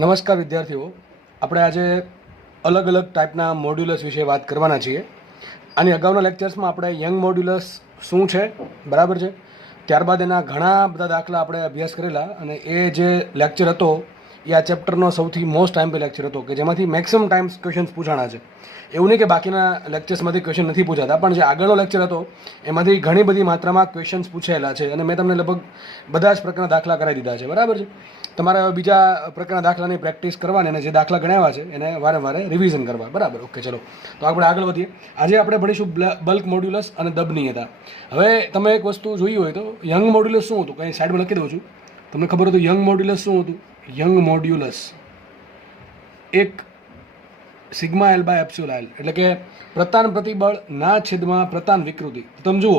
નમસ્કાર વિદ્યાર્થીઓ, આપણે આજે અલગ અલગ ટાઈપના મોડ્યુલસ વિશે વાત કરવાના છીએ. આની અગાઉના લેક્ચર્સમાં આપણે યંગ મોડ્યુલસ શું છે, બરાબર છે, ત્યારબાદ એના ઘણા બધા દાખલા આપણે અભ્યાસ કરેલા, અને એ જે લેક્ચર હતો એ આ ચેપ્ટરનો સૌથી મોસ્ટ ટાઈમ પે લેક્ચર હતો કે જેમાંથી મેક્સિમમ ટાઈમ્સ ક્વેશ્ચન્સ પૂછાણા છે. એવું નહીં કે બાકીના લેક્ચર્સમાંથી ક્વેશ્ચન નથી પૂછાતા, પણ જે આગળનો લેક્ચર હતો એમાંથી ઘણી બધી માત્રામાં ક્વેશ્ચન્સ પૂછાયેલા છે, અને મેં તમને લગભગ બધા જ પ્રકારના દાખલા કરાવી દીધા છે, બરાબર છે. તમારે બીજા પ્રકારના દાખલાની પ્રેક્ટિસ કરવાની અને જે દાખલા ગણાવ્યા છે એને વારે વારે રિવિઝન કરવા, બરાબર. ઓકે, ચલો તો આપણે આગળ વધીએ. આજે આપણે ભણીશું બલ્ક મોડ્યુલસ અને દબનીયતા. હવે તમે એક વસ્તુ જોઈ હોય તો યંગ મોડ્યુલસ શું હતું, કંઈ સાઈડમાં લખી દઉં છું. તમને ખબર હતું યંગ મોડ્યુલસ શું હતું? યંગ મોડ્યુલસ એક sigma L by epsilon L, એટલે કે પ્રતાન પ્રતિબળ ના છેદમાં પ્રતાન વિકૃતિ. તમે જુઓ,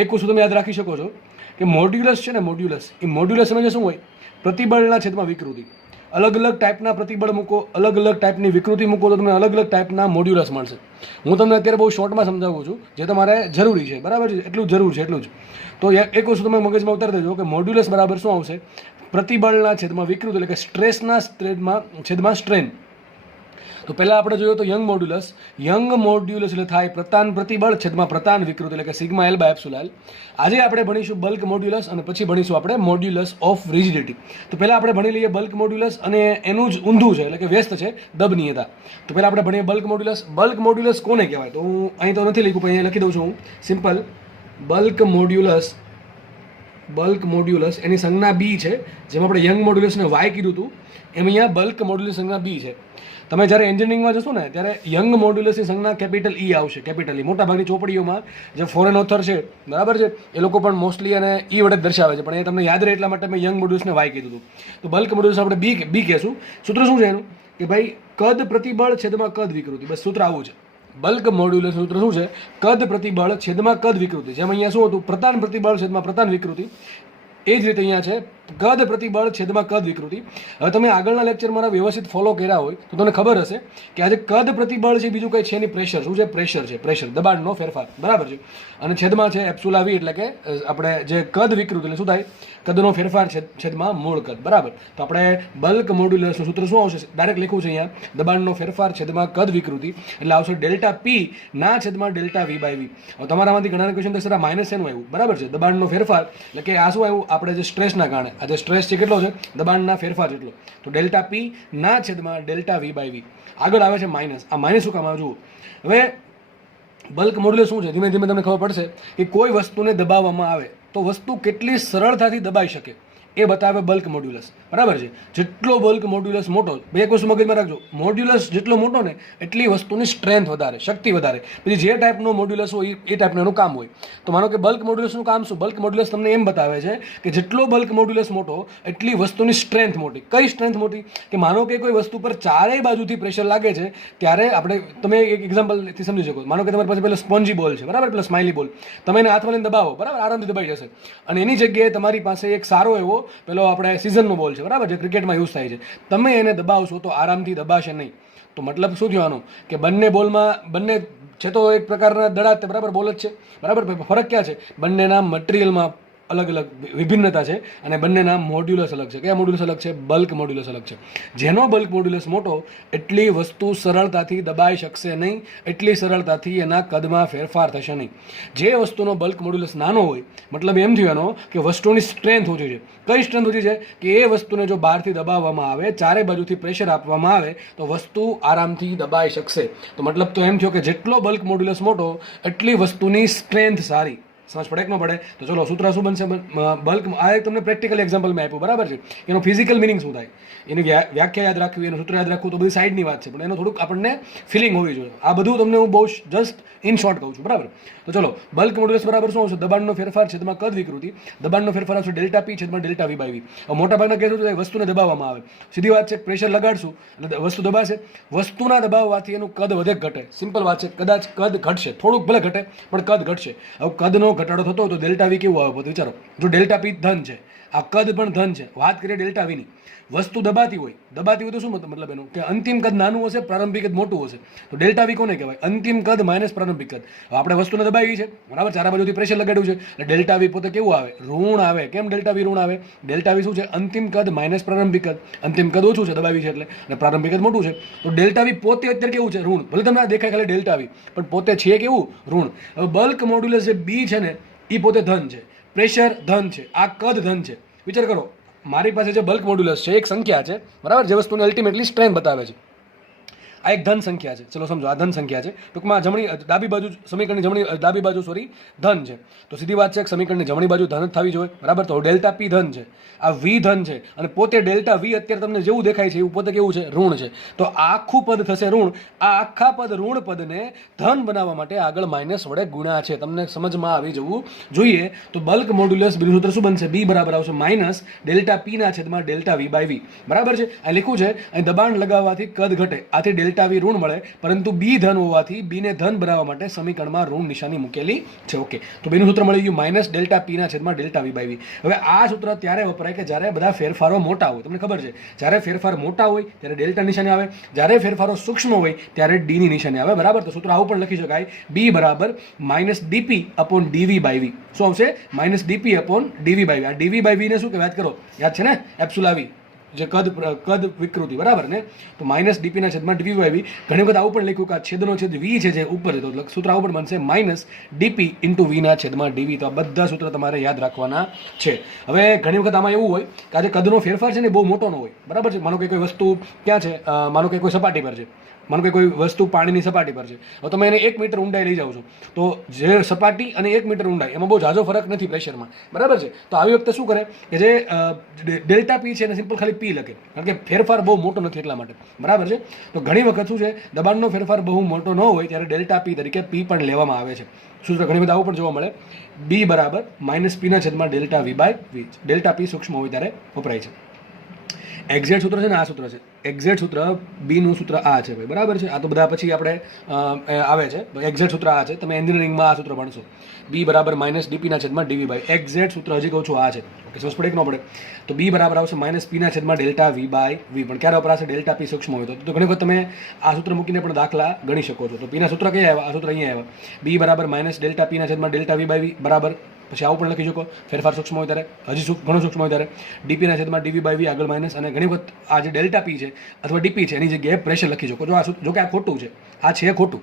એક વસ્તુ તમે યાદ રાખી શકો છો કે મોડ્યુલસ છે ને, મોડ્યુલસ એ મોડ્યુલસ સમજે શું હોય? પ્રતિબળના છેદમાં વિકૃતિ. અલગ અલગ ટાઈપના પ્રતિબળ મૂકો, અલગ અલગ ટાઈપની વિકૃતિ મૂકો તો તમને અલગ અલગ ટાઈપના મોડ્યુલસ મળશે. હું તમને અત્યારે બહુ શોર્ટમાં સમજાવું છું, જે તમારે જરૂરી છે, બરાબર છે, એટલું જરૂર છે એટલું જ. તો એક વસ્તુ તમે મગજમાં ઉતારી દેજો કે મોડ્યુલસ બરાબર શું આવશે? પ્રતિબળના છેદમાં વિકૃતિ, એટલે કે સ્ટ્રેસના છેદમાં સ્ટ્રેન. તો પહેલાં આપણે જોયું તો યંગ મોડ્યુલસ. યંગ મોડ્યુલસ એટલે થાય પ્રતાન પ્રતિબળ છેદમાં પ્રતાન વિકૃતિ, એટલે કે sigma L by epsilon L. આજે આપણે ભણીશું બલ્ક મોડ્યુલસ અને પછી ભણીશું આપણે મોડ્યુલસ ઓફ રિજિડિટી. તો પહેલાં આપણે ભણી લઈએ બલ્ક મોડ્યુલસ, અને એનું જ ઊંધું છે, એટલે કે વ્યસ્ત છે દબનીયતા. તો પહેલાં આપણે ભણીએ બલ્ક મોડ્યુલસ. બલ્ક મોડ્યુલસ કોને કહેવાય? તો હું અહીં તો નથી લખ્યું, પણ અહીંયા લખી દઉં છું હું સિમ્પલ. બલ્ક મોડ્યુલસ એની સંજ્ઞા બી છે. જેમ આપણે યંગ મોડ્યુલસને વાય કીધું હતું, એમ અહીંયા બલ્ક મોડ્યુલસ સંજ્ઞા બી છે. તમે જ્યારે એન્જિનિયરિંગમાં જશો ને ત્યારે યંગ મોડ્યુલસની સંજ્ઞા કેપિટલ ઈ આવશે, કેપિટલ ઈ. મોટાભાગની ચોપડીઓમાં જે ફોરેન ઓથર છે, બરાબર છે, એ લોકો પણ મોસ્ટલી અને ઈ વડે દર્શાવે છે, પણ એ તમને યાદ રહે એટલા માટે મેં યંગ મોડ્યુલસને વાય કીધું હતું. તો બલ્ક મોડ્યુલસ આપણે બી કહેશું. સૂત્ર શું છે એનું? કે ભાઈ કદ પ્રતિબળ છેદમાં કદ વિકૃતિ. બસ સૂત્ર આવું છે. બલ્ક મોડ્યુલસ સૂત્ર શું છે? કદ પ્રતિબળ છેદમાં કદ વિકૃતિ. જેમ અહીંયા શું હતું? પ્રતાન પ્રતિબળ છેદમાં પ્રતાન વિકૃતિ. એ જ રીતે અહીંયા છે કદ પ્રતિબળ છેદમાં કદ વિકૃતિ. હવે તમે આગળના લેક્ચર મારા વ્યવસ્થિત ફોલો કર્યા હોય તો તમને ખબર હશે કે આજે કદ પ્રતિબળ છે, બીજું કંઈ છે નહીં, પ્રેશર. શું છે? પ્રેશર છે, પ્રેશર, દબાણનો ફેરફાર, બરાબર છે. અને છેદમાં છે એપ્સિલોન વી, એટલે કે આપણે જે કદ વિકૃતિ, એટલે શું થાય? કદનો ફેરફાર છેદમાં મૂળ કદ, બરાબર. તો આપણે બલ્ક મોડ્યુલસનું સૂત્ર શું આવશે? ડાયરેક્ટ લખ્યું છે અહીંયા, દબાણનો ફેરફાર છેદમાં કદ વિકૃતિ, એટલે આવશે ડેલ્ટા પી ના છેદમાં ડેલ્ટા વી બાય વી. હવે તમારામાંથી ઘણા ક્વેશ્ચન થશે માઇનસ એનું આવ્યું, બરાબર છે, દબાણનો ફેરફાર, એટલે કે આ શું આવ્યું? આપણે જે સ્ટ્રેસના કારણે આ જે સ્ટ્રેસ છે કેટલો છે? દબાણના ફેરફાર જેટલો. તો ડેલ્ટા પી ના છેદમાં ડેલ્ટા વી બાય વી. આગળ આવે છે માઇનસ. આ માઇનસ શું કામ આવે જુઓ. હવે બલ્ક મોડ્યુલસ શું છે? ધીમે ધીમે તમને ખબર પડશે કે કોઈ વસ્તુને દબાવવામાં આવે તો વસ્તુ કેટલી સરળતાથી દબાઈ શકે એ બતાવે બલ્ક મોડ્યુલસ, બરાબર છે. જેટલો બલ્ક મોડ્યુલસ મોટો, એક વસ્તુ મગજમાં રાખજો, મોડ્યુલસ જેટલો મોટો ને એટલી વસ્તુની સ્ટ્રેન્થ વધારે, શક્તિ વધારે. પછી જે ટાઈપનો મોડ્યુલસ હોય એ ટાઈપનું એનું કામ હોય. તો માનો કે બલ્ક મોડ્યુલસનું કામ શું? બલ્ક મોડ્યુલસ તમને એમ બતાવે છે કે જેટલો બલ્ક મોડ્યુલસ મોટો એટલી વસ્તુની સ્ટ્રેન્થ મોટી. કઈ સ્ટ્રેન્થ મોટી? કે માનો કે કોઈ વસ્તુ પર ચારેય બાજુથી પ્રેશર લાગે છે, ત્યારે આપણે, તમે એક એક્ઝામ્પલથી સમજી શકો. માનો કે તમારી પાસે પેલો સ્પોન્જી બોલ છે, બરાબર, પેલો સ્માઇલી બોલ. તમે એને હાથમાં લઈને દબાવો, બરાબર, આરામથી દબાઈ જશે. અને એની જગ્યાએ તમારી પાસે એક સારો એવો પેલો આપણે સીઝનનો બોલ છે, બરાબર, જે ક્રિકેટમાં યુઝ થાય છે. તમે એને દબાવશો તો આરામથી દબાશે નહીં. તો મતલબ શું થયો આનો? કે બંને બોલમાં બંને છે તો એક પ્રકારના દડા, બરાબર, બોલ જ છે, બરાબર. ફરક ક્યાં છે? બંનેના મટીરિયલમાં અલગ અલગ વિભિન્નતા છે, અને બંનેના મોડ્યુલસ અલગ છે. કયા મોડ્યુલસ અલગ છે? બલ્ક મોડ્યુલસ અલગ છે. જેનો બલ્ક મોડ્યુલસ મોટો એટલી વસ્તુ સરળતાથી દબાઈ શકશે નહીં, એટલી સરળતાથી એના કદમાં ફેરફાર થશે નહીં. જે વસ્તુનો બલ્ક મોડ્યુલસ નાનો હોય, મતલબ એમ થયું એનો કે વસ્તુની સ્ટ્રેન્થ ઓછી છે. કઈ સ્ટ્રેન્થ ઓછી છે? કે એ વસ્તુને જો બહારથી દબાવવામાં આવે, ચારે બાજુથી પ્રેશર આપવામાં આવે તો વસ્તુ આરામથી દબાઈ શકશે. તો મતલબ તો એમ થયો કે જેટલો બલ્ક મોડ્યુલસ મોટો એટલી વસ્તુની સ્ટ્રેન્થ સારી. સમજ પડે કે ન પડે? તો ચલો સૂત્ર શું બનશે? બલ્ક, આ એક તમને પ્રેક્ટિકલ એક્ઝામ્પલ મેં આપ્યું, બરાબર છે. એનો ફિઝિકલ મિનિંગ શું થાય, એની વ્યાખ્યા યાદ રાખવી, એનું સૂત્ર યાદ રાખવું તો બધી સાઈડની વાત છે, પણ એનો થોડુંક આપણને ફિલિંગ હોવી જોઈએ. આ બધું તમને હું બહુ જસ્ટ ઇન શોર્ટ કહું છું, બરાબર. તો ચલો, બલ્ક મોડ્યુલસ બરાબર શું આવશે? દબાણનો ફેરફાર છેદમાં કદ વિકૃતિ. દબાણનો ફેરફાર આવશે ડેલ્ટા પી છેદમાં ડેલ્ટા વી બાય વી. હવે મોટાભાગના કેસો છે વસ્તુને દબાવવામાં આવે, સીધી વાત છે, પ્રેશર લગાડશું એટલે વસ્તુ દબાશે. વસ્તુના દબાવવાથી એનું કદ વધે ઘટે, સિમ્પલ વાત છે. કદાચ કદ ઘટશે, થોડુંક ભલે ઘટે, પણ કદ ઘટશે. હવે કદનો ઘટાડો થતો હોય તો ડેલ્ટા વી કેવું આવે? બધું વિચારો. જો ડેલ્ટા પી ધન છે, આ કદ પણ ધન છે. વાત કરીએ ડેલ્ટા વીની, વસ્તુ દબાતી હોય તો શું મતલબ એનો કે અંતિમ કદ નાનું હશે, પ્રારંભિક કદ મોટું હશે. તો ડેલ્ટા વી કોને કહેવાય? અંતિમ કદ માઇનસ પ્રારંભિક કદ. હવે આપણે વસ્તુને દબાવી છે, બરાબર, ચારે બાજુથી પ્રેશર લગાડ્યું છે, એટલે ડેલ્ટા વી પોતે કેવું આવે? ઋણ આવે. કેમ ડેલ્ટા વી ઋણ આવે? ડેલ્ટા વી શું છે? અંતિમ કદ માઇનસ પ્રારંભિક કદ. અંતિમ કદ ઓછું છે દબાવી છે એટલે, અને પ્રારંભિક કદ મોટું છે. તો ડેલ્ટા વી પોતે અત્યારે કેવું છે? ઋણ. ભલે તમને દેખાય ખાલી ડેલ્ટા વી, પણ પોતે છે કેવું? ઋણ. હવે બલ્ક મોડ્યુલસ જે બી છે ને એ પોતે ધન છે, પ્રેશર ધન છે, આ કદ ધન છે. વિચાર કરો, મારી પાસે જે બલ્ક મોડ્યુલસ છે એક સંખ્યા છે, બરાબર, જે વસ્તુને અલ્ટિમેટલી સ્ટ્રેન્થ બતાવે છે. આ એક ધન સંખ્યા છે. ચલો સમજો, આ ધન સંખ્યા છે. ટૂંકમાં ડાબી બાજુ સમીકરણની ડાબી બાજુ ધન છે. તો સીધી વાત છે કે સમીકરણની જમણી બાજુ ધન જ થવી જોઈએ, બરાબર. તો ડેલ્ટા પી ધન છે, આ વી ધન છે, અને પોતે ડેલ્ટા વી અત્યારે તમને જેવું દેખાય છે એવું પોતે કેવું છે? ઋણ છે. તો આખું પદ થશે ઋણ. આ આખા પદ ઋણ પદને ધન બનાવવા માટે આગળ માઇનસ વડે ગુણ્યા છે. તમને સમજમાં આવી જવું જોઈએ. તો બલ્ક મોડ્યુલસ બીજું સૂત્ર શું બનશે? બી બરાબર આવશે માઇનસ ડેલ્ટા પી ના છેદમાં ડેલ્ટા વી બાય વી, બરાબર છે. અહીં લખ્યું છે, અહીં દબાણ લગાવવાથી કદ ઘટે, આથી ડેલ્ટા વી ઋણ મળે, પરંતુ બી ધન હોવાથી બીને ધન બનાવવા માટે સમીકરણમાં ઋણ નિશાની મૂકેલી છે. ઓકે, તો બીનું સૂત્ર મળી ગયું માઇનસ ડેલ્ટા પી ના છેદમાં ડેલ્ટા વી બાય વી. હવે આ સૂત્ર ત્યારે વપરાય કે જ્યારે બધા ફેરફારો મોટા હોય. તમને ખબર છે, જ્યારે ફેરફાર મોટા હોય ત્યારે ડેલ્ટા નિશાની આવે, જ્યારે ફેરફારો સૂક્ષ્મ હોય ત્યારે ડીની નિશાની આવે, બરાબર. તો સૂત્ર આવું પણ લખી શકાય, બી બરાબર minus DP upon DV by V. શું આવશે? Minus DP upon DV by V. આ ડીવી બાય વી ને શું કે વાત કરો, યાદ છે ને? એપ્સિલોન વી, જે કદ વિકૃતિ, બરાબર ને? તો માઇનસ ડીપીના છેદમાં ડીવી બાય વી. ઘણી વખત આવું પણ લખ્યું કે આ છેદનો છેદ વી છે જે ઉપર છે, તો સૂત્ર આવું પણ બનશે માઇનસ ડીપી ઇન્ટુ વીના છેદમાં ડીવી. તો આ બધા સૂત્ર તમારે યાદ રાખવાના છે. હવે ઘણી વખત આમાં એવું હોય કે આજે કદનો ફેરફાર છે ને બહુ મોટો ન હોય, બરાબર છે. માનો કે કોઈ વસ્તુ ક્યાં છે, માનો કે કોઈ સપાટી પર છે, માનો કે કોઈ વસ્તુ પાણીની સપાટી પર છે. હવે તમે એને 1 મીટર ઊંડાઈ લઈ જાઓ છો, તો જે સપાટી અને 1 મીટર ઊંડાઈ એમાં બહુ ઝાઝો ફરક નથી પ્રેશરમાં, બરાબર છે. તો આવી વખતે શું કરે કે જે ડેલ્ટા પી છે એને સિમ્પલ ખાલી પી લખે, કારણ કે ફેરફાર બહુ મોટો નથી એટલા માટે, બરાબર છે. તો ઘણી વખત શું છે, દબાણનો ફેરફાર બહુ મોટો ન હોય ત્યારે ડેલ્ટા પી તરીકે પી પણ લેવામાં આવે છે. સૂત્ર ઘણી બધા આવું પણ જોવા મળે, બી બરાબર માઇનસ પીના છેદમાં delta V by V. Delta P સૂક્ષ્મ હોય ત્યારે વપરાય છે. એક્ઝેક્ટ સૂત્ર છે ને આ સૂત્ર છે. એક્ઝેક્ટ સૂત્ર બીનું સૂત્ર આ છે ભાઈ, બરાબર છે. આ તો બધા પછી આપણે આવે છે. એક્ઝેક્ટ સૂત્ર આ છે, તમે એન્જિનિયરિંગમાં આ સૂત્ર ભણશો. બી બરાબર માઇનસ ડીપીના છેદમાં ડીવી બાય. એક્ઝેક્ટ સૂત્ર હજી કહું છું આ છે. ઓકે, સમજ પડે કે ન પડે? તો બી બરાબર આવશે માઇનસ પીના છેદમાં ડેલ્ટા વી બાય વી. પણ ક્યારે વપરાશે? ડેલ્ટા પી સૂક્ષ્મ હોય તો ઘણી વખત તમે આ સૂત્ર મૂકીને પણ દાખલા ગણી શકો છો. તો પીના સૂત્ર કયા આવ્યા? આ સૂત્ર અહીંયા આવ્યા, બી બરાબર માઇનસ ડેલ્ટા પીના છેદમાં ડેલ્ટા વી બાય વી, બરાબર. પછી આવું પણ લખી શકો, ફેરફાર સૂક્ષ્મ હોય ત્યારે, હજી ઘણો સૂક્ષ્મ હોય ત્યારે ડીપીના છેદમાં ડીવી બાય વી આગળ માઇનસ. અને ઘણી વખત આ જે ડેલ્ટા પી છે અથવા ડીપી છે એની જગ્યાએ પ્રેશર લખી શકો. જો કે આ ખોટું છે, આ છે ખોટું,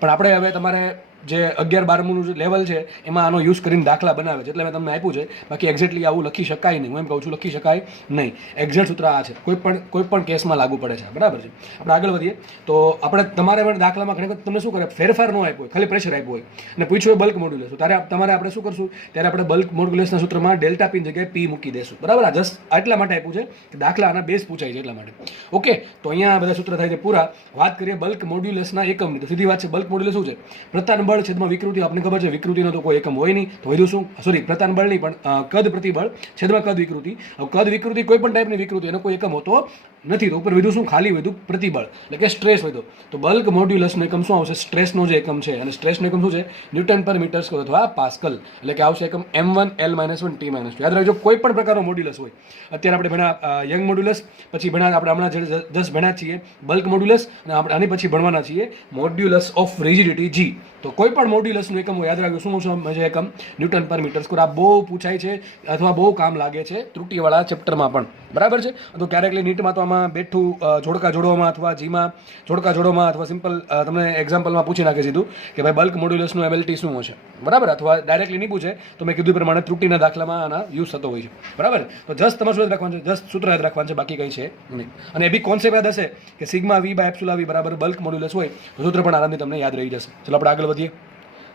પણ આપણે હવે તમારે જે 11-12મું જે લેવલ છે એમાં આનો યુઝ કરીને દાખલા બનાવે છે એટલે મેં તમને આપ્યું છે. બાકી એક્ઝેક્ટલી આવું લખી શકાય નહીં, હું એમ કહું છું, લખી શકાય નહીં. એક્ઝેક્ટ સૂત્ર આ છે, કોઈ પણ કેસમાં લાગુ પડે છે, બરાબર છે. આપણે આગળ વધીએ તો આપણે તમારે પણ દાખલામાં ઘણી વખત તમને શું કરે, ફેરફાર ન આપ્યો હોય, ખાલી પ્રેશર આપ્યું હોય અને પૂછ્યું હોય બલ્ક મોડ્યુલસ, ત્યારે તમારે આપણે શું કરશું, ત્યારે આપણે બલ્ક મોડ્યુલસના સૂત્રમાં ડેલ્ટા પી જગ્યાએ પી મૂકી દેશું, બરાબર. આ જસ્ટ એટલા માટે આપ્યું છે કે દાખલા આના બેઝ પૂછાય છે એટલા માટે. ઓકે, તો અહીંયા બધા સૂત્ર થાય છે પૂરા. વાત કરીએ બલ્ક મોડ્યુલસના એકમની, તો સીધી વાત છે, બલ્ક મોડ્યુલસ શું છે? પ્રતાન બળ છેદમાં વિકૃતિ. આપણને ખબર છે વિકૃતિનો તો કોઈ એકમ હોય નહીં, તો વધુ શું, સોરી, પ્રતાન બળ નહીં પણ કદ પ્રતિબળ છેદમાં કદ વિકૃતિ. હવે કદ વિકૃતિ કોઈ પણ ટાઈપની વિકૃતિ, એનો કોઈ એકમ હોતો નથી, તો ઉપર વધુ શું, ખાલી વધુ પ્રતિબળ એટલે કે સ્ટ્રેસ વધુ. તો બલ્ક મોડ્યુલસનો એકમ શું આવશે? સ્ટ્રેસનો જે એકમ છે, અને સ્ટ્રેસનો એકમ શું છે? ન્યૂટન પર મીટર સ્ક્વેર અથવા પાસ્કલ. એટલે કે આવશે એકમ M1 L-1 T-2. યાદ રાખજો, કોઈ પણ પ્રકારનો મોડ્યુલસ હોય. અત્યારે આપણે ભણ્યા યંગ મોડ્યુલસ, પછી ભણ્યા આપણે હમણાં જસ્ટ ભણ્યા છીએ બલ્ક મોડ્યુલસ, અને આપણે આની પછી ભણવાના છીએ મોડ્યુલસ ઓફ રિજિડિટી G. તો કોઈ પણ મોડ્યુલસનું એકમ યાદ રાખજો, શું છે એકમ? ન્યૂટન પર મીટર સ્ક્વેર. આ બહુ પૂછાય છે અથવા બહુ કામ લાગે છે ત્રુટિવાળા ચેપ્ટરમાં પણ, બરાબર છે. તો ક્યારેક નીટમાં તો આમાં બેઠું જોડકા જોડવામાં અથવા જીમાં જોડકા જોડવામાં અથવા સિમ્પલ તમને એક્ઝામ્પલમાં પૂછી નાખે સીધું કે ભાઈ બલ્ક મોડ્યુલસનું એબિલિટી શું હશે, બરાબર. અથવા ડાયરેક્ટલી નહીં પૂછે તો મેં કીધું પ્રમાણે ત્રુટિના દાખલામાં આના યુઝ થતો હોય છે, બરાબર. તો જસ્ટ તમારે શું યાદ રાખવાનું છે? જસ્ટ સૂત્ર યાદ રાખવાનું છે, બાકી કંઈ છે નહીં. અને એ બી કોન્સેપ્ટ યાદ હશે કે સિગ્મા વી બાય એપ્સિલોન વી બરાબર બલ્ક મોડ્યુલસ હોય તો સૂત્ર પણ આરામથી તમને યાદ રહી જશે. ચલો આપણે આગળ વધીએ.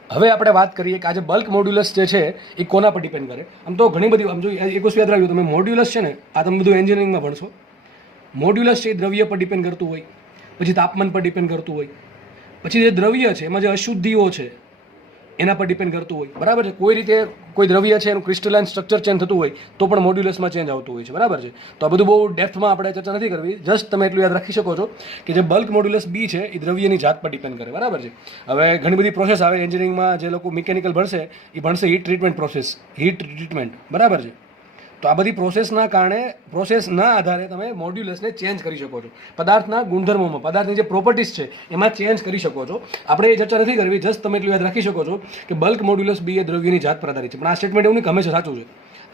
હવે આપણે વાત કરીએ કે આજે બલ્ક મોડ્યુલસ જે છે એ કોના પર ડિપેન્ડ કરે. આમ તો ઘણી બધી, આમ જો એક વસ્તુ યાદ રાખજો, તમે મોડ્યુલસ છે ને, આ તમે બધું એન્જિનિયરિંગમાં ભણશો. મોડ્યુલસ છે એ દ્રવ્ય પર ડિપેન્ડ કરતું હોય, પછી તાપમાન પર ડિપેન્ડ કરતું હોય, પછી જે દ્રવ્ય છે એમાં જે અશુદ્ધિઓ છે એના પર ડિપેન્ડ કરતું હોય, બરાબર છે. કોઈ રીતે કોઈ દ્રવ્ય છે એનું ક્રિસ્ટલાઇન સ્ટ્રક્ચર ચેન્જ થતું હોય તો પણ મોડ્યુલસમાં ચેન્જ આવતું હોય છે, બરાબર છે. તો આ બધું બહુ ડેપ્થમાં આપણે ચર્ચા નથી કરવી, જસ્ટ તમે એટલું યાદ રાખી શકો છો કે જે બલ્ક મોડ્યુલસ બી છે એ દ્રવ્યની જાત પર ડિપેન્ડ કરે, બરાબર છે. હવે ઘણી બધી પ્રોસેસ આવે એન્જિનિયરિંગમાં, જે લોકો મિકેનિકલ ભણશે એ ભણશે heat treatment process, heat treatment, બરાબર છે. તો આ બધી પ્રોસેસના કારણે પ્રોસેસના આધારે તમે મોડ્યુલસને ચેન્જ કરી શકો છો. પદાર્થના ગુણધર્મોમાં પદાર્થની જે પ્રોપર્ટીઝ છે એમાં ચેન્જ કરી શકો છો. આપણે એ ચર્ચા નથી કરવી, જસ્ટ તમે એટલું યાદ રાખી શકો છો કે બલ્ક મોડ્યુલસ બી એ દ્રવ્યની જાત પર આધારિત છે. પણ આ સ્ટેટમેન્ટ એવું નહીં કે હંમેશા સાચું છે.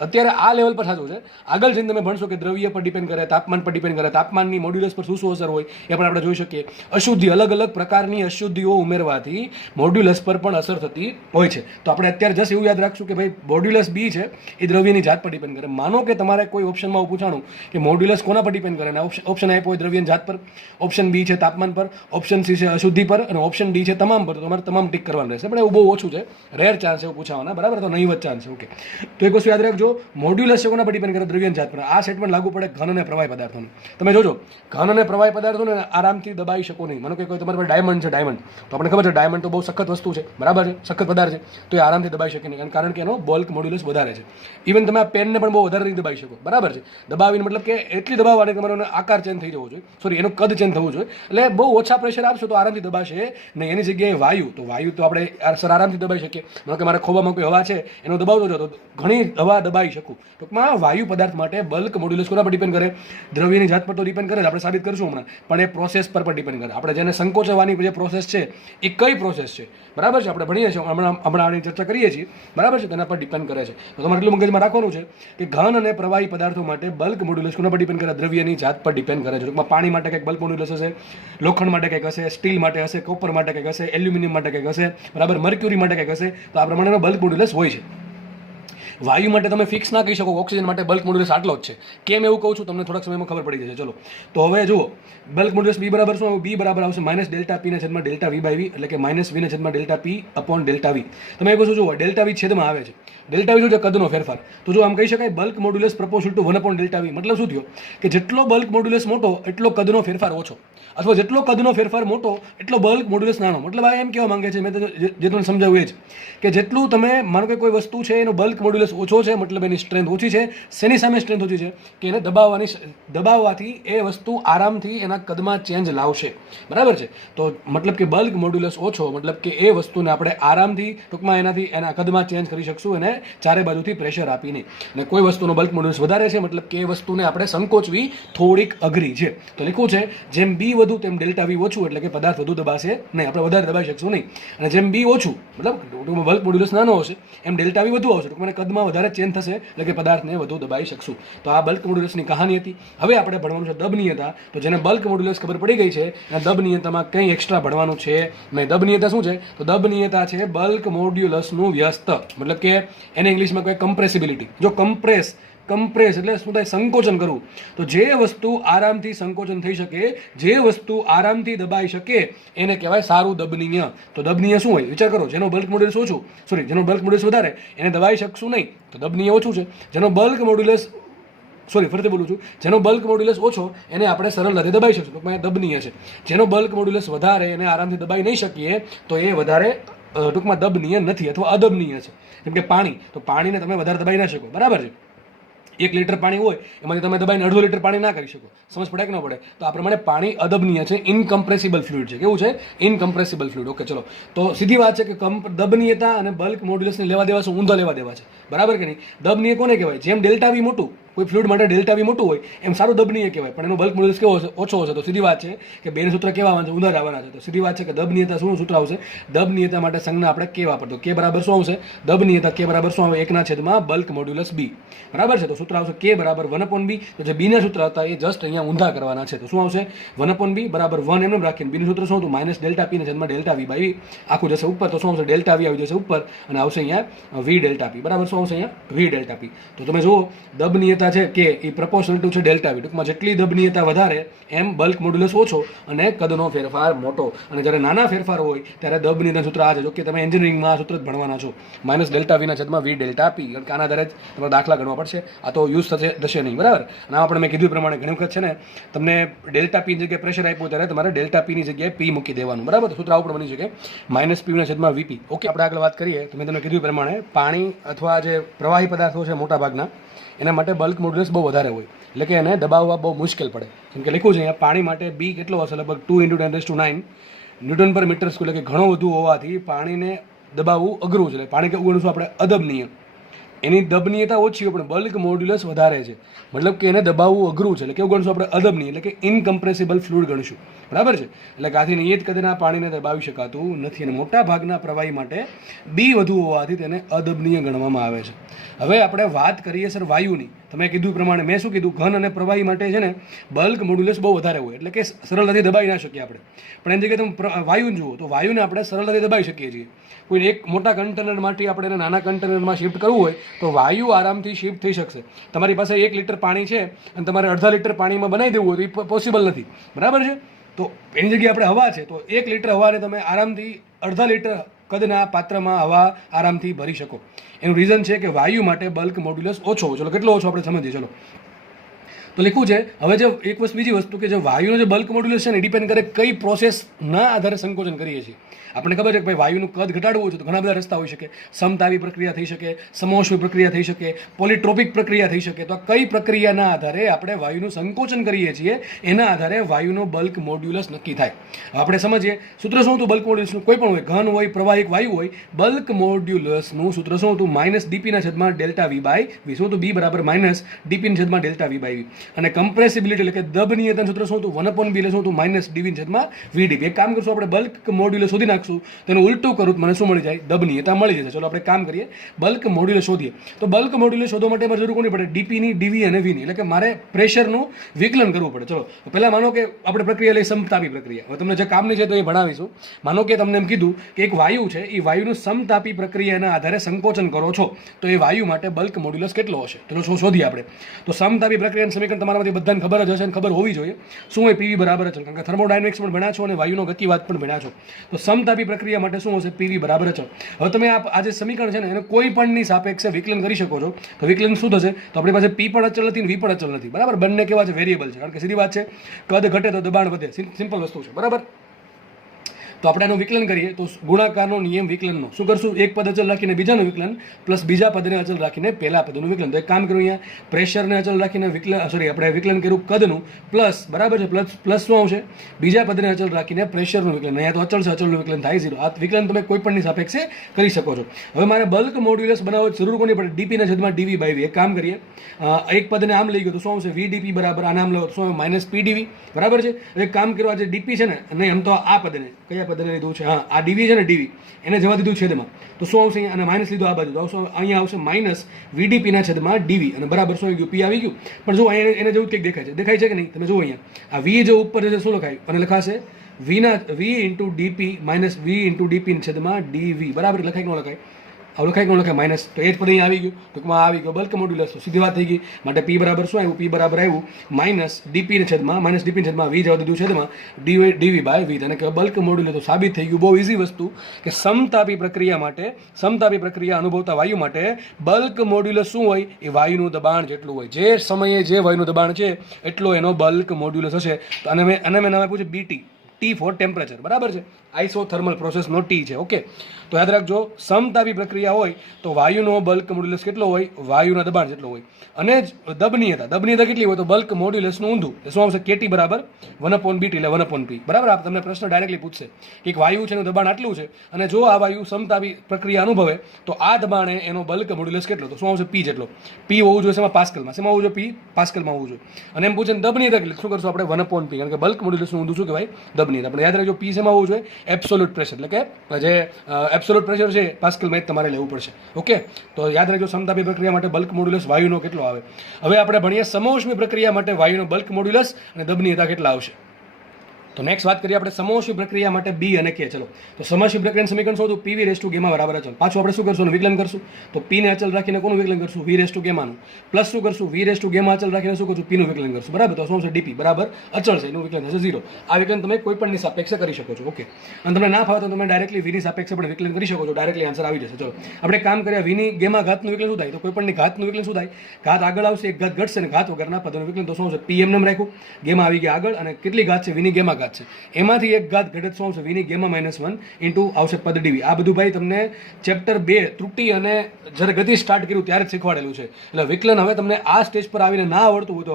અત્યારે આ લેવલ પર સાચું છે. આગળ જઈને તમે ભણશો કે દ્રવ્ય પર ડિપેન્ડ કરે, તાપમાન પર ડિપેન્ડ કરે, તાપમાનની મોડ્યુલસ પર શું શું અસર હોય એ પણ આપણે જોઈ શકીએ. અશુદ્ધિ, અલગ અલગ પ્રકારની અશુદ્ધિઓ ઉમેરવાથી મોડ્યુલસ પર પણ અસર થતી હોય છે. તો આપણે અત્યારે જસ્ટ એવું યાદ રાખશું કે ભાઈ મોડ્યુલસ બી છે એ દ્રવ્યની જાત પર ડિપેન્ડ કરે. માનો કે તમારે કોઈ ઓપ્શનમાં પૂછાણું કે મોડ્યુલસ કોના પર ડિપેન્ડ કરે, અને ઓપ્શન આપ્યો હોય દ્રવ્યની જાત પર, ઓપ્શન બી છે તાપમાન પર, ઓપ્શન સી છે અશુદ્ધિ પર, અને ઓપ્શન ડી છે તમામ પર, તો તમારે તમામ ટિક કરવાનું રહેશે. પણ એવું બહુ ઓછું છે, રેર ચાન્સ એવું પૂછાવાના, બરાબર? તો નહીવત ચાન્સ. ઓકે, તો એક વસ્તુ યાદ રાખજો, મોડ્યુલસ છે કોના પર ડિપેન્ડ કરે, દ્રવ્યની જાત પર. આ સ્ટેટમેન્ટ લાગુ પડે ઘન અને પ્રવાહી પદાર્થોને. તમે જોજો ઘન અને પ્રવાહી પદાર્થોને આરામથી દબાઈ શકો નહીં. માનો કે કોઈ તમારી પાસે ડાયમંડ છે, ડાયમંડ તો આપણે ખબર છે ડાયમંડ તો બહુ સખત વસ્તુ છે, બરાબર છે, સખત પદાર્થ છે, તો એ આરામથી દબાઈ શકે નહીં, કારણ કે એનો બલ્ક મોડ્યુલસ વધારે છે. ઇવન તમે આ પેનને પણ બહુ વધારે નહીં દબાઈ શકો, બરાબર છે. દબાવીને મતલબ કે એટલી દબાવવાની તમારો આકાર ચેન્જ થઈ જવો જોઈએ, સોરી એનું કદ ચેન્જ થવું જોઈએ. એટલે બહુ ઓછા પ્રેશર આપશો તો આરામથી દબાશે નહીં. એની જગ્યાએ વાયુ, તો વાયુ તો આપણે આરામથી દબાઈ શકીએ. માનો કે મારા ખોબામાં કોઈ હવા છે એનો દબાવતો જો તો ઘણી હવા દબાઈ શકું. ટૂંકમાં વાયુ પદાર્થ માટે બલ્ક મોડ્યુલસ કોના પર ડિપેન્ડ કરે, દ્રવ્યની જાત પર તો ડિપેન્ડ કરે, આપણે સાબિત કરીશું હમણાં, પણ એ પ્રોસેસ પર ડિપેન્ડ કરે. આપણે જેને સંકોચવાની જે પ્રોસેસ છે એ કઈ પ્રોસેસ છે, બરાબર છે, આપણે ભણીએ છીએ હમણાં આની ચર્ચા કરીએ છીએ, બરાબર છે, તેના પર ડિપેન્ડ કરે છે. તો તમારે એટલું મગજમાં રાખવાનું છે કે ઘન અને પ્રવાહી પદાર્થો માટે બલ્ક મોડ્યુલસ કોના પર ડિપેન્ડ કરે, દ્રવ્યની જાત પર ડિપેન્ડ કરે છે. ટૂંકમાં પાણી માટે કંઈક બલ્ક મોડ્યુલસ હશે, લોખંડ માટે કંઈક હશે, સ્ટીલ માટે હશે, કોપર માટે કંઈક હશે, એલ્યુમિનિયમ માટે કંઈક હશે, બરાબર, મર્ક્યુરી માટે કંઈક હશે. તો આ પ્રમાણેનો બલ્ક મોડ્યુલસ હોય છે. વાયુ માટે તમે ફિક્સ ના કહી શકો, ઓક્સિજન માટે બલ્ક મોડ્યુલસ આટલો જ છે. કેમ એવું કહું છું તમને થોડાક સમયમાં ખબર પડી જશે. ચલો તો હવે જુઓ, બલ્ક મોડ્યુલસ બી બરાબર શું આવે, બી બરાબર આવશે માઇનસ ડેલ્ટા પી ના છેદમાં ડેલ્ટા વી બાય વી, એટલે કે માઇનસ વી ના છેદમાં delta P upon delta V. તમે એ વસ્તુ જુઓ, ડેલ્ટા વી છેદમાં આવે છે, ડેલ્ટા વી શું છે, કદનો ફેરફાર. તો જો આમ કહી શકાય bulk modulus proportional to 1 upon delta V. મતલબ શું થયો કે જેટલો બલ્ક મોડ્યુલસ મોટો એટલો કદનો ફેરફાર ઓછો, અથવા જેટલો કદનો ફેરફાર મોટો એટલો બલ્ક મોડ્યુલસ નાનો. મતલબ આ એમ કહેવા માંગે છે, મેં જે તમને સમજાવ્યું એ જ કે જેટલું તમે માનો કે કોઈ વસ્તુ છે એનો બલ્ક મોડ્યુલસ ઓછો છે, મતલબ એની સ્ટ્રેન્થ ઓછી છે. શેની સામે સ્ટ્રેન્થ ઓછી છે કે એને દબાવવાથી એ વસ્તુ આરામથી એના કદમાં ચેન્જ લાવશે, બરાબર છે. તો મતલબ કે બલ્ક મોડ્યુલસ ઓછો મતલબ કે એ વસ્તુને આપણે આરામથી ટૂંકમાં એનાથી એના કદમાં ચેન્જ કરી શકશું, એને ચારે બાજુથી પ્રેશર આપીને. અને કોઈ વસ્તુનો બલ્ક મોડ્યુલસ વધારે છે મતલબ કે એ વસ્તુને આપણે સંકોચવી થોડીક અઘરી છે. તો લખ્યું છે જેમ બી વધુ તેમ ડેલ્ટા વી ઓછું, એટલે કે પદાર્થ વધુ દબાશે નહીં, આપણે વધારે દબાઈ શકશું નહીં. અને જેમ બી ઓછું મતલબ બલ્ક મોડ્યુલસ નાનો હશે એમ ડેલ્ટા વી વધુ આવશે, ટૂંકમાં કદમાં વધારે ચેન્જ થશે, એટલે કે પદાર્થને વધુ દબાઈ શકશું. તો આ બલ્ક મોડ્યુલસની કહાની હતી. હવે આપણે ભણવાનું છે દબનીયતા. તો જેને બલ્ક મોડ્યુલસ ખબર પડી ગઈ છે અને દબનીયતામાં કંઈ એક્સ્ટ્રા ભણવાનું છે નહીં. દબનીયતા શું છે, તો દબનીયતા છે બલ્ક મોડ્યુલસનું વ્યસ્ત, મતલબ કે એને ઇંગ્લિશમાં કોઈ કમ્પ્રેસિબિલિટી. જો કમ્પ્રેસ એટલે શું થાય, સંકોચન કરવું. તો જે વસ્તુ આરામથી સંકોચન થઈ શકે, જે વસ્તુ આરામથી દબાઈ શકે એને કહેવાય સારું દબનીય. તો દબનીય શું હોય વિચાર કરો, જેનો બલ્ક મોડ્યુલસ ઓછું, સોરી જેનો બલ્ક મોડ્યુલસ વધારે એને દબાઈ શકશું નહીં, તો દબનીય ઓછું છે. જેનો બલ્ક મોડ્યુલસ ફરીથી બોલું છું, જેનો બલ્ક મોડ્યુલસ ઓછો એને આપણે સરળતાથી દબાઈ શકશું, ટૂંકમાં એ દબનીય છે. જેનો બલ્ક મોડ્યુલસ વધારે એને આરામથી દબાઈ નહીં શકીએ તો એ વધારે ટૂંકમાં દબનીય નથી અથવા અદબનીય છે. જેમ કે પાણી, તો પાણીને તમે વધારે દબાઈ ના શકો, બરાબર છે. 1 લીટર પાણી હોય એમાંથી તમે દબાઈને 1/2 લીટર પાણી ના કરી શકો. સમજ પડે કે ન પડે? તો આ પ્રમાણે પાણી અદબનીય છે, ઇનકમ્પ્રેસિબલ ફ્લુઇડ છે. કેવું છે? ઇનકમ્પ્રેસિબલ ફ્લુઇડ. ઓકે, ચલો તો સીધી વાત છે કે દબનીયતા અને બલ્ક મોડ્યુલસને લેવા દેવા શું, ઊંધા લેવા દેવા છે, બરાબર કે નહીં? દબનીય કોને કહેવાય? જેમ ડેલ્ટા વી મોટું, કોઈ ફ્લુઇડ માટે ડેલ્ટા વી મોટું હોય એમ સારું દબનીય કહેવાય, પણ એનો બલ્ક મોડ્યુલસ કેવો હશે, ઓછો હશે. તો સીધી વાત છે કે બેને સૂત્ર કેવા આવવાના છે, ઊંધા આવવાના છે. તો સીધી વાત છે કે દબનીયતા શું સૂત્ર આવશે, દબનીયતા માટે સંજ્ઞા આપણે કે વાપરતો, કે બરાબર શું આવશે, દબનીયતા કે બરાબર શું આવે, 1// બલ્ક મોડ્યુલસ બી, બરાબર છે. તો સૂત્ર આવશે કે બરાબર 1/b. તો જે બીના સૂત્ર હતા એ જસ્ટ અહીંયા ઊંધા કરવાના છે. તો શું આવશે, 1/b બરાબર 1 એમ રાખીને બીનું સૂત્ર શું હતું, માઇનસ ડેલ્ટા પી ને છેદમાં ડેલ્ટા વી બાય વી. આખું જશે ઉપર, તો શું આવશે, ડેલ્ટા વી આવી જશે ઉપર અને આવશે અહીંયા વી ડેલ્ટા પી, બરાબર. શું આવશે અહીંયા વી ડેલ્ટા પી. તો તમે જુઓ દબનીયતા છે કે એ પ્રપોર્શનલ ટુ છે ડેલ્ટા વી. ટૂંકમાં જેટલી દબનીયતા વધારે એમ બલ્ક મોડ્યુલસ ઓછો અને કદનો ફેરફાર મોટો. અને જ્યારે નાના ફેરફાર હોય ત્યારે દબનીયતા સૂત્ર આ છે. જો કે તમે એન્જિનિયરિંગમાં આ સૂત્ર જ ભણવાના છો, માઇનસ ડેલ્ટા વીના છેદમાં વી ડેલ્ટા પી, કારણ કે આના આધારે જ તમારે દાખલા ગણવા પડશે. આ તો યુઝ થશે નહીં, બરાબર. અને આ આપણે મેં કીધું પ્રમાણે ઘણી વખત છે ને તમને ડેલ્ટા પી જગ્યાએ પ્રેશર આપ્યું ત્યારે તમારે ડેલ્ટા પીની જગ્યાએ પી મૂકી દેવાનું, બરાબર. તો સૂત્ર આવું પણ બની શકે, માઇનસ પીના છેદમાં વીપી. ઓકે, આપણે આગળ વાત કરીએ તો મેં તમને કીધું પ્રમાણે પાણી અથવા જે પ્રવાહી પદાર્થો છે મોટા ભાગના એના માટે બલ્ક મોડ્યુલસ બહુ વધારે હોય, એટલે કે એને દબાવવા બહુ મુશ્કેલ પડે. જેમ કે લખ્યું છે અહીંયા પાણી માટે બી કેટલો હશે, લગભગ 2 × 10⁹ ન્યૂટન પર મીટર સ્ક્વેર, એટલે કે ઘણું વધુ હોવાથી પાણીને દબાવવું અઘરું છે. પાણી કેવું ગણું છું આપણે, અદબનીય. એની દબનીયતા ઓછી હોય પણ બલ્ક મોડ્યુલસ વધારે છે, મતલબ કે એને દબાવવું અઘરું છે. એટલે કેવું ગણશું આપણે? અદબનીય, એટલે કે ઇનકમ્પ્રેસિબલ ફ્લુઇડ ગણશું. બરાબર છે? એટલે કે આથી નિયત કદના પાણીને દબાવી શકાતું નથી. અને મોટા ભાગના પ્રવાહી માટે બી વધુ હોવાથી તેને અદબનીય ગણવામાં આવે છે. હવે આપણે વાત કરીએ સર વાયુની. તમે કીધું પ્રમાણે મેં શું કીધું? ઘન અને પ્રવાહી માટે છે ને બલ્ક મોડ્યુલસ બહુ વધારે હોય, એટલે કે સરળતાથી દબાવી ના શકીએ આપણે. પણ એની જગ્યાએ તમે વાયુને જુઓ તો વાયુને આપણે સરળતાથી દબાવી શકીએ છીએ. કોઈ એક મોટા કન્ટેનરમાંથી આપણે એને નાના કન્ટેનરમાં શિફ્ટ કરવું હોય તો વાયુ આરામથી શિફ્ટ થઈ શકશે. તમારી પાસે 1 લીટર પાણી છે અને તમારે અડધા લીટર પાણીમાં બનાવી દેવું હોય તો એ પોસિબલ નથી. બરાબર છે? તો એની જગ્યાએ આપણે હવા છે તો 1 લીટર હવાને તમે આરામથી અડધા લીટર કદના પાત્રમાં હવા આરામથી ભરી શકો. એનું રીઝન છે કે વાયુ માટે બલ્ક મોડ્યુલસ ઓછો હોય. ચલો કેટલો ઓછો આપણે સમજીએ. ચલો તો લખ્યું છે. હવે જે એક વસ્તુ, બીજી વસ્તુ કે જે વાયુનો જે બલ્ક મોડ્યુલસ છે ને ડિપેન્ડ કરે કઈ પ્રોસેસના આધારે સંકોચન કરીએ છીએ. આપણે ખબર છે કે ભાઈ વાયુનું કદ ઘટાડવું છે તો ઘણા બધા રસ્તા હોઈ શકે. સમતાવી પ્રક્રિયા થઈ શકે, સમોષ્મી પ્રક્રિયા થઈ શકે, પોલિટ્રોપિક પ્રક્રિયા થઈ શકે. તો કઈ પ્રક્રિયાના આધારે આપણે વાયુનું સંકોચન કરીએ છીએ એના આધારે વાયુનો બલ્ક મોડ્યુલસ નક્કી થાય. આપણે સમજીએ સૂત્ર શું હતું બલ્ક મોડ્યુલસનું? કોઈ પણ હોય, ઘન હોય, પ્રવાહિક વાયુ હોય, બલ્ક મોડ્યુલસનું સૂત્ર શું હતું? -dp/Δv/v. શું હતું? b = -dp/Δv/v. અને કમ્પ્રેસિબિલિટી એટલે કે દબનીયતાનું સૂત્ર શું હતું? 1/b એટલે શું હતું? -dv/vdp. એક કામ કરશું આપણે, બલ્ક મોડ્યુલસ શોધી નાખશું, તેનું ઉલટું કરું તો મને શું મળી જાય? દબનીયતા મળી જશે. ચલો આપણે કામ કરીએ, બલ્ક મોડ્યુલસ શોધીએ. તો બલ્ક મોડ્યુલસ શોધવા માટે મારે જરૂર કોની પડે? ડીપીની, ડીવી અને વીની. એટલે કે મારે પ્રેશરનું વિકલન કરવું પડે. ચલો પહેલા માનો કે આપણે પ્રક્રિયા લઈ સમતાપી પ્રક્રિયા. હવે તમને જે કામની છે તો એ ભણાવીશું. માનો કે તમને એમ કીધું કે એક વાયુ છે, એ વાયુનું સમતાપી પ્રક્રિયાના આધારે સંકોચન કરો છો તો એ વાયુ માટે બલ્ક મોડ્યુલસ કેટલો હશે? તો શું શોધીએ આપણે? તો સમતાપી પ્રક્રિયાનું સમીકરણ તમારામાંથી બધાને ખબર જ હશે અને ખબર હોવી જોઈએ. શું હોય? પીવી બરાબર અચળ. કારણ કે થર્મોડાયનેમિક્સ પણ ભણ્યા છો અને વાયુનો ગતિવાદ પણ ભણ્યા છો. તો સમતાપી પ્રક્રિયા માટે શું હશે? પીવી બરાબર અચળ. હવે તમે આ જે સમીકરણ છે ને એને કોઈ પણની સાપેક્ષે વિકલન કરી શકો છો. તો વિકલન શું થશે? તો આપણી પાસે પી પણ અચળ નથી અને વી પણ અચળ નથી. બરાબર? બંને કેવા છે? વેરિયેબલ છે. કારણ કે સીધી વાત છે, કદ ઘટે તો દબાણ વધે. સિમ્પલ વસ્તુ છે. બરાબર? તો આપણે આનું વિકલન કરીએ તો ગુણાકારનો નિયમ વિકલનનો શું કરશું? એક પદ અચળ રાખીને બીજાનું વિકલન પ્લસ બીજા પદને અચળ રાખીને પહેલા પદનું વિકલન. તો એક કામ કર્યું, અહીંયા પ્રેશરને અચળ રાખીને આપણે વિકલન કર્યું કદનું પ્લસ, બરાબર છે, પ્લસ શું આવશે? બીજા પદને અચળ રાખીને પ્રેશરનું વિકલન. અહીંયા તો અચળ છે, અચળનું વિકલન થાય 0. આ વિકલન તમે કોઈ પણની સાપેક્ષે કરી શકો છો. હવે મારે બલ્ક મોડ્યુલસ બનાવવા જરૂર કોની પડે? dp/dv/v. એક કામ કરીએ, એક પદને આમ લઈ ગયો તો શું આવશે? vdp બરાબર આને આમ લો તો શું આવે? -pdv. બરાબર છે? એક કામ કર્યું, આ જે ડીપી છે ને, નહીં આમ તો આ પદને કયા પદને લીધું છે? હા, આ ડીવી છે ને, ડીવી એને જવા દીધું છેદમાં. તો શું આવશે? અહીંયા અને માઇનસ લીધું આ બાજુ, તો અહીંયા આવશે -vdp/dv. અને બરાબર શું આવી ગયું? પી આવી ગયું. પણ જો અહીંયા એને જેવું કંઈક દેખાય છે કે નહીં? તમે જુઓ અહીંયા આ વી જે ઉપર છે શું લખાય? અને લખાશે v/dp - v/dp/dv. બરાબર લખાય કે ન લખાય? આવું લખાય કે ન લખાય? માઇનસ. તો એ જ પદ અહીંયા આવી ગયું. ટૂંકમાં આવી ગયો બલ્ક મોડ્યુલસ. તો સીધી વાત થઈ ગઈ. માટે પી બરાબર શું આવ્યું? પી બરાબર આવ્યું -dp/v જવા દીધું છેદમાં dv/v. અને કે બલ્ક મોડ્યુલસ. તો સાબિત થઈ ગયું. બહુ ઇઝી વસ્તુ કે સમતાપી પ્રક્રિયા અનુભવતા વાયુ માટે બલ્ક મોડ્યુલસ શું હોય? એ વાયુનું દબાણ જેટલું હોય. જે સમયે જે વાયુનું દબાણ છે એટલો એનો બલ્ક મોડ્યુલસ હશે. અને મેં નામ આપ્યું છે બીટી. T four temperature. બરાબર છે? આઇસોથર્મલ પ્રોસેસનો ટી છે. ઓકે, તો યાદ રાખજો, સમતાપી પ્રક્રિયા હોય તો વાયુનો બલ્ક મોડ્યુલસ કેટલો હોય? વાયુના દબાણ જેટલો હોય. અને દબનીયતા કેટલી હોય? તો બલ્ક મોડ્યુલસનું ઊંધું. શું આવશે? KT બરાબર 1/BT એટલે 1/P. બરાબર? આ તમને પ્રશ્ન ડાયરેક્ટલી પૂછશે કે એક વાયુ છે એનું દબાણ આટલું છે અને જો આ વાયુ સમતાપી પ્રક્રિયા અનુભવે તો આ દબાણે એનો બલ્ક મોડ્યુલસ કેટલો? તો શું આવશે? P જેટલો. P હોવું જોઈએ શેમાં? પાસ્કલમાં. શેમાં હોવું જોઈએ? P પાસ્કલમાં હોવું જોઈએ. અને એમ પૂછે દબનીયતા કેટલી? શું કરશું આપણે? 1/P. કારણ કે બલ્ક મોડ્યુલસનું ઊંધું શું કહેવાય? દબનીયતા. આપણે યાદ રાખજો, P શેમાં હોવું જોઈએ? Absolute pressure. એટલે કે જે એબ્સોલ્યુટ પ્રેશર છે પાસ્કલમાં જ તમારે લેવું પડશે. ઓકે, તો યાદ રાખજો, સમતાપી પ્રક્રિયા માટે બલ્ક મોડ્યુલસ વાયુનો કેટલો આવે. હવે આપણે ભણીએ સમોષ્મી પ્રક્રિયા માટે વાયુનો બલ્ક મોડ્યુલસ અને દબનીયતા કેટલા આવશે. તો નેક્સ્ટ વાત કરીએ આપણે સમોષ્મી પ્રક્રિયા માટે બી અને કે. ચલો, તો સમોષ્મી પ્રક્રિયાનું સમીકરણ શું હતું? pv/γ બરાબર અચળ. પાછું આપણે શું કરશું? વિકલન કરશું. તો p ને અચળ રાખીને કોનું વિકલન કરશું? v/γ નું. પ્લસ શું કરશું? v/γ અચળ રાખીને શું કરશું? p નું વિકલન કરશું. બરાબર? તો શું છે? dp બરાબર અચળ છે, એનું વિકલન થશે 0. આ વિકલન તમે કોઈ પણની સાપેક્ષે કરી શકો છો. ઓકે, અને તમને ના ફાવે તો તમે ડાયરેક્ટલી v ની સાપેક્ષે પણ વિકલન કરી શકો છો. ડાયરેક્ટલી આન્સર આવી જશે. ચલો આપણે કામ કર્યા, v ની ગેમા ઘાતનું વિકલન શું થાય? તો કોઈ પણની ઘાતનું વિકલન શું થાય? ઘાત આગળ આવશે, એક ઘાત ઘટશે અને ઘાત વગરના પદનું વિકલન. તો શું છે? p એમ નામ રાખ્યું, ગેમા આવી ગયા આગળ અને કેટલી ઘાત છે? v ની ગેમા ઘાત. ઘાત છે, એમાંથી એક ઘાત ઘટે શું આવશે વીની ગેમા -1 ઇન્ટુ આવશે પદ ડીવી. આ બધું ભાઈ તમને ચેપ્ટર 2 ત્રુટિ અને જ્યારે ગતિ સ્ટાર્ટ કર્યું ત્યારે જ શીખવાડેલું છે. એટલે વિકલન હવે તમને આ સ્ટેજ પર આવીને ના આવડતું હોય તો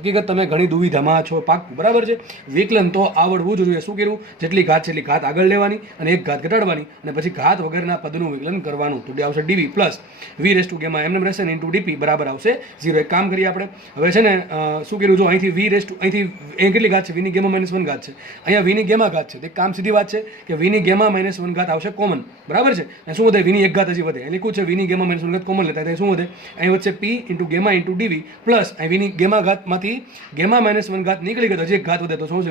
હકીકત તમે ઘણી દુવિધામાં છો, પાક્કું, બરાબર છે. વિકલન તો આવડવું જ જોઈએ. શું કર્યું? જેટલી ઘાત છે એટલી ઘાત આગળ લેવાની અને એક ઘાત ઘટાડવાની અને પછી ઘાત વગરના પદનું વિકલન કરવાનું. તો આવશે DV plus V raise to gamma એમને રહેશે ને ઇન્ટુ ડીપી બરાબર આવશે 0. એક કામ કરીએ આપણે હવે છે ને શું કર્યું? જો અહીંથી વી રેસ ટુ અહીંથી એ કેટલી ઘાત છે? વીની ગેમા -1 ઘાત છે. અહીંયા વીની ગેમા ઘાત છે. એક કામ સીધી વાત છે કે વીની ગેમા -1 ઘાત આવશે કોમન, બરાબર છે. અને શું વધે? વીની એક ઘાત હજી વધે. એ લખ્યું છે વીની ગેમા -1 ઘાત કોમન લેતા શું વધે? અહીં વચ્ચે પી ઇન્ટુ ગેમા ઇન્ટુ ડીવી પ્લસ અહીં વીની ગેમા ઘાતમાંથી ગેમા -1 ઘાત નીકળી ગયો, હજી એક ઘાત વધે તો શું છે?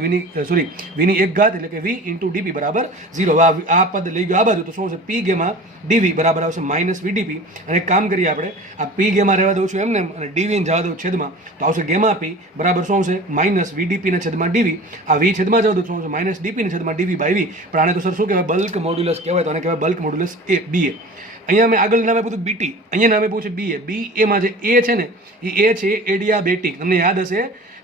વીની એક ઘાત એટલે કે વી ઇન્ટુ ડીપી બરાબર 0. આ પદ લઈ ગયો આ બાજુ તો શું છે? પી ગેમા ડીવી બરાબર આવશે -વીડીપી. અને એક કામ કરીએ આપણે આ પી ગેમા રહેવા દઉં છું એમને અને ડીવી જવા દઉં છેદમાં તો આવશે ગેમા પી બરાબર શું આવશે? -વીડીપી ને છેદમાં ડીવી. આ વી છેદમાં જવા દઉં શું આવશે? -ડીપી ને છેદમાં ડીવી બાય વી. પણ આને તો સર શું કહેવાય? બલ્ક મોડ્યુલસ કહેવાય. તો આને કહેવાય બલ્ક મોડ્યુલસ એ બીએ. અહીંયા મેં આગળ નામે પૂછ્યું બીટી, અહીંયા નામે પૂછે બીએ. બીએમાં જે એ છે ને એ છે એડિયાબેટિક. તમને યાદ હશે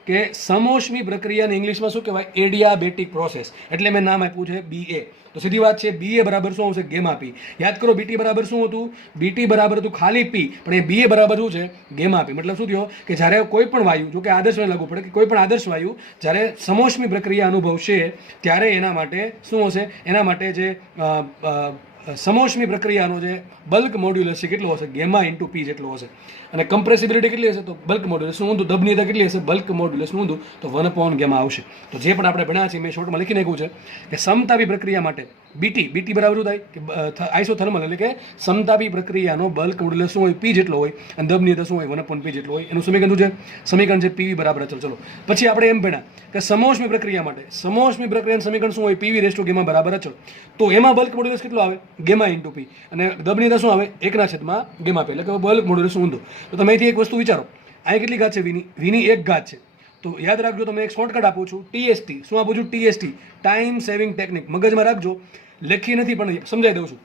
કે સમોષ્મી પ્રક્રિયાને ઇંગ્લિશમાં શું કહેવાય? Adiabatic process. એટલે મેં નામ આપ્યું છે બીએ. તો સીધી વાત છે બીએ બરાબર શું આવશે? ગેમા પી. યાદ કરો બીટી બરાબર શું હતું? બીટી બરાબર હતું ખાલી પી, પણ એ બીએ બરાબર શું છે? ગેમા પી. મતલબ શું થયો કે જ્યારે કોઈ પણ વાયુ, જો કે આદર્શને લાગુ પડે કે કોઈ પણ આદર્શ વાયુ જ્યારે સમોષ્મી પ્રક્રિયા અનુભવશે ત્યારે એના માટે શું હશે? એના માટે જે સમોષ્મી પ્રક્રિયાનો જે બલ્ક મોડ્યુલસ છે કેટલો હશે? ગેમા ઇન્ટુ પી જેટલો હશે. અને કમ્પ્રેસિબિલિટી કેટલી હશે? તો બલ્ક મોડ્યુલસનું ઊંધું. દબનીયતા કેટલી હશે? બલ્ક મોડ્યુલસનું ઊંધું તો 1 ગેમા આવશે. તો જે પણ આપણે ભણ્યા છીએ મેં શોર્ટમાં લખી નાખ્યું છે કે સમતાપી પ્રક્રિયા માટે બીટી બરાબર શું થાય કે આઇસોથર્મલ એટલે કે સમતાપી પ્રક્રિયાનો બલ્ક મોડ્યુલસ શું હોય? પી જેટલો હોય અને દબનીયતા શું હોય? 1/p જેટલો હોય. એનું સમીકરણ શું છે? સમીકરણ છે પીવી બરાબર અચળ. ચલો પછી આપણે એમ ભણ્યા કે સમોષ્મી પ્રક્રિયા માટે સમોષ્મી પ્રક્રિયાનું સમીકરણ શું હોય? પીવી રેસ ટુ ગેમા બરાબર અચળ. તો એમાં બલ્ક મોડ્યુલસ કેટલો આવે? ગેમા ઇન્ટુ પી. અને દબનીયતા શું આવે? 1/છેદમાં ગેમા પી. એટલે કે બલ્ક મોડ્યુલસ ઊંધું. તો તમે અહીંથી એક વસ્તુ વિચારો, અહીં કેટલી ઘાત છે? વીની એક ઘાત છે. તો યાદ રાખજો, તમે એક શોર્ટકટ આપું છું ટીએસટી. શું આપું છું? ટીએસટી, ટાઈમ સેવિંગ ટેકનિક. મગજમાં રાખજો, લખી નથી પણ સમજાવી દઉં છું.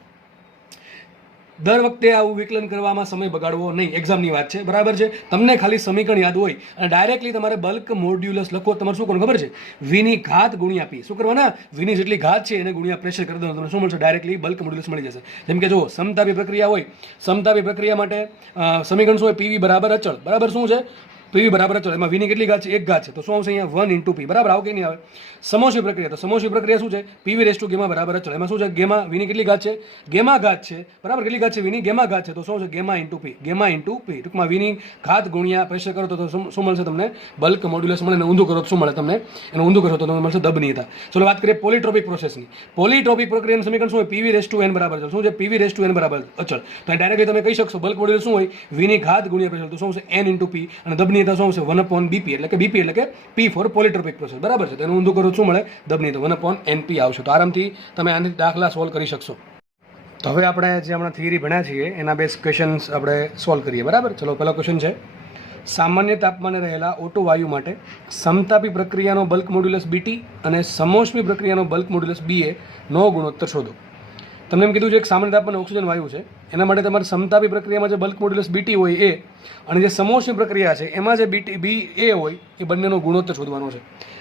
દર વખતે આવું વિકલન કરવામાં સમય બગાડવો નહીં. એક્ઝામની વાત છે, બરાબર છે. તમને ખાલી સમીકરણ યાદ હોય અને ડાયરેક્ટલી તમારે બલ્ક મોડ્યુલસ લખો. તમારે શું કરવાનું ખબર છે? વીની ઘાત ગુણ્યા પી. શું કરવાના? વીની જેટલી ઘાત છે એને ગુણ્યા પ્રેશર કરી દો. તમને શું મળશે? ડાયરેક્ટલી બલ્ક મોડ્યુલસ મળી જશે. જેમ કે જો સમતાપી પ્રક્રિયા હોય, સમતાપી પ્રક્રિયા માટે સમીકરણ શું હોય? પીવી બરાબર અચળ. બરાબર શું છે? પીવી બરાબર અચળ. એમાં વીની કેટલી ઘાત છે? એક ઘાત છે. તો શું આવશે અહીંયા? 1 ઇન્ટુ પી બરાબર. આવું કંઈ નહીં આવે. સમોષ્મી પ્રક્રિયા, તો સમોષ્મી પ્રક્રિયા શું છે? પીવી રેસ ટુ ગેમા બરાબર અચળ. એમાં શું છે? ગેમા વીની કેટલી ઘાત છે? ગેમા ઘાત છે બરાબર. કેટલી ઘાત છે? વીની ગેમા ઘાત છે. તો શું છે? ગેમા ઇન્ટુ પી. ગેમા ઇન્ટુ પી. ટૂંકમાં વીની ઘાત ગુણ્યા પ્રેશર કરો તો શું મળશે તમને? બલ્ક મોડ્યુલસ મળે. અને ઊંધું કરો તો શું મળે તમને? એનું ઊંધું કરો તો તમને મળશે દબનીયતા. ચલો વાત કરીએ પોલીટ્રોપિક પ્રોસેસની. પોલીટ્રોપિક પ્રક્રિયાનું સમીકરણ શું હોય? પીવી રેસ ટુ એન બરાબર અચળ. શું છે? પીવી રેસ ટુ એન બરાબર અચળ. તો ડાયરેક્ટલી તમે કહી શકશો બલ્ક મોડ્યુલસ શું હોય? વીની ઘાત ગુણ્યા પ્રેશર. તો શું છે? એન ઇન્ટુ પી. અને દબનીયતા શું છે? 1/બીપી. એટલે કે બીપી એટલે કે પી ફોર પોલીટ્રોપિક પ્રોસેસ. બરાબર છે. તેનું ઊંધું કરો શું મળે? દબનીયતા 1/NP આવશે. તો આરામથી તમે આની દાખલા સોલ્વ કરી શકશો. તો હવે આપણે જે હમણાં થિયરી ભણ્યા છીએ એના બે ક્વેશ્ચન્સ આપણે સોલ્વ કરીએ. બરાબર. ચલો પહેલો ક્વેશ્ચન છે, સામાન્ય તાપમાને રહેલા ઓટો વાયુ માટે સમતાપી પ્રક્રિયાનો બલ્ક મોડ્યુલસ બીટી અને સમોષ્મી પ્રક્રિયાનો બલ્ક મોડ્યુલસ બીએ નો ગુણોત્તર શોધો. તમને એમ કીધું છે કે સામાન્ય તાપમાને ઓક્સિજન વાયુ છે, એના માટે તમારે સમતાપી પ્રક્રિયામાં જે બલ્ક મોડ્યુલસ બીટી હોય એ અને જે સમોષ્મી પ્રક્રિયા છે એમાં જે બી એ હોય એ બંનેનો ગુણોત્તર શોધવાનો છે.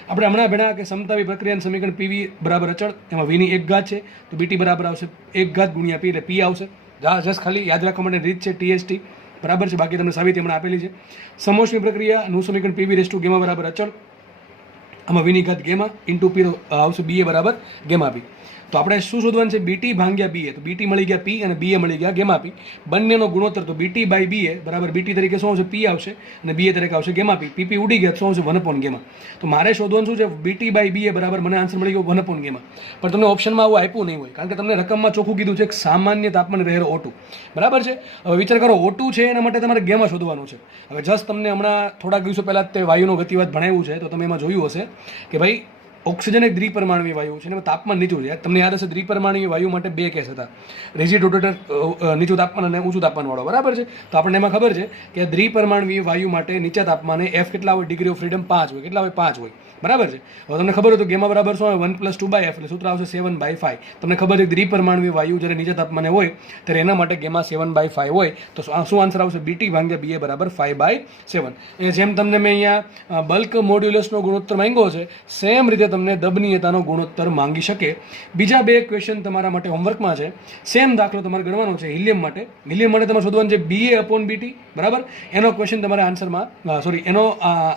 આપણે હમણાં ભણ્યા કે સમતાપી પ્રક્રિયાનું સમીકરણ પીવી બરાબર અચળ. એમાં વીની એક ઘાત છે તો બીટી બરાબર આવશે એક ઘાત ગુણ્યા પી એટલે પી આવશે. જસ્ટ ખાલી યાદ રાખવા માટે રીત છે ટીએસટી. બરાબર છે. બાકી તમને સાબિતી હમણાં આપેલી છે. સમોષ્મી પ્રક્રિયાનું સમીકરણ પીવી રેસ ટુ ગેમા બરાબર અચળ. આમાં વીની ઘાત ગેમા ઇન્ટુ પી આવશે બીએ બરાબર ગેમા પી. તો આપણે શું શોધવાનું છે? બીટી ભાંગ્યા બીએ. તો બીટી મળી ગયા પી અને બીએ મળી ગયા ગેમા પી. બંનેનો ગુણોત્તર તો બીટી બાય બીએ બરાબર બીટી તરીકે શું આવશે? પી આવશે અને બીએ તરીકે આવશે ગેમા પી. પીપી ઉડી ગયા શું આવશે? 1 ગેમા. તો મારે શોધવાનું શું છે? બીટી બાય બીએ બરાબર મને આન્સર મળી ગયો 1 ગેમા. પણ તમને ઓપ્શનમાં આવું આપ્યું નહીં હોય કારણ કે તમને રકમમાં ચોખ્ખું કીધું છે કે સામાન્ય તાપમાને રહેલો O2. બરાબર છે. હવે વિચાર કરો O2 છે એના માટે તમારે ગેમા શોધવાનું છે. હવે જસ્ટ તમને હમણાં થોડાક દિવસો પહેલાં તે વાયુનો ગતિવાદ ભણાવ્યું છે તો તમે એમાં જોયું હશે કે ભાઈ ઓક્સિજન એક દ્વિપરમાણવી વાયુ છે અને તાપમાન નીચું છે. તમને યાદ હશે દ્વિપરમાણવી વાયુ માટે બે કેસ હતા, રિજિડ રોટેટર નીચું તાપમાન અને ઊંચું તાપમાનવાળો. બરાબર છે. તો આપણને એમાં ખબર છે કે દ્વિપરમાણવી વાયુ માટે નીચા તાપમાને એફ કેટલા હોય? ડિગ્રી ઓફ ફ્રીડમ 5 હોય. કેટલા હોય? 5 હોય. બરાબર છે. હવે તમને ખબર હોય તો ગેમા બરાબર શું હોય 1+2/f એટલે સૂત્ર આવશે 7/5. તમને ખબર છે દ્વિપરમાણવી વાયુ જ્યારે નીચે તાપમાને હોય ત્યારે એના માટે ગેમા 7/5 હોય તો શું આન્સર આવશે BT ભાગ્યા BA બરાબર 5/7. જેમ તમને મેં અહીંયા બલ્ક મોડ્યુલસનો ગુણોત્તર માંગ્યો છે સેમ રીતે તમને દબનીયતાનો ગુણોત્તર માંગી શકે. બીજા બે ક્વેશ્ચન તમારા માટે હોમવર્કમાં છે. સેમ દાખલો તમારે ગણવાનો છે હિલિયમ માટે. હિલિયમ માટે તમારે શોધવાનું છે BA/BT બરાબર. એનો ક્વેશ્ચન તમારે એનો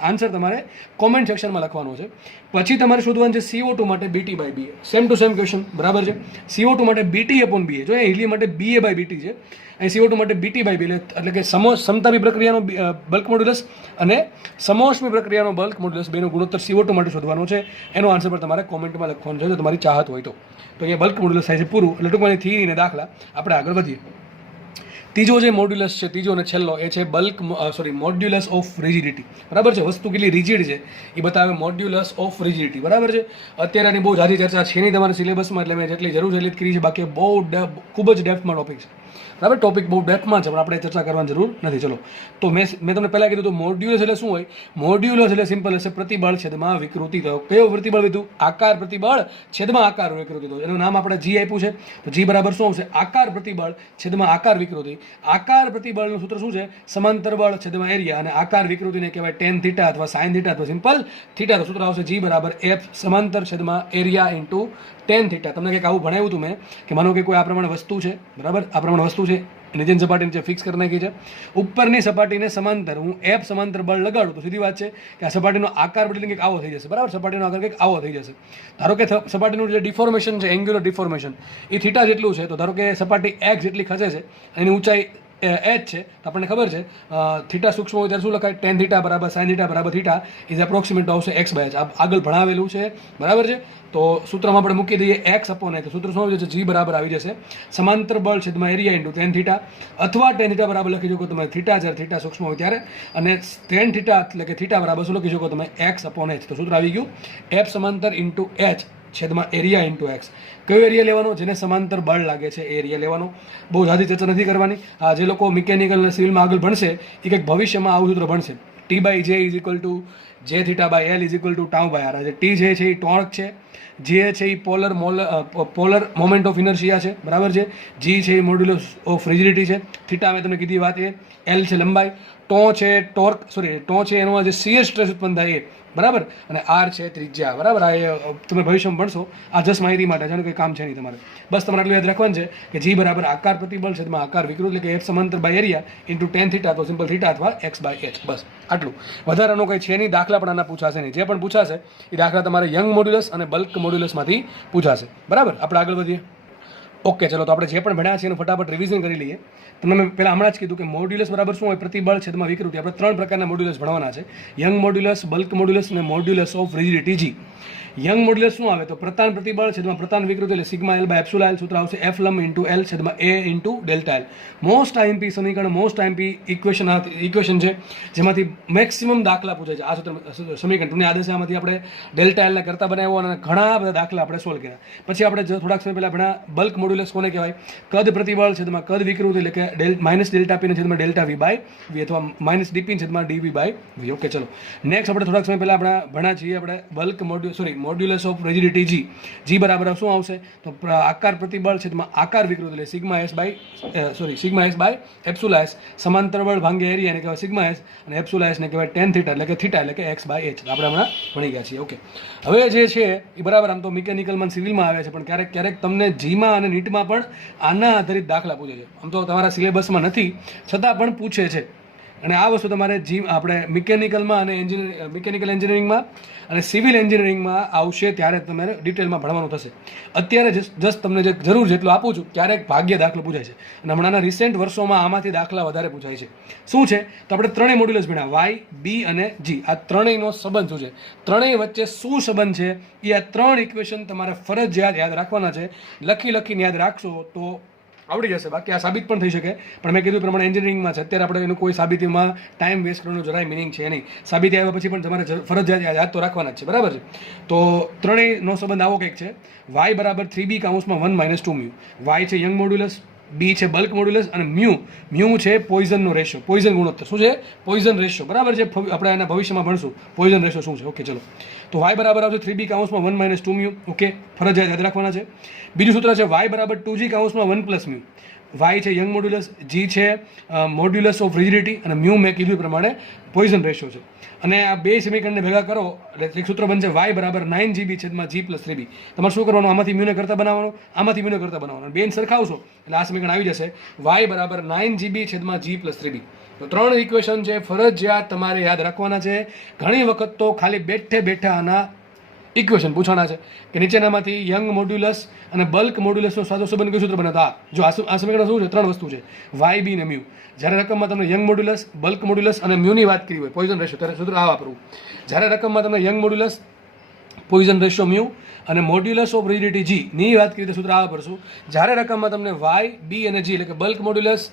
આન્સર તમારે કોમેન્ટ સેક્શનમાં લખવાનો છે. પછી તમારે શોધવાનું છે CO2 માટે BT/BA. Same to same question બરાબર છે. CO2 માટે BT/BA જો હિલિયમ માટે BA/BT છે અહીં CO2 માટે BT/BA એટલે કે સમતાપી પ્રક્રિયાનો બલ્ક મોડ્યુલસ અને સમોષ્મી પ્રક્રિયાનો બલ્ક મોડ્યુલસ બેનો ગુણોત્તર CO2 માટે શોધવાનો છે. એનો આન્સર પર તમારે કોમેન્ટમાં લખવાનો છે જો તમારી ચાહત હોય તો. અહીંયા બલ્ક મોડ્યુલસ થાય છે પૂરું. એટલે ટૂંકમાં થિયરીને દાખલા આપણે આગળ વધીએ. ત્રીજો જે મોડ્યુલસ છે ત્રીજો અને છેલ્લો એ છે મોડ્યુલસ ઓફ રિજિડિટી. બરાબર છે. વસ્તુ કેટલી રિજિડ છે એ બતાવે મોડ્યુલસ ઓફ રિજિડિટી. બરાબર છે. અત્યારે આની બહુ જાજી ચર્ચા છે નહીં તમારા સિલેબસમાં એટલે મેં જેટલી જરૂર છે એટલી જ કરી છે. બાકી બહુ ખૂબ જ ડેપ્થમાં ટોપિક છે. બરાબર. ટોપિક બહુ ડેપ્થમાં છે પણ આપણે ચર્ચા કરવાની જરૂર નથી. ચલો તો મેં તમને પહેલાં કીધું તો મોડ્યુલસ એટલે શું હોય? મોડ્યુલસ એટલે સિમ્પલ હશે પ્રતિબળ છેદમાં વિકૃતિ. તો કયો પ્રતિબળ લીધું? આકાર પ્રતિબળ છેદમાં આકાર વિકૃતિ. તો એનું નામ આપણે જી આપ્યું છે. તો જી બરાબર શું આવશે? આકાર પ્રતિબળ છેદમાં આકાર વિકૃતિ. આકાર પ્રતિબળનું સૂત્ર શું છે? સમાંતર બળ છેદમાં એરિયા. અને આકાર વિકૃતિને કહેવાય tan થીટા અથવા sin થીટા અથવા સિમ્પલ થીટા. તો સૂત્ર આવશે જી બરાબર F સમાંતર છેદમાં એરિયા ઇન્ટુ tan થીટા. તમને કંઈક આવું ભણાવ્યું હતું મેં કે માનો કે કોઈ આ પ્રમાણે વસ્તુ છે બરાબર. આ પ્રમાણે વસ્તુ છે નીચેની સપાટી નીચે ફિક્સ કરી નાખી છે. ઉપરની સપાટીને સમાંતર હું F સમાંતર બળ લગાડું તો સીધી વાત છે કે આ સપાટીનો આકાર બદલીને કંઈક આવો થઈ જશે. બરાબર. સપાટીનો આકાર કંઈક આવો થઈ જશે. ધારો કે સપાટીનું જે ડિફોર્મેશન છે એંગ્યુલર ડિફોર્મેશન એ થીટા જેટલું છે. તો ધારો કે સપાટી x જેટલી ખસે છે એની ઊંચાઈ h છે તો આપણને ખબર છે થીટા સૂક્ષ્મ હોય ત્યારે શું લખાય? tan થીટા બરાબર sin થીટા બરાબર થીટા ઇઝ એપ્રોક્સિમેટ આવશે x/h. આગળ ભણાવેલું છે બરાબર છે. તો સૂત્રમાં આપણે મૂકી દઈએ x/h. તો સૂત્ર શું આવી જશે? જી બરાબર આવી જશે સમાંતર બળ છેદમાં એરિયા ઇન્ટુ tan થીટા અથવા tan થીટા બરાબર લખી શકો તમે થીટા જ્યારે થીટા સૂક્ષ્મ હોય ત્યારે. અને tan થીટા એટલે કે થીટા બરાબર શું લખી શકો તમે? x/h. તો સૂત્ર આવી ગયું F સમાંતર ઇન્ટુ h છેદમાં એરિયા ઇન્ટુ એક્સ. કયો એરિયા લેવાનો? જેને સમાંતર બળ લાગે છે એ એરિયા લેવાનો. બહુ જાજી ચર્ચા નથી કરવાની. જે લોકો મિકેનિકલ અને સિવિલમાં આગળ ભણશે એ કંઈક ભવિષ્યમાં આવું સૂત્ર ભણશે. T/J is equal to J થીટા/L ઇઝ ઇક્વલ ટુ τ/r. જે ટી જે છે એ ટોર્ક છે. જે છે એ પોલર મોમેન્ટ ઓફ ઇનર્શિયા છે બરાબર છે. જી છે એ મોડ્યુલસ ઓફ રિજિડિટી છે. થીટા મેં તમને કીધી વાત એ. એલ છે લંબાઈ. ટો છે એનો જે શિયર સ્ટ્રેસ ઉત્પન્ન થાય એ બરાબર. અને આર છે ત્રિજ્યા બરાબર. આ તમે ભવિષ્યમાં ભણશો. આ જસ્ટ માહિતી માટે છે કંઈ કામ છે નહીં તમારે. બસ તમારે આટલું યાદ રાખવાનું છે કે જી બરાબર આકાર પ્રતિબળ છેદમાં આકાર વિકૃતિ એટલે કે F સમાંતર by area into tan theta તો સિમ્પલ થીટા અથવા x/h. બસ આટલું. વધારાનું કંઈ છે નહીં. દાખલા પણ આના પૂછાશે નહીં. જે પણ પૂછાશે એ દાખલા તમારે યંગ મોડ્યુલસ અને બલ્ક મોડ્યુલસમાંથી પૂછાશે બરાબર. આપણે આગળ વધીએ. ઓકે ચલો તો આપણે જે પણ ભણ્યા છે એનું ફટાફટ રિવિઝન કરી લઈએ. તમને મેં પહેલાં હમણાં જ કીધું કે મોડ્યુલસ બરાબર શું હોય? પ્રતિબળ છેદમાં વિકૃતિ. આપણે 3 પ્રકારના મોડ્યુલસ ભણવાના છે. યંગ મોડ્યુલસ, બલ્ક મોડ્યુલસ અને મોડ્યુલસ ઓફ રિજિડિટી જી. યંગ મોડ્યુલસ શું આવે? તો પ્રતાન પ્રતિબળ છેદમાં પ્રતાન વિકૃતિ એટલે sigma L by epsilon L. સૂત્ર આવશે F લંબ ઇન્ટુ L છેદમાં A into delta L. Most IMP સમીકરણ, મોસ્ટ આઈએમપી ઇક્વેશન છે જેમાંથી મેક્સિમમ દાખલા પૂછે છે. આ સૂત્ર સમીકરણ તમને યાદ હશે. આમાંથી આપણે ડેલ્ટા L કરતા બનાવ્યો અને ઘણા બધા દાખલા આપણે સોલ્વ કર્યા. પછી આપણે થોડાક સમય પહેલાં ભણ્યા બલ્ક મોડ્યુલસ કોને કહેવાય? કદ પ્રતિબળ છેદમાં કદ વિકૃતિ એટલે કે માઇનસ ડેલ્ટા પી છેદમાં ડેલ્ટા વી બાય વી અથવા માઇનસ ડીપી છેદમાં ડીવી બાય વી. ઓકે ચલો નેક્સ્ટ આપણે થોડાક સમય પહેલાં આપણે ભણ્યા છીએ આપણે બલ્ક મોડ્યુલસ ઓફ રિજિડિટી જી. જી બરાબર શું આવશે? તો આકાર પ્રતિબળ છેદમાં આકાર વિકૃતિ એટલે sigma S by epsilon S. સમાંતર બળ ભાંગ્યા એરિયા ને કહેવાય સિગ્મા એસ અને એપ્સિલોન એસ ને કહેવાય tan થીટા એટલે કે થીટા એટલે કે x/h. આપણે હમણાં ભણી ગયા છીએ. ઓકે હવે જે છે એ બરાબર આમ તો મિકેનિકલમાં સિવિલમાં આવે છે પણ ક્યારેક તમને જીમાં અને નીટમાં પણ આના આધારિત દાખલા પૂછે છે. આમ તો તમારા સિલેબસમાં નથી છતાં પણ પૂછે છે. અને આ વસ્તુ તમારે આપણે મિકેનિકલમાં અને મિકેનિકલ એન્જિનિયરિંગમાં અને સિવિલ એન્જિનિયરિંગમાં આવશે ત્યારે તમારે ડિટેલમાં ભણવાનું થશે. અત્યારે જસ્ટ તમને જે જરૂર જેટલું આપું છું ક્યારેક ભાગ્ય દાખલો પૂછાય છે. અને હમણાંના રિસેન્ટ વર્ષોમાં આમાંથી દાખલા વધારે પૂછાય છે. શું છે? તો આપણે ત્રણેય મોડ્યુલસ ભણ્યા વાય, બી અને જી. આ ત્રણેયનો સંબંધ શું છે? ત્રણેય વચ્ચે શું સંબંધ છે એ આ 3 ઇક્વેશન તમારે ફરજિયાત યાદ રાખવાના છે. લખીને યાદ રાખશો તો આવડી જશે. બાકી આ સાબિત પણ થઈ શકે પણ મેં કીધું પ્રમાણે એન્જિનિયરિંગમાં છે અત્યારે આપણે એનું કોઈ સાબિતીમાં ટાઈમ વેસ્ટ કરવાનું જરાય મિનિંગ છે નહીં. સાબિતી આવ્યા પછી પણ તમારે ફરજિયાત યાદ તો રાખવાના જ છે બરાબર છે. તો ત્રણેયનો સંબંધ આવો કંઈક છે. વાય બરાબર 3b (1 - 2 μ. વાય છે યંગ મોડ્યુલસ બી છે બલ્ક મોડ્યુલસ અને મ્યુ છે પોઈઝનનો રેશિયો, પોઈઝન ગુણોત્તર. શું છે? Poison ratio. બરાબર છે, આપણે એના ભવિષ્યમાં ભણશું પોઈઝન રેશિયો શું છે. ઓકે, ચલો. તો વાય બરાબર આવશે 3b કાઉન્સમાં 1 - 2 મ્યુ. ઓકે, ફરજિયાત યાદ રાખવાના છે. બીજું સૂત્ર છે વાય બરાબર 2g કાઉન્સમાં 1 + મ્યુ. વાય છે યંગ મોડ્યુલસ, જી છે મોડ્યુલસ ઓફ રિજિડિટી અને મ્યુ મેં કીધું એ પ્રમાણે પોઈઝન રેશિયો છે. અને આ બે સમીકરણને ભેગા કરો એટલે એક સૂત્ર બનશે વાય બરાબર 9gb છેદમાં g + 3b. તમારે શું કરવાનું? આમાંથી મ્યુને કરતા બનાવવાનો, આમાંથી મ્યુને કરતા બનાવવાનો, બેન સરખાવશો એટલે આ સમીકરણ આવી જશે વાય બરાબર 9gb છેદમાં g + 3b. તો 3 ઇક્વેશન છે, ફરજિયાત તમારે યાદ રાખવાના છે. ઘણી વખત તો ખાલી બેઠા આના ઇક્વેશન પૂછવાના છે કે નીચેનામાંથી યંગ મોડ્યુલસ અને બલ્ક મોડ્યુલસનો સાદો સંબંધ કયું સૂત્ર બને? જો આ સમીકરણ શું છે? 3 વસ્તુ છે, વાય બી ને મ્યુ. જ્યારે રકમમાં તમને યંગ મોડ્યુલસ, બલ્ક મોડ્યુલસ અને મ્યુની વાત કરી હોય પોઈઝન રેશિયો, ત્યારે સૂત્ર આ વાપરવું. જ્યારે રકમમાં તમને young modulus, poison ratio mu અને મોડ્યુલસ ઓફ રિજિડિટી જી ની વાત કરી તો સૂત્ર આ વાપરશું. જ્યારે રકમમાં તમને વાય બી અને જી એટલે કે bulk modulus,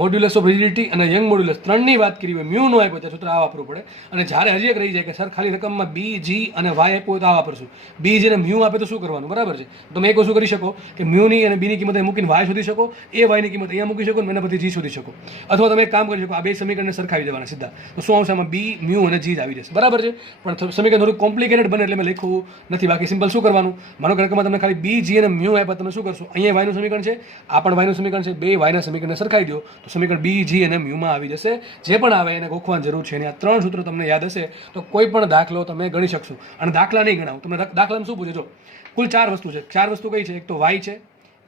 modulus of rigidity અને યંગ મોડ્યુલસ ત્રણની વાત કરી હોય, મ્યુ નો આપ્યો તો સૂત્ર આ વાપરવું પડે. અને જ્યારે હજી એક રહી જાય કે સર ખાલી રકમમાં બી, જી અને વાય આપ્યો હોય તો આ વાપરશું. બી, જી અને મ્યુ આપે તો શું કરવાનું? બરાબર છે, તમે એક વસ્તુ કરી શકો કે મ્યુની અને બીની કિંમત મૂકીને વાય શોધી શકો, એ વાયની કિંમત અહીંયા મૂકી શકો અને એના પરથી જી શોધી શકો. અથવા તમે એક કામ કરી શકો, આ બે સમીકરણને સરખાવી દેવાના સીધા, તો શું આવશે? આમાં બી, મ્યુ અને જી જ આવી જશે. બરાબર છે, પણ સમીકરણ થોડું કોમ્પ્લિકેટેડ બને એટલે મેં લખ્યું નથી. બાકી સિમ્પલ શું કરવાનું? માનો કે રકમમાં તમને ખાલી બી, જી અને મ્યુ આપ્યા, તમે શું કરશો? અહીંયા વાયનું સમીકરણ છે, આ પણ વાયનું સમીકરણ છે, બે વાયના સમીકરણને સરખાવી દો તો સમીકરણ બી, જી અને મ્યુમાં આવી જશે. જે પણ આવે એને ગોખવાની જરૂર છે. અને આ 3 સૂત્રો તમને યાદ હશે તો કોઈ પણ દાખલો તમે ગણી શકશો. અને દાખલા નહીં ગણાવું, તમને દાખલામાં શું પૂછે? જો કુલ 4 વસ્તુ છે. 4 વસ્તુ કઈ છે? એક તો વાય છે,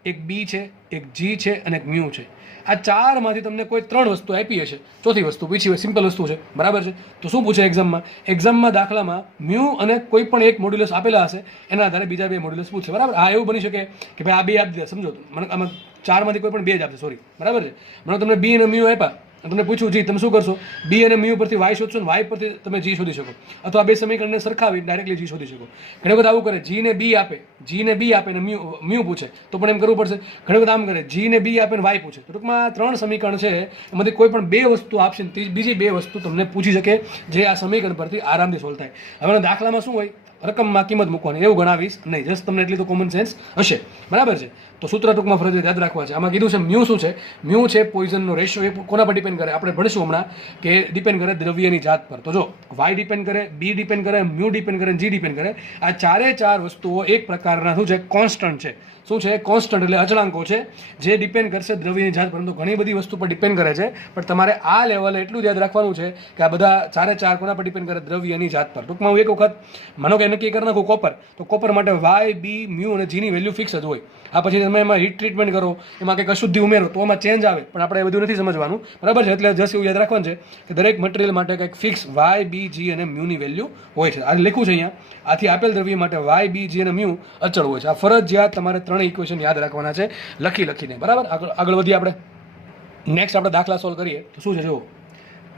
એક બી છે, એક જી છે અને એક મ્યુ છે. આ 4 માંથી તમને કોઈ 3 વસ્તુ આપી હશે, ચોથી વસ્તુ પૂછી હોય, સિમ્પલ વસ્તુ છે. બરાબર છે, તો શું પૂછે એક્ઝામમાં દાખલામાં મ્યુ અને કોઈ પણ એક મોડ્યુલસ આપેલા હશે, એના આધારે બીજા 2 મોડ્યુલસ પૂછે. બરાબર, આ એવું બની શકે કે ભાઈ આ 2 આપી દે, સમજો મને આમાં 4 માંથી કોઈ પણ 2 જ આપશે, સોરી. બરાબર છે, મને તમને બી અને મ્યુ આપ્યા, તમને પૂછ્યું જી, તમે શું કરશો? બી અને મ્યુ પરથી વાય શોધશો, વાય પરથી તમે જી શોધી શકો, અથવા બે સમીકરણને સરખાવી ડાયરેક્ટલી જી શોધી શકો. ઘણી વખત આવું કરે, જી ને બી આપે ને મ્યુ પૂછે તો પણ એમ કરવું પડશે. ઘણી વખત આમ કરે, જી ને બી આપે ને વાય પૂછે. તો ટૂંકમાં 3 સમીકરણ છે, એમાંથી કોઈ પણ 2 વસ્તુ આપશે ને બીજી 2 વસ્તુ તમને પૂછી શકે, જે આ સમીકરણ પરથી આરામથી સોલ્વ થાય. હવે દાખલામાં શું હોય? રકમમાં કિંમત મૂકવાની, એવું ગણાવીશ નહીં, જસ્ટ તમને એટલી તો કોમન સેન્સ હશે. બરાબર છે, તો સૂત્ર ટૂંકમાં ફરજિયાત યાદ રાખવા છે. આમાં કીધું છે મ્યુ શું છે? મ્યુ છે પોઈઝનનો રેશિયો. એ કોના પર ડિપેન્ડ કરે? આપણે ભણીશું હમણાં કે ડિપેન્ડ કરે દ્રવ્યની જાત પર. તો જો વાય ડિપેન્ડ કરે, બી ડિપેન્ડ કરે, મ્યુ ડિપેન્ડ કરે, જી ડિપેન્ડ કરે. આ 4 વસ્તુઓ એક પ્રકારના શું છે? કોન્સ્ટન્ટ છે. શું છે? કોન્સ્ટન્ટ એટલે અચળાંકો છે, જે ડિપેન્ડ કરશે દ્રવ્યની જાત. પરંતુ ઘણી બધી વસ્તુ પર ડિપેન્ડ કરે છે, પણ તમારે આ લેવલે એટલું જ યાદ રાખવાનું છે કે આ બધા 4 કોના પર ડિપેન્ડ કરે? દ્રવ્યની જાત પર. ટૂંકમાં હું એક વખત માનો કે નક્કી કરી નાખું કોપર, તો કોપર માટે વાય, બી, મ્યુ અને જીની વેલ્યુ ફિક્સ જ હોય. આ પછી તમે એમાં હીટ ટ્રીટમેન્ટ કરો, એમાં કંઈક અશુદ્ધિ ઉમેરો તો એમાં ચેન્જ આવે, પણ આપણે એ બધું નથી સમજવાનું. બરાબર છે, એટલે જસ્ટ એવું યાદ રાખવાનું છે કે દરેક મટીરિયલ માટે કંઈક ફિક્સ વાય, બી, જી અને મ્યુની વેલ્યુ હોય છે. આ લખ્યું છે અહીંયા. આથી આપેલ દ્રવ્ય માટે વાય, બી, જી અને મ્યુ અચળ હોય છે. આ ફરજિયાત તમારે 3 ઇક્વેશન યાદ રાખવાના છે, લખીને. બરાબર, આગળ વધીએ આપણે. નેક્સ્ટ આપણે દાખલા સોલ્વ કરીએ તો શું છે? જુઓ,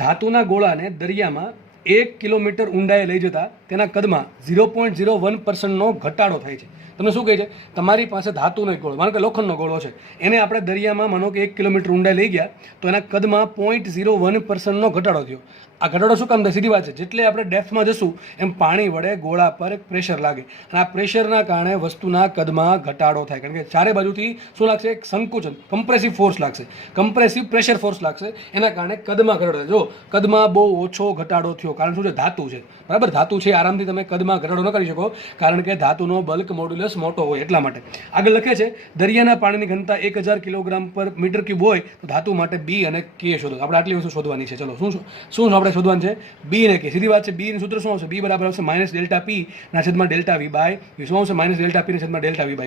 ધાતુના ગોળાને દરિયામાં 1 કિલોમીટર ઊંડાઈએ લઈ જતા તેના કદમાં 0.01% ઘટાડો થાય છે. તમને શું કહે છે? તમારી પાસે ધાતુનો એક ગોળો, માનો કે લોખંડનો ગોળો છે, એને આપણે દરિયામાં માનો કે 1 કિલોમીટર ઊંડાઈ લઈ ગયા તો એના કદમાં 0.01% ઘટાડો થયો. આ ઘટાડો શું કામ થાય? સીધી વાત છે, જેટલે આપણે ડેપ્થમાં જશું એમ પાણી વડે ગોળા પર પ્રેશર લાગે, અને આ પ્રેશરના કારણે વસ્તુના કદમાં ઘટાડો થાય. કારણ કે ચારે બાજુથી શું લાગશે? એક સંકુચન, કમ્પ્રેસિવ ફોર્સ લાગશે, કમ્પ્રેસિવ પ્રેશર ફોર્સ લાગશે, એના કારણે કદમાં ઘટાડો થાય. જો કદમાં બહુ ઓછો ઘટાડો થયો, કારણ શું છે? ધાતુ છે. બરાબર, ધાતુ છે, આરામથી તમે કદમાં ઘટાડો ન કરી શકો, કારણ કે ધાતુનો બલ્ક મોડ્યુલસ મોટો હોય એટલા માટે. આગળ લખે છે, દરિયાના પાણીની ઘનતા 1000 કિલોગ્રામ/મીટર ક્યુબ હોય તો ધાતુ માટે બી અને કે શોધો. આપણે આટલી વસ્તુ શોધવાની છે. ચલો, શું આપણે શોધવાનું છે? બી અને કે. સીધી વાત છે, બી નું સૂત્ર શું આવશે? બી બરાબર આવશે -ΔP/ΔV/V. શું આવશે? -ΔP/ΔV/V.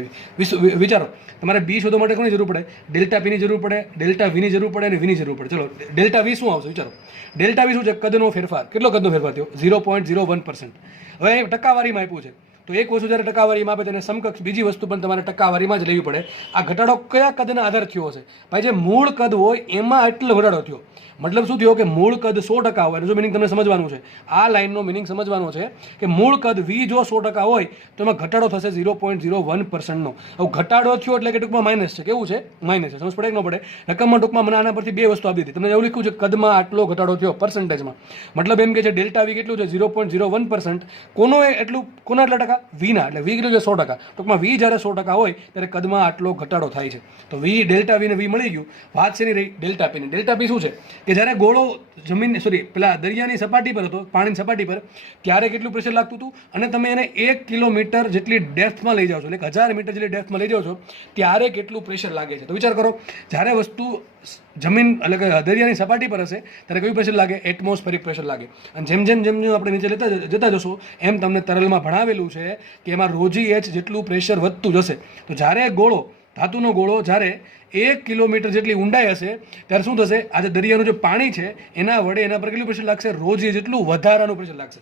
વિચારો, તમારે બી શોધવા માટે કોની જરૂર પડે? ΔP ની જરૂર પડે, ΔV ની જરૂર પડે અને V ની જરૂર પડે. ચલો, ΔV શું આવશે? વિચારો, ΔV શું છે? કદનો ફેરફાર. કેટલો કદનો ફેરફાર થયો? 0.01%. હવે ટકાવારીમાં આપ્યું છે, તો એક વસ્તુ જ્યારે ટકાવારીમાં આપે તેને સમકક્ષ બીજી વસ્તુ પણ તમારે ટકાવારીમાં જ લેવી પડે. આ ઘટાડો કયા કદના આધાર થયો હશે? ભાઈ, જે મૂળ કદ હોય એમાં એટલો ઘટાડો થયો. મતલબ શું થયો કે મૂળ કદ 100% હોય. જો મિનિંગ તમને સમજવાનું છે, આ લાઇનનો મિનિંગ સમજવાનો છે કે મૂળ કદ v જો 100% હોય તો એમાં ઘટાડો થશે 0.01%નો. હવે ઘટાડો થયો એટલે કે ટૂંકમાં માઇનસ છે. કેવું છે? માઇનસ છે. સમજ પડે કે ન પડે? રકમમાં ટૂંકમાં મને આના પરથી બે વસ્તુ આપી દીધી. તમને એવું લખ્યું છે કદમાં આટલો ઘટાડો થયો પર્સન્ટેજમાં. મતલબ એમ કે છે ડેલ્ટા વી કેટલું છે? 0.01%. કોનો એટલું? કોના એટલા ટકા? વીના. એટલે વી કેટલું છે? 100%. ટૂંકમાં વી જ્યારે 100% હોય ત્યારે કદમાં આટલો ઘટાડો થાય છે. તો વી ડેલ્ટા વી ને વી મળી ગયું. વાત છે નહીં રહી ડેલ્ટા પી ની. ડેલ્ટા પી શું છે કે જ્યારે ગોળો જમીન પેલા દરિયાની સપાટી પર હતો, પાણીની સપાટી પર, ત્યારે કેટલું પ્રેશર લાગતું હતું અને તમે એને 1 કિલોમીટર જેટલી ડેપ્થમાં લઈ જાઓ છો, એટલે 1000 મીટર જેટલી ડેપ્થમાં લઈ જાઓ છો ત્યારે કેટલું પ્રેશર લાગે છે. તો વિચાર કરો, જ્યારે વસ્તુ જમીન એટલે કે દરિયાની સપાટી પર હશે ત્યારે કયું પ્રેશર લાગે? એટમોસ્ફેરિક પ્રેશર લાગે. અને જેમ જેમ જેમ જેમ આપણે નીચે જતા જશો એમ તમને તરલમાં ભણાવેલું છે કે એમાં રોજી એચ જેટલું પ્રેશર વધતું જશે. તો જ્યારે ગોળો, ધાતુનો ગોળો જ્યારે 1 કિલોમીટર જેટલી ઊંડાઈ હશે ત્યારે શું થશે? આજે દરિયાનું જે પાણી છે એના વડે એના પર કેટલું પ્રેશર લાગશે? રોજી જેટલું વધારાનું પ્રેશર લાગશે.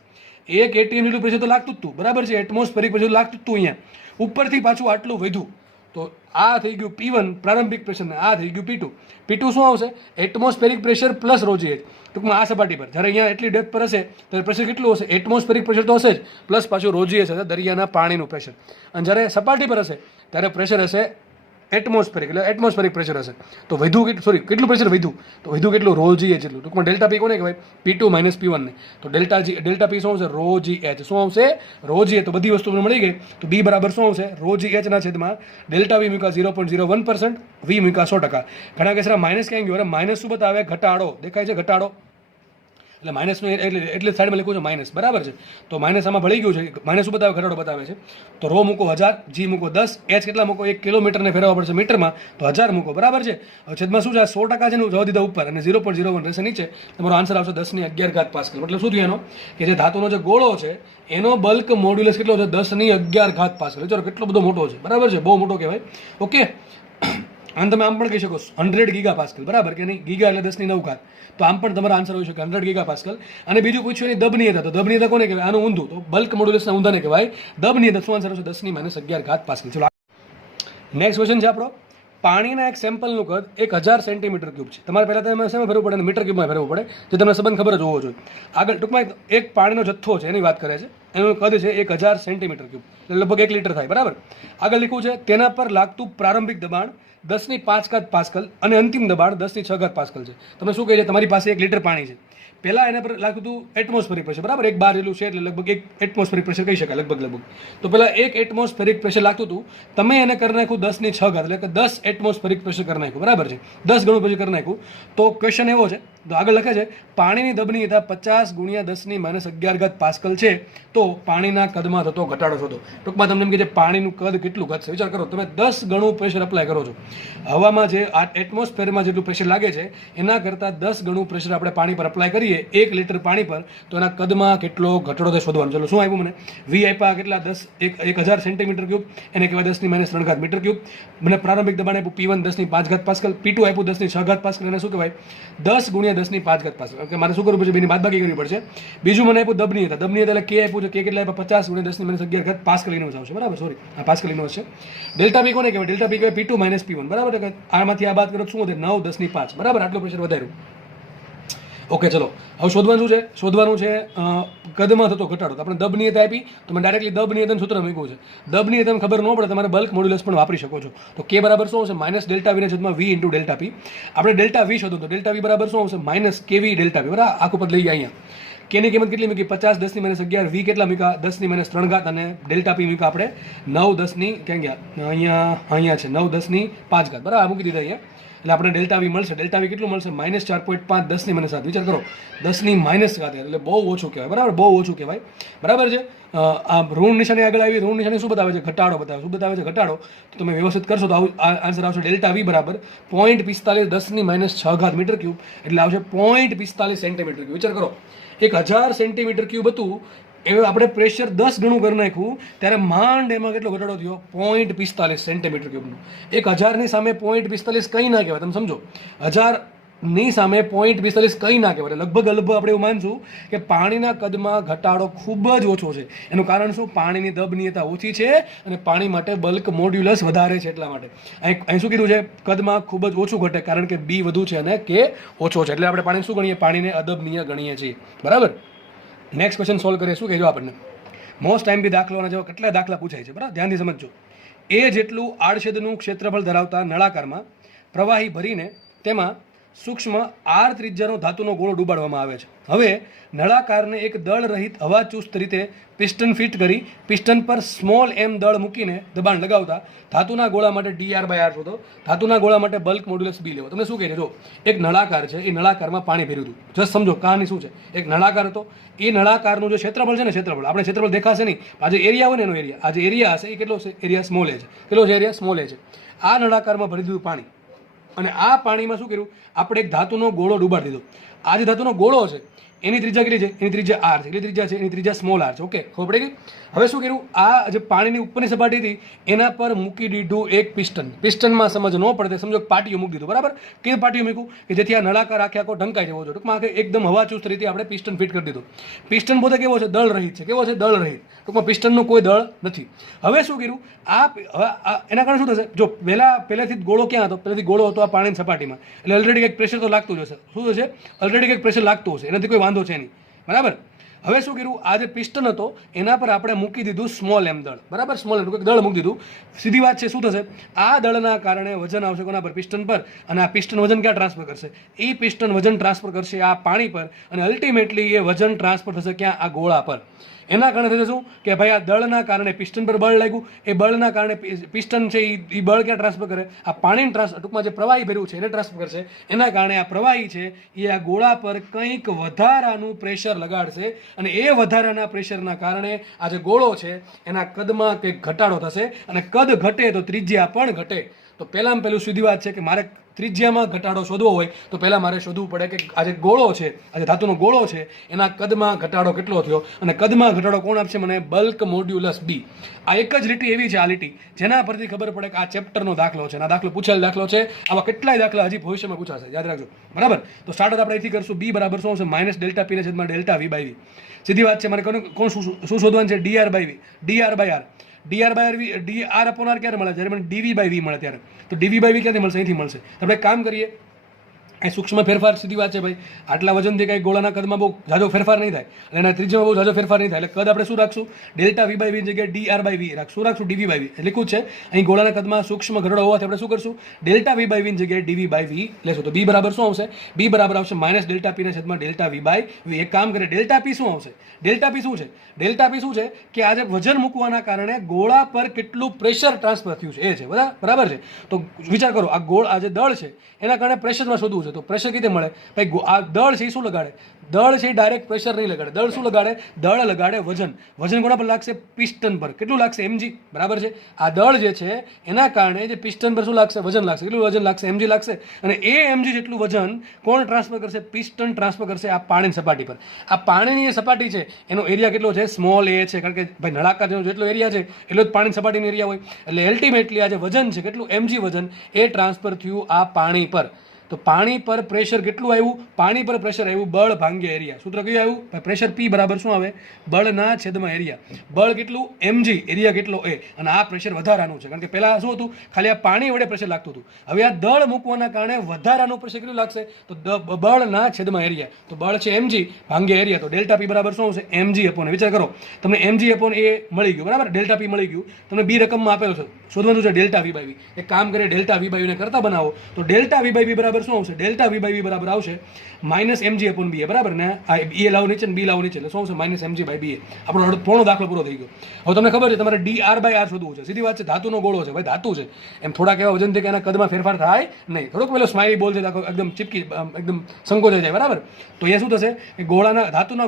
1 ATM જેટલું પ્રેશર તો લાગતું જ હતું, બરાબર છે? એટમોસ્ફેરિક પ્રેશર લાગતું જ હતું. અહીંયા ઉપરથી પાછું આટલું વધ્યું. તો આ થઈ ગયું P1 પ્રારંભિક પ્રેશર ને આ થઈ ગયું P2. P2 શું આવશે? Atmospheric pressure plus rho g h. ટૂંકમાં આ સપાટી પર જ્યારે અહીંયા એટલી ડેપ્થ પર હશે ત્યારે પ્રેશર કેટલું હશે? એટમોસ્ફેરિક પ્રેશર તો હશે જ, પ્લસ પાછું રોજી એચ હશે, દરિયાના પાણીનું પ્રેશર. અને જ્યારે સપાટી પર હશે ત્યારે પ્રેશર હશે એટમોસ્ફેરિક, એટલે એટમોસ્ફેરિક પ્રેશર હશે. તો વધ્યું કેટલું પ્રેશર વધ્યું? તો વધ્યું કેટલું? રોજી એચ જેટલું. ટૂંકમાં ડેલ્ટા પી કોને કહેવાય? P2 - P1 ને. તો ડેલ્ટા પી શું આવશે? રોજી એચ. શું આવશે? રોજી એચ. તો બધી વસ્તુ મળી ગઈ. તો બી બરાબર શું આવશે? રોજી એચ ના છેદમાં ડેલ્ટા વી મૂકા 0.01%, વી મૂકા 100%. ઘણા કેસરા માઇનસ ક્યાં ગયો? અરે માઇનસ શું બતાવે? ઘટાડો. દેખાય છે ઘટાડો? એટલે માઇનસનું એટલે સાઈડમાં લખ્યું છે માઇનસ, બરાબર છે? તો માઇનસ આમાં ભળી ગયું છે. માઇનસ શું બતાવે? ઘટાડો બતાવે છે. તો રો મૂકો 1000, જી મૂકો 10, એચ કેટલા મૂકો? 1 કિલોમીટરને ફેરવવા પડશે મીટરમાં, તો 1000 મૂકો, બરાબર છે? હવે છેદમાં શું છે? 100% છે ને જવા દીધા ઉપર અને 0.01 રહેશે નીચે. તમારો આન્સર આવશે 1011 પાસ્કલ. મતલબ શું થયું એનો? કે જે ધાતુનો જે ગોળો છે એનો બલ્ક મોડ્યુલસ કેટલો છે? 1011 પાસ્કલ. વિચારો કેટલો બધો મોટો છે, બરાબર છે? બહુ મોટો કહેવાય. ઓકે, આમ તમે આમ પણ કહી શકો 100 ગીગા પાસ્કલ, બરાબર કે નહીં? ગીગા એટલે 10⁹. તો આમ પણ તમારો આન્સર હોઈ શકે 100 ગીગા પાસ્કલ. અને બીજું પૂછ્યું એની દબનીયતા. તો દબનીયતા કોને કહેવાય? આનું ઊંધું. તો બલ્ક મોડ્યુલસના ઊંધાને કહેવાય દબનીયતા. શું આન્સર આવશે? 10⁻11 પાસ્કલ. ચલો નેક્સ્ટ ક્વેશ્ચન છે આપણો. પાણીના એક સેમ્પલનું કદ 1000 સેન્ટીમીટર ક્યુબ છે. તમારે પહેલાં તમે શેમાં ફેરવું પડે? મીટર ક્યુબમાં ફેરવું પડે, જો તમને સંબંધ ખબર જ હોવો જોઈએ. આગળ ટૂંકમાં એક પાણીનો જથ્થો છે એની વાત કરે છે. એનું કદ છે 1000 સેન્ટીમીટર ક્યુબ, એટલે લગભગ 1 લીટર થાય, બરાબર? આગળ લખ્યું છે તેના પર લાગતું પ્રારંભિક દબાણ 10⁵ પાસ્કલ અને અંતિમ દબાણ 10⁶ પાસ્કલ છે. તમે શું કહે છે? તમારી પાસે 1 લીટર પાણી છે. પહેલાં એના પર લાગતું હતું એટમોસ્ફેરિક પ્રેશર, બરાબર? 1 બાર જેટલું છે એટલે લગભગ 1 એટમોસ્ફેરિક પ્રેશર કહી શકાય, લગભગ. તો પહેલાં 1 એટમોસ્ફેરિક પ્રેશર લાગતું હતું. તમે એને કરી નાખ્યું 10⁶, એટલે કે 10 એટમોસ્ફેરિક પ્રેશર કરી નાખ્યું, બરાબર છે? 10 ગણું પ્રેશર કરી નાખ્યું. તો ક્વેશ્ચન એવો છે, તો આગળ લખે છે પાણીની દબનીયતા 50 × 10⁻11 પાસ્કલ છે, તો પાણીના કદમાં થતો ઘટાડો શોધો. ટૂંકમાં તમને એમ કે છે પાણીનું કદ કેટલું ઘટશે. વિચાર કરો, તમે 10 ગણું પ્રેશર અપ્લાય કરો છો. હવામાં જે આ એટમોસ્ફેરમાં જેટલું પ્રેશર લાગે છે એના કરતાં 10 ગણું પ્રેશર આપણે પાણી પર અપ્લાય કરીએ 1 લીટર પાણી પર, તો એના કદમાં કેટલો ઘટાડો થાય શોધવાનું. ચલો શું આપ્યું મને? વી આપ્યા કેટલા? 1000 સેન્ટીમીટર ક્યુબ, એને કહેવાય 10⁻³ મીટર ક્યુબ. મને પ્રારંભિક દબાણ આપ્યું P1 10⁵ પાસ્કલ, P2 આપ્યું 10⁶ પાસ્કલ, એને શું કહેવાય? 10 × 10⁵ પાસ્કલ. ઓકે, મારે શું કરવું પડશે? બેની બાદબાકી કરવી પડશે. બીજું મને આપ્યું દબનીયતા. દબનીયતા એટલે કે આપ્યું છે કે કેટલા આપ્યા? 50 × 10⁻11 પાસ્કલ ઇનવર્સ આવશે, બરાબર? સોરી, આ પાસ્કલ ઇનવર્સ છે. ડેલ્ટા પી કોને કહેવાય? ડેલ્ટા પી કહેવાય P2 - P1, બરાબર? આમાંથી આ બાદ કરો શું વધે? 9 10⁵, બરાબર? આટલું પ્રેશર વધાર્યું. ઓકે, ચલો હવે શોધવાનું છે. શોધવાનું છે કદમાં થતો ઘટાડો. તો આપણે દબનીયતા આપી તો મેં ડાયરેક્ટલી દબનીયતાનું સૂત્ર મૂક્યું છે. દબનીયતાને ખબર ન પડે તમારે બલ્ક મોડ્યુલસ પણ વાપરી શકો છો. તો કે બરાબર શું આવશે? -ડેલ્ટા વી છેદમાં વી × ડેલ્ટા પી. આપણે ડેલ્ટા વી શોધો તો ડેલ્ટા વી બરાબર શું આવશે? -kv ડેલ્ટા પી, બરાબર? આખું પદ લઈ ગયા અહીંયા. કેની કિંમત કેટલી મૂકી? 50 10⁻11, વી કેટલા મૂક્યા? 10⁻³ અને ડેલ્ટા પી મૂક્યા આપણે 9 10 ક્યાં ગયા? અહીંયા છે 9 10⁵, બરાબર? આ મૂકી દીધા અહીંયા. એટલે આપણે ડેલ્ટા વી મળશે. ડેલ્ટા વી કેટલું મળશે? -4.5 10⁻7. વિચાર કરો, 10⁻7, એટલે બહુ ઓછું કહેવાય, બરાબર? બહુ ઓછું કહેવાય, બરાબર છે? આ ઋણ નિશાની આગળ આવી. ઋણ નિશાની શું બતાવે છે? ઘટાડો બતાવે. શું બતાવે છે? ઘટાડો. તો તમે વ્યવસ્થિત કરશો તો આન્સર આવશે ડેલ્ટા વી બરાબર 0.45 10⁻6 મીટર ક્યુબ, એટલે આવશે 0.45 સેન્ટીમીટર ક્યુબ. વિચાર કરો, 1000 સેન્ટીમીટર ક્યુબ હતું એ આપણે પ્રેશર 10 ગણું કરી નાખ્યું ત્યારે માંડ એમાં કેટલો ઘટાડો થયો? 0.45 સેન્ટીમીટર ક્યુબનો. 1000ની સામે 0.45 કંઈ ના કહેવાય. તમે સમજો, 1000 ની સામે 0.42 કંઈ ના કહેવાય. લગભગ આપણે એવું માનશું કે પાણીના કદમાં ઘટાડો ખૂબ જ ઓછો છે. એનું કારણ શું? પાણીની દબનીયતા ઓછી છે અને પાણી માટે બલ્ક મોડ્યુલસ વધારે છે. એટલા માટે અહીં શું કીધું છે? કદમાં ખૂબ જ ઓછું ઘટે, કારણ કે બી વધુ છે અને કે ઓછો છે. એટલે આપણે પાણી શું ગણીએ? પાણીને અદબનીય ગણીએ છીએ. બરાબર. નેક્સ્ટ ક્વેશ્ચન સોલ્વ કરીએ. શું કહેજો આપણને? મોસ્ટ ટાઈમ બી દાખલાના જેવા કેટલા દાખલા પૂછાય છે. બરાબર, ધ્યાનથી સમજજો. એ જેટલું આડછેદનું ક્ષેત્રફળ ધરાવતા નળાકારમાં પ્રવાહી ભરીને તેમાં સૂક્ષ્મ આર ત્રિજ્યાનો ધાતુનો ગોળો ડૂબાડવામાં આવે છે. હવે નળાકારને એક દળ રહિત હવાચુસ્ત રીતે પિસ્ટન ફિટ કરી પિસ્ટન પર સ્મોલ એમ દળ મૂકીને દબાણ લગાવતા ધાતુના ગોળા માટે dr/r શોધો. ધાતુના ગોળા માટે બલ્ક મોડ્યુલસ બી લેવો. તમે શું કહે છે? જો એક નળાકાર છે, એ નળાકારમાં પાણી ભર્યું હતું. જસ્ટ સમજો કહાની શું છે. એક નળાકાર હતો, એ નળાકારનું જે ક્ષેત્રફળ છે ને, ક્ષેત્રફળ આપણે ક્ષેત્રફળ દેખાશે નહીં, આ જે એરિયા હોય ને એનો એરિયા, આ જે એરિયા હશે એ કેટલો છે? એરિયા સ્મોલ એ છે. કેટલો છે એરિયા? સ્મોલ એ છે. આ નળાકારમાં ભરી દીધું પાણી, અને આ પાણીમાં શું કર્યું? આપણે એક ધાતુનો ગોળો ડૂબાડી દીધો. આ જે ધાતુનો ગોળો છે એની ત્રિજ્યા કેટલી છે? એની ત્રિજ્યા આર છે. કેટલી ત્રિજ્યા છે? એની ત્રિજ્યા સ્મોલ આર છે. ઓકે, ખબર પડી ગઈ? હવે શું કર્યું? આ જે પાણીની ઉપરની સપાટી હતી એના પર મૂકી દીધું એક પિસ્ટન. પિસ્ટનમાં સમજ ન પડે સમજો પાટીઓ મૂકી દીધું. બરાબર. કેવી પાટીઓ મૂક્યું? કે જેથી આ નળાકાર આખે આખો ઢંકાઈ જવો જોઈએ. ટૂંકમાં એકદમ હવાચુસ્ત રીતે આપણે પિસ્ટન ફિટ કરી દીધું. પિસ્ટન પોતે કેવો છે? દળ રહિત છે. કેવો છે? દળ રહિત. ટૂંકમાં પિસ્ટનનું કોઈ દળ નથી. હવે શું કર્યું? એના કારણે શું થશે? જો પહેલેથી જ ગોળો ક્યાં હતો? પહેલેથી ગોળો હતો આ પાણીની સપાટીમાં, એટલે ઓલરેડી કંઈક પ્રેશર તો લાગતું જ હશે. શું થશે? ઓલરેડી કંઈક પ્રેશર લાગતું હશે, એનાથી કોઈ વાંધો છે નહીં. બરાબર. હવે શું કર્યું? આ જે પિસ્ટન હતો એના પર આપણે મૂકી દીધું સ્મોલ એમ દળ. બરાબર, સ્મોલ એમ દળ મૂકી દીધું. સીધી વાત છે. શું થશે? આ દળના કારણે વજન આવશે કોના પર? પિસ્ટન પર. અને આ પિસ્ટન વજન ક્યાં ટ્રાન્સફર કરશે? એ પિસ્ટન વજન ટ્રાન્સફર કરશે આ પાણી પર, અને અલ્ટિમેટલી એ વજન ટ્રાન્સફર થશે ક્યાં? આ ગોળા પર. એના કારણે થશે શું? કે ભાઈ આ દળના કારણે પિસ્ટન પર બળ લાગ્યું, એ બળના કારણે પિસ્ટન છે એ બળ ક્યાં ટ્રાન્સફર કરે? આ પાણીને ટૂંકમાં જે પ્રવાહી ભર્યું છે એને ટ્રાન્સફર કરશે. એના કારણે આ પ્રવાહી છે એ આ ગોળા પર કંઈક વધારાનું પ્રેશર લગાડશે, અને એ વધારાના પ્રેશરના કારણે આ જે ગોળો છે એના કદમાં કંઈક ઘટાડો થશે, અને કદ ઘટે તો ત્રિજ્યા પણ ઘટે. તો પહેલાં સીધી વાત છે કે મારે ત્રિજ્યામાં ઘટાડો શોધવો હોય તો પહેલાં મારે શોધવું પડે કે આ જે ગોળો છે, આ જે ધાતુનો ગોળો છે એના કદમાં ઘટાડો કેટલો થયો, અને કદમાં ઘટાડો કોણ આપશે મને? બલ્ક મોડ્યુલસ બી. આ એક જ લીટી એવી છે, આ લીટી જેના પરથી ખબર પડે કે આ ચેપ્ટરનો દાખલો છે, આ દાખલો પૂછેલ દાખલો છે. આવા કેટલાય દાખલા હજી ભવિષ્યમાં પૂછાશે, યાદ રાખજો. બરાબર. તો સ્ટાર્ટ આપણે અહીંથી કરશું. બી બરાબર શું આવશે? માઇનસ ડેલ્ટા પી ને છેદમાં ડેલ્ટા વી બાય વી. સીધી વાત છે. મારે કોણ શું શોધવાનું છે? dr/v. dr/r. dr upon r ક્યારે મળે? જ્યારે મને dv/v મળે ત્યારે. તો dv/v ક્યાંથી મળશે? અહીંથી મળશે. આપણે કામ કરીએ. એ સૂક્ષ્મ ફેરફાર સીધી વાત છે ભાઈ. આટલા વજનથી કંઈ ગોળાના કદમાં બહુ ઝાઝો ફેરફાર નહીં થાય, અને એના ત્રિજ્યામાં બહુ ઝાઝો ફેરફાર નહીં થાય. એટલે કદ આપણે શું રાખશું? ડેલ્ટા v/v ની જગ્યાએ dr/v રાખશું. શું રાખશું? dv/v. લીખું છે અહીં ગોળાના કદમાં સૂક્ષ્મ ઘટાડો હોવાથી આપણે શું કરશું? ડેલ્ટા v/v ની જગ્યાએ dv/v લેશું. તો b બરાબર શું આવશે? b બરાબર આવશે માઇનસ ડેલ્ટા પી ના છેદમાં ડેલ્ટા v/v. એક કામ કરીએ, ડેલ્ટા પી શું આવશે? ડેલ્ટા પી શું છે? ડેલ્ટા પી શું છે? કે આજે વજન મૂકવાના કારણે ગોળા પર કેટલું પ્રેશર ટ્રાન્સફર થયું છે એ છે. બરાબર છે. તો વિચાર કરો, આ જે દળ છે એના કારણે પ્રેશરમાં શોધવું છે. તો પ્રેશર કેવી રીતે મળે? ભાઈ આ દળ છે એ શું લગાડે? દળ છે એ ડાયરેક્ટ પ્રેશર નહીં લગાડે. દળ શું લગાડે? દળ લગાડે વજન. વજન કોના પર લાગશે? પિસ્ટન પર. કેટલું લાગશે? mg. બરાબર છે. આ દળ જે છે એના કારણે જે પિસ્ટન પર શું લાગશે? વજન લાગશે. કેટલું વજન લાગશે? mg લાગશે. અને એ mg જેટલું વજન કોણ ટ્રાન્સફર કરશે? પિસ્ટન ટ્રાન્સફર કરશે આ પાણીની સપાટી પર. આ પાણીની જે સપાટી છે એનો એરિયા કેટલો છે? સ્મોલ એ છે. કારણ કે ભાઈ નળાકાર જેટલો એરિયા છે એટલો જ પાણીની સપાટીનો એરિયા હોય. એટલે અલ્ટિમેટલી આ જે વજન છે કેટલું? mg વજન એ ટ્રાન્સફર થયું આ પાણી પર. તો પાણી પર પ્રેશર કેટલું આવ્યું? પાણી પર પ્રેશર આવ્યું બળ ભાંગ્યા એરિયા. સૂત્ર કયું આવ્યું? પ્રેશર P બરાબર શું આવે? બળના છેદમાં એરિયા. બળ કેટલું? mg. એરિયા કેટલો? a. અને આ પ્રેશર વધારાનું છે, કારણ કે પહેલા શું હતું? ખાલી આ પાણી વડે પ્રેશર લાગતું હતું. હવે આ દળ મૂકવાના કારણે વધારાનું પ્રેશર કેટલું લાગશે? તો બળના છેદમાં એરિયા. તો બળ છે mg ભાંગ્યા એરિયા. તો ડેલ્ટા P બરાબર શું આવશે? mg upon. વિચાર કરો, તમને mg અપોન a મળી ગયું. બરાબર. ડેલ્ટા P મળી ગયું. તમને b રકમમાં આપેલો છે, શોધવાનું છે ડેલ્ટા v/v. એક કામ કરે, ડેલ્ટા v/v ને કરતા બનાવો. તો ડેલ્ટા v/v બરાબર શું આવશે? ડેલ્ટા v/v બરાબર આવશે માઇનસ mg અપોન ba. બરાબર ને? આ એ લાવો નીચે ને b લાવો નીચે, એટલે શું આવશે? Minus mg by ba. આપણો પોણો દાખલો પૂરો થઈ ગયો. હવે તમને ખબર છે તમારે dr/r શોધવું છે. સીધી વાત છે. ધાતુનો ગોળો છે ભાઈ, ધાતુ છે, એમ થોડાક એવા વજનથી કે એના કદમાં ફેરફાર થાય નહીં. થોડોક પેલો સ્માઇલી બોલ છે, એકદમ ચીપકી, એકદમ સંકોચાઈ જાય. બરાબર. તો એ શું થશે કે ધાતુના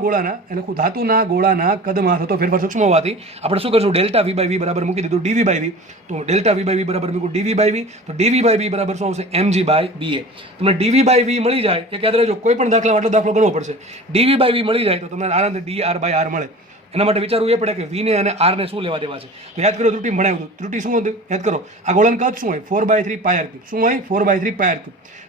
ગોળાના કદમાં થતો ફેરફાર સૂક્ષ્મ હોવાથી આપણે શું કરશું? ડેલ્ટા v/v બરાબર મૂકી દીધું dv/v. તો ડેલ્ટા v/v બરાબર મૂકું dv/v. તો dv/v બરાબર શું આવશે? mg by ba. તમને dv/v મળી જાય, એક યાદ રહેજો, કોઈ પણ દાખલામાં આટલો દાખલો ગણવો પડશે. dv/v મળી જાય તો તમને આરામથી dr/r મળે. એના માટે વિચારવું એ પડે કે વીને અને આરને શું લેવા દેવા છે. તો યાદ કરો ત્રુટિ ભણાવ્યું હતું. ત્રુટિ શું હતું યાદ કરો. આ ગોળાનું કદ શું હોય 4/3 πr3. શું હોય 4/3 πr3.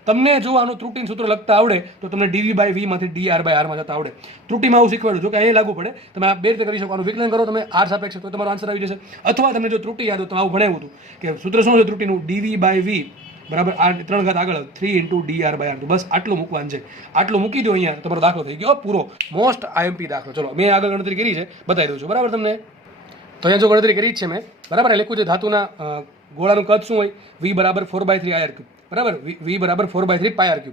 તમને જો આનું ત્રુટિનું સૂત્ર લખતા આવડે તો તમને dv/v માંથી dr/r માં જતા આવડે. ત્રુટિમાં આવું શીખવાડું જો કે અહીં લાગુ પડે. તમે આ બે રીતે કરી શકો. આનું વિકલન કરો તમે r સાપેક્ષે તો તમારો આન્સર આવી જશે. અથવા તમને જો ત્રુટિ યાદ હોય તો આવું ભણાવ્યું હતું કે સૂત્ર શું છે ત્રુટિનું dv/v બરાબર આ 3 ઘાત આગળ 3 × dr/r. તો બસ આટલું મૂકવાનું છે. આટલું મૂકી દો અહીંયા તમારો દાખલો થઈ ગયો પૂરો. મોસ્ટ IMP દાખલો. ચલો મેં આગળ ગણતરી કરી છે બતાવી દઉં છું બરાબર તમને. તો અહીંયા જો ગણતરી કરી જ છે મેં બરાબર. લખ્યું છે ધાતુના ગોળાનું કદ શું હોય v બરાબર 4/3 ir3 બરાબર. v બરાબર 4/3 πr3.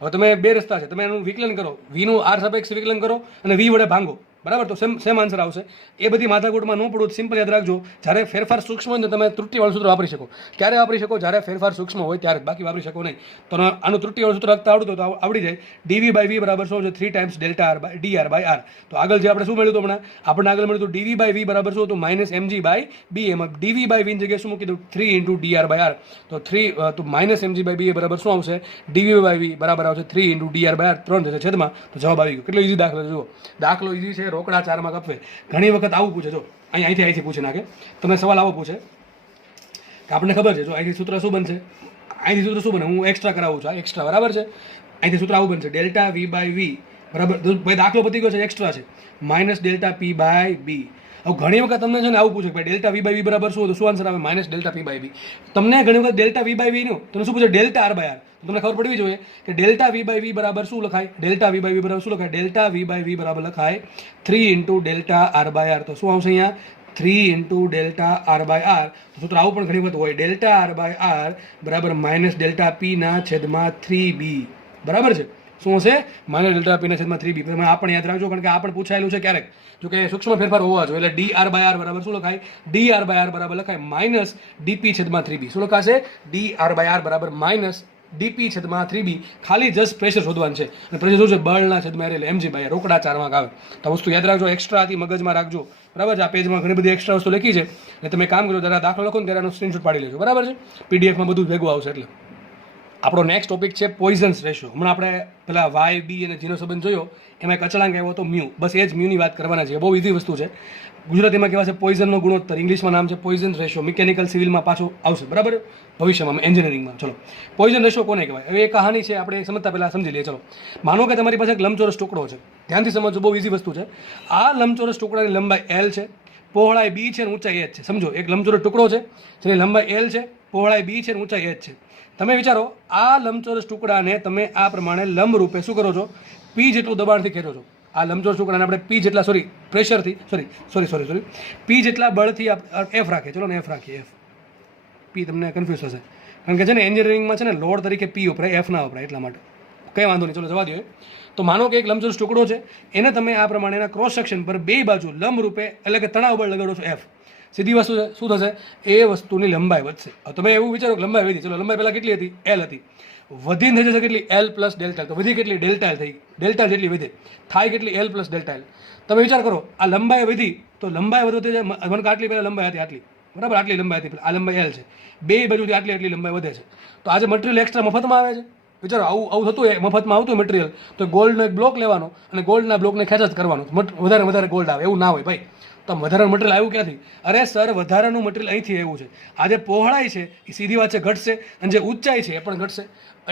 હવે તમે બે રસ્તા છે. તમે એનું વિકલન કરો. v નું r સાપેક્ષે વિકલન કરો અને v વડે ભાંગો બરાબર. તો સેમ આન્સર આવશે. એ બધી માથાકૂટમાં ન પડવું. સિમ્પલ યાદ રાખજો જ્યારે ફેરફાર સૂક્ષ્મ હોય ને તમે ત્રુટિવાળું સૂત્ર વાપરી શકો. ક્યારે વાપરી શકો જ્યારે ફેરફાર સૂક્ષ્મ હોય ત્યારે, બાકી વાપરી શકો નહીં. તો આનું ત્રુટિવાળું સૂત્ર લખતા આવડતું તો આવડી જાય. dv/v બરાબર શું છે 3 ટાઈમ્સ dr/r. તો આગળ જે આપણે શું મળ્યું હતું હમણાં આપણને આગળ મળ્યું હતું dv/v બરાબર શું હતું -mg/b. એમાં dv/v ની જગ્યાએ શું મૂકી દઉં 3 × dr/r. તો 3 તો -mg/b બરાબર શું આવશે dv/v બરાબર આવશે 3 × dr/r. 3 થશે છેદમાં. તો જવાબ આવી ગયો. કેટલો ઈઝી દાખલો જુઓ. દાખલો ઈઝી છે. રોકડા 4 માં કપવે. ઘણી વખત આવું પૂછે જો અહીંથી પૂછે નાખે. તમને સવાલ આવો પૂછે કે આપણને ખબર છે જો અહીંથી સૂત્ર શું બનશે. અહીંથી સૂત્ર શું બને હું એક્સ્ટ્રા કરાવું છું. આ એક્સ્ટ્રા બરાબર છે. અહીંથી સૂત્ર આવું બનશે ΔV/v બરાબર. ભાઈ દાખલો પતી ગયો છે એક્સ્ટ્રા છે -ΔP/b. હવે ઘણી વખત તમને છે ને આવું પૂછે ભાઈ ΔV/v બરાબર શું હતું. શું આન્સર આવે -ΔP/b. તમને ઘણી વખત ΔV/v નું તમને શું પૂછે ΔR/r. તમને ખબર પડવી જોઈએ કે ΔV/v બરાબર શું લખાય. ΔV/v બરાબર શું લખાય ΔV/v બરાબર લખાય 3 × ΔR/r. તો શું આવશે અહીંયા 3 × ΔR/r. સૂત્ર આવું પણ ઘણી વખત હોય ΔR/r બરાબર -ΔP/3b બરાબર છે. શું હશે -ΔP/3b. તમે આ પણ યાદ રાખજો કારણ કે આ પણ પૂછાયેલું છે ક્યારેક. જો કે સૂક્ષ્મ ફેરફાર હોવા જોઈએ એટલે dr/r બરાબર શું લખાય dr/r બરાબર લખાય -dp/3b. શું લખાશે dr/r બરાબર -dp/3b. ખાલી જસ્ટ પ્રેશર શોધવાનું છે. અને પ્રેશર શું છે બળના છેદમાં એટલે mg/r. રોકડા 4 માં આવે. તો વસ્તુ યાદ રાખજો. એક્સ્ટ્રા હતી મગજમાં રાખજો બરાબર છે. આ પેજમાં ઘણી બધી એક્સ્ટ્રા વસ્તુ લખી છે અને તમે કામ કરો જરા દાખલો લખો ને ત્યારે સ્ક્રીનશોટ પાડી લેજો બરાબર છે. પીડીએફમાં બધું ભેગું આવશે. એટલે આપણો નેક્સ્ટ ટોપિક છે પોઈઝન્સ રેશિયો. હમણાં આપણે પેલા વાય બી અને જીનો સંબંધ જોયો એમાં એક અચળાંક આવ્યો હતો મ્યુ. બસ એ જ મ્યુની વાત કરવાના છે. બહુ ઇઝી વસ્તુ છે. ગુજરાતીમાં કહેવાય છે પોઈઝનનો ગુણોત્તર. ઇંગ્લિશમાં નામ છે પોઈઝન્સ રેશિયો. મિકેનિકલ સિવિલમાં પાછું આવશે બરાબર ભવિષ્યમાં એન્જિનિયરિંગમાં. ચલો પોઈઝન રેશિયો કોને કહેવાય હવે એ કહાની છે આપણે સમજતા પહેલાં સમજી લઈએ. ચલો માનો કે તમારી પાસે એક લંબચોરસ ટુકડો છે. ધ્યાનથી સમજો બહુ ઇઝી વસ્તુ છે. આ લંબચોરસ ટુકડાની લંબાઈ l છે પહોળાઈ b છે અને ઊંચાઈ h છે. સમજો એક લંબચોરસ ટુકડો છે જેની લંબાઈ l છે પહોળાઈ b છે અને ઊંચાઈ h છે. તમે વિચારો આ લંબચોરસ ટુકડાને તમે આ પ્રમાણે લંબ રૂપે શું કરો છો p જેટલું દબાણથી ખેંચો છો. આ લંબચોરસ ટુકડાને આપણે p જેટલા પ્રેશરથી સોરી p જેટલા બળથી f રાખીએ. ચલો ને f રાખીએ. f p તમને કન્ફ્યુઝ થશે કારણ કે છે ને એન્જિનિયરિંગમાં છે ને લોડ તરીકે p વપરાય f ના વપરાય એટલા માટે. કંઈ વાંધો નહીં. ચલો જવા દો. તો માનો કે એક લંબચોરસ ટુકડો છે એને તમે આ પ્રમાણે એના ક્રોસ સેક્શન પર બે બાજુ લંબ રૂપે એટલે કે તણાવ બળ લગાડો છો f. સીધી વસ્તુ શું થશે એ વસ્તુની લંબાઈ વધશે. તમે એવું વિચારો કે લંબાઈ વધી. ચલો લંબાઈ પહેલાં કેટલી હતી l હતી. વધીને થઈ જશે કેટલી l + Δ. તો વધી કેટલી Δ થઈ. Δ જેટલી વધે થાય કેટલી l + Δ. તમે વિચાર કરો આ લંબાઈ વધી તો લંબાઈ વધતી જાય. મને કે આટલી પહેલાં લંબાઈ હતી આટલી બરાબર આટલી લંબાઈ હતી આ લંબાઈ l છે. બે બાજુથી આટલી લંબાઈ વધે છે. તો આજે મટીરિયલ એક્સ્ટ્રા મફતમાં આવે છે. વિચારો આવું થતું હોય મફતમાં આવતું મટીરિયલ તો ગોલ્ડનો એક બ્લોક લેવાનો અને ગોલ્ડના બ્લોકને ખેંચ જ કરવાનો. વધારે ગોલ્ડ આવે એવું ના હોય ભાઈ. તો વધારાનું મટીરિયલ આવ્યું ક્યાંથી. અરે સર વધારાનું મટીરિયલ અહીંથી આવ્યું છે. આ જે પહોળાઈ છે એ સીધી વાત છે ઘટશે અને જે ઊંચાઈ છે એ પણ ઘટશે.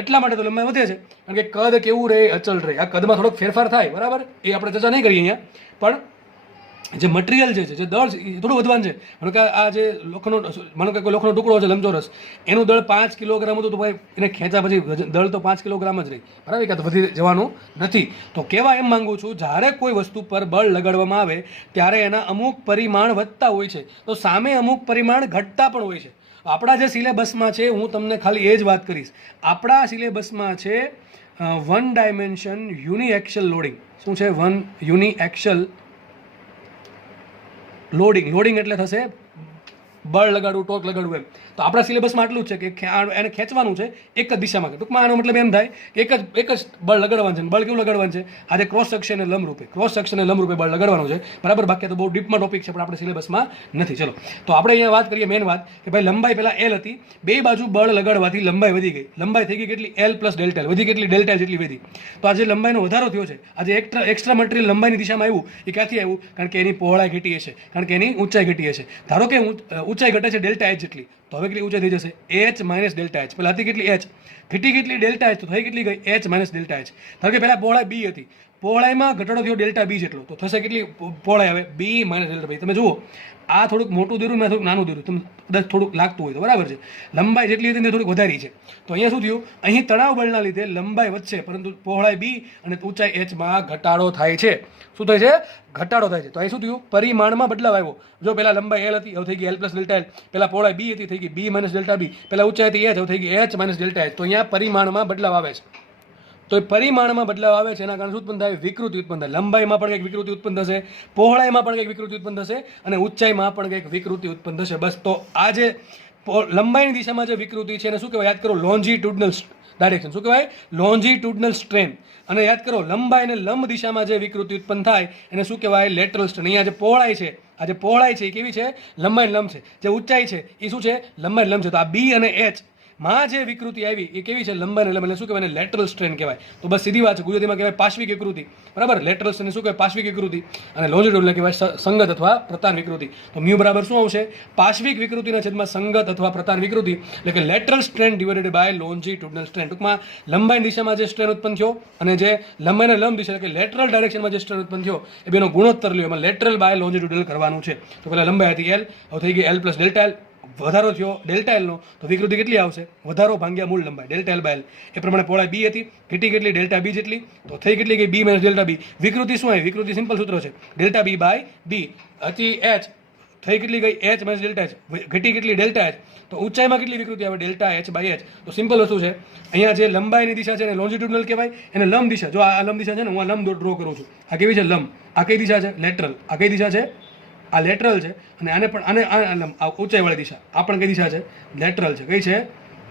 એટલા માટે તો લંબાઈ વધે છે કારણ કે કદ કેવું રહે અચલ રહે. આ કદમાં થોડોક ફેરફાર થાય બરાબર એ આપણે ચર્ચા નહીં કરીએ અહીંયા. પણ જે મટીરિયલ છે જે દળ છે એ થોડું વધવાનું છે. માનો કે આ જે માનો કે કોઈ લોખંડનો ટુકડો છે લંબચોરસ એનું દળ 5 કિલોગ્રામ હતું તો ભાઈ એને ખેંચા પછી દળ તો 5 કિલોગ્રામ જ રહી બરાબર. કે વધી જવાનું નથી. તો કહેવા એમ માંગુ છું જ્યારે કોઈ વસ્તુ પર બળ લગાડવામાં આવે ત્યારે એના અમુક પરિમાણ વધતા હોય છે તો સામે અમુક પરિમાણ ઘટતા પણ હોય છે. આપણા જે સિલેબસમાં છે હું તમને ખાલી એ જ વાત કરીશ. આપણા સિલેબસમાં છે 1 ડાયમેન્શન યુનિએક્શિયલ લોડિંગ. શું છે 1 યુનિએક્શિયલ લોડિંગ. લોડિંગ એટલે થશે બળ લગાડવું, ટોર્ક લગાડવું એમ. તો આપણા સિલેબસમાં આટલું જ છે કે એને ખેંચવાનું છે એક જ દિશામાં. ટૂંકમાં આનો મતલબ એમ થાય કે એક જ બળ લગાડવાનું છે. બળ કેવું લગાડવાનું છે? આજે ક્રોસ સેક્શનને લંબરૂપે બળ લગાડવાનું છે, બરાબર. બાકી તો બહુ ડીપમાં ટોપિક છે, પણ આપણે સિલેબસમાં નથી. ચલો, તો આપણે અહીંયા વાત કરીએ મેન વાત કે ભાઈ લંબાઈ પહેલાં એલ હતી, બે બાજુ બળ લગાડવાથી લંબાઈ વધી ગઈ. લંબાઈ થઈ ગઈ કેટલી? L plus delta L. વધી કેટલી? ડેલ્ટા એલ જેટલી વધી. તો આજે લંબાઈનો વધારો થયો છે. આજે એક્સ્ટ્રા મટીરિયલ લંબાઈની દિશામાં આવ્યું. એ ક્યાંથી આવ્યું? કારણ કે એની પહોળાઈ ઘટી હશે, કારણ કે એની ઊંચાઈ ઘટી હશે. ધારો કે ઊંચાઈ ઘટે છે ડેલ્ટા એચ જેટલી, તો હવે કેટલી ઊંચાઈ થઈ જશે? H minus delta H. પહેલાં હતી કેટલી? એચ. ઘટી કેટલી? Delta H. તો થઈ કેટલી ગઈ? H minus delta H. ધારો કે પહેલાં પહોળાઈ બી હતી, પહોળાઈમાં ઘટાડો થયો ડેલ્ટા બી જેટલો, તો થશે કેટલી પહોળાઈ? હવે બી માઇનસ ડેલ્ટા બી. તમે જુઓ, આ થોડુંક મોટું દોર્યું, મેં થોડુંક નાનું દોર્યું, તમે કદાચ થોડુંક લાગતું હોય તો બરાબર છે. લંબાઈ જેટલી હતી ને થોડીક વધારી છે. તો અહીંયા શું થયું? અહીં તણાવ બળના લીધે લંબાઈ વધશે, પરંતુ પહોળાઈ બી અને ઊંચાઈ એચમાં ઘટાડો થાય છે. શું થાય છે? ઘટાડો થાય છે. તો અહીં શું થયું? પરિમાણમાં બદલાવ આવ્યો. જો પહેલાં લંબાઈ એલ હતી, હવે થઈ ગઈ એલ પ્લસ ડેલ્ટા એલ. પહેલાં પહોળાઈ બી હતી, થઈ ગઈ બી માઇનસ ડેલ્ટા બી. પહેલાં ઊંચાઈ હતી એચ, હવે થઈ ગઈ એચ માઇનસ ડેલ્ટા એચ. તો અહીંયા પરિમાણમાં બદલાવ આવે છે. તો એ પરિમાણમાં બદલાવ આવે છે, એના કારણે ઉત્પન્ન થાય? વિકૃતિ ઉત્પન્ન થાય. લંબાઈમાં પણ કંઈક વિકૃતિ ઉત્પન્ન થશે, પહોળાઈમાં પણ કંઈક વિકૃતિ ઉત્પન્ન થશે, અને ઊંચાઈમાં પણ કંઈક વિકૃતિ ઉત્પન્ન થશે. બસ. તો આ જે લંબાઈની દિશામાં જે વિકૃતિ છે એને શું કહેવાય? યાદ કરો, લોન્જીટ્યુડનલ ડાયરેક્શન. શું કહેવાય? લોન્જીટ્યુડનલ સ્ટ્રેન. અને યાદ કરો, લંબાઈ અને લંબ દિશામાં જે વિકૃતિ ઉત્પન્ન થાય એને શું કહેવાય? Lateral strain. અહીંયા જે પહોળાઈ છે, આ જે પહોળાઈ છે એ કેવી છે? લંબાઈ લંબ છે. જે ઊંચાઈ છે એ શું છે? લંબાઈ લંબ છે. તો આ બી અને એચ માં જે વિકૃતિ આવી એ કેવી છે? લંબાઈ અને લંબ. એટલે શું કહેવાય? લેટરલ સ્ટ્રેન કહેવાય. તો બસ સીધી વાત છે. ગુજરાતીમાં કહેવાય પાર્શ્વિક વિકૃતિ, બરાબર. લેટરલ સ્ટ્રેન શું કહેવાય? પાર્શ્વિક વિકૃતિ. અને લોન્જીટ્યુડનલ કહેવાય સંગત અથવા પ્રતાન વિકૃતિ. તો મ્યુ બરાબર શું આવશે? પાર્શ્વિક વિકૃતિના છેદમાં સંગત અથવા પ્રતાન વિકૃતિ, એટલે કે lateral strain divided by longitudinal strain. ટૂંકમાં લંબાઈની દિશામાં જે સ્ટ્રેન ઉત્પન્ન થયો અને જે લંબાઈને લંબ દિશા, એટલે કે લેટરલ ડાયરેક્શનમાં જે સ્ટ્રેન ઉત્પન્ન થયો, એ બેનો ગુણોત્તર લ્યો. એમાં લેટરલ બાય લોન્જીટ્યુડનલ કરવાનું છે. તો પહેલાં લંબાઈ હતી એલ, હવે થઈ ગઈ એલ પ્લસ ડેલ્ટા એલ. વધારો થયો ડેલ્ટા એલનો, તો વિકૃતિ કેટલી આવશે? વધારો ભાગ્યા મૂળ લંબાઈ, ડેલ્ટા એલ બાય એલ. એ પ્રમાણે પહોળાઈ બી હતી, ઘટી કેટલી? ડેલ્ટા બી જેટલી. તો થઈ કેટલી ગઈ? બી માઇનસ ડેલ્ટા બી. વિકૃતિ શું આવી? વિકૃતિ સિમ્પલ સૂત્ર છે, ડેલ્ટા બી બાય બી. હતી એચ, થઈ કેટલી ગઈ? H minus delta H. ઘટી કેટલી? Delta H. તો ઊંચાઈમાં કેટલી વિકૃતિ આવે? Delta H by H. તો સિમ્પલ વસ્તુ છે. અહીંયા જે લંબાઈની દિશા છે એને લોન્જીટ્યુડનલ કહેવાય, એને લંબ દિશા. જો આ લંબ દિશા છે ને, હું આ લંબ ડ્રો કરું છું. આ કેવી છે? લંબ. આ કઈ દિશા છે? લેટરલ. આ કઈ દિશા છે? આ લેટરલ છે. અને આને પણ આ ઊંચાઈવાળી દિશા, આ પણ કઈ દિશા છે? લેટરલ છે. કઈ છે?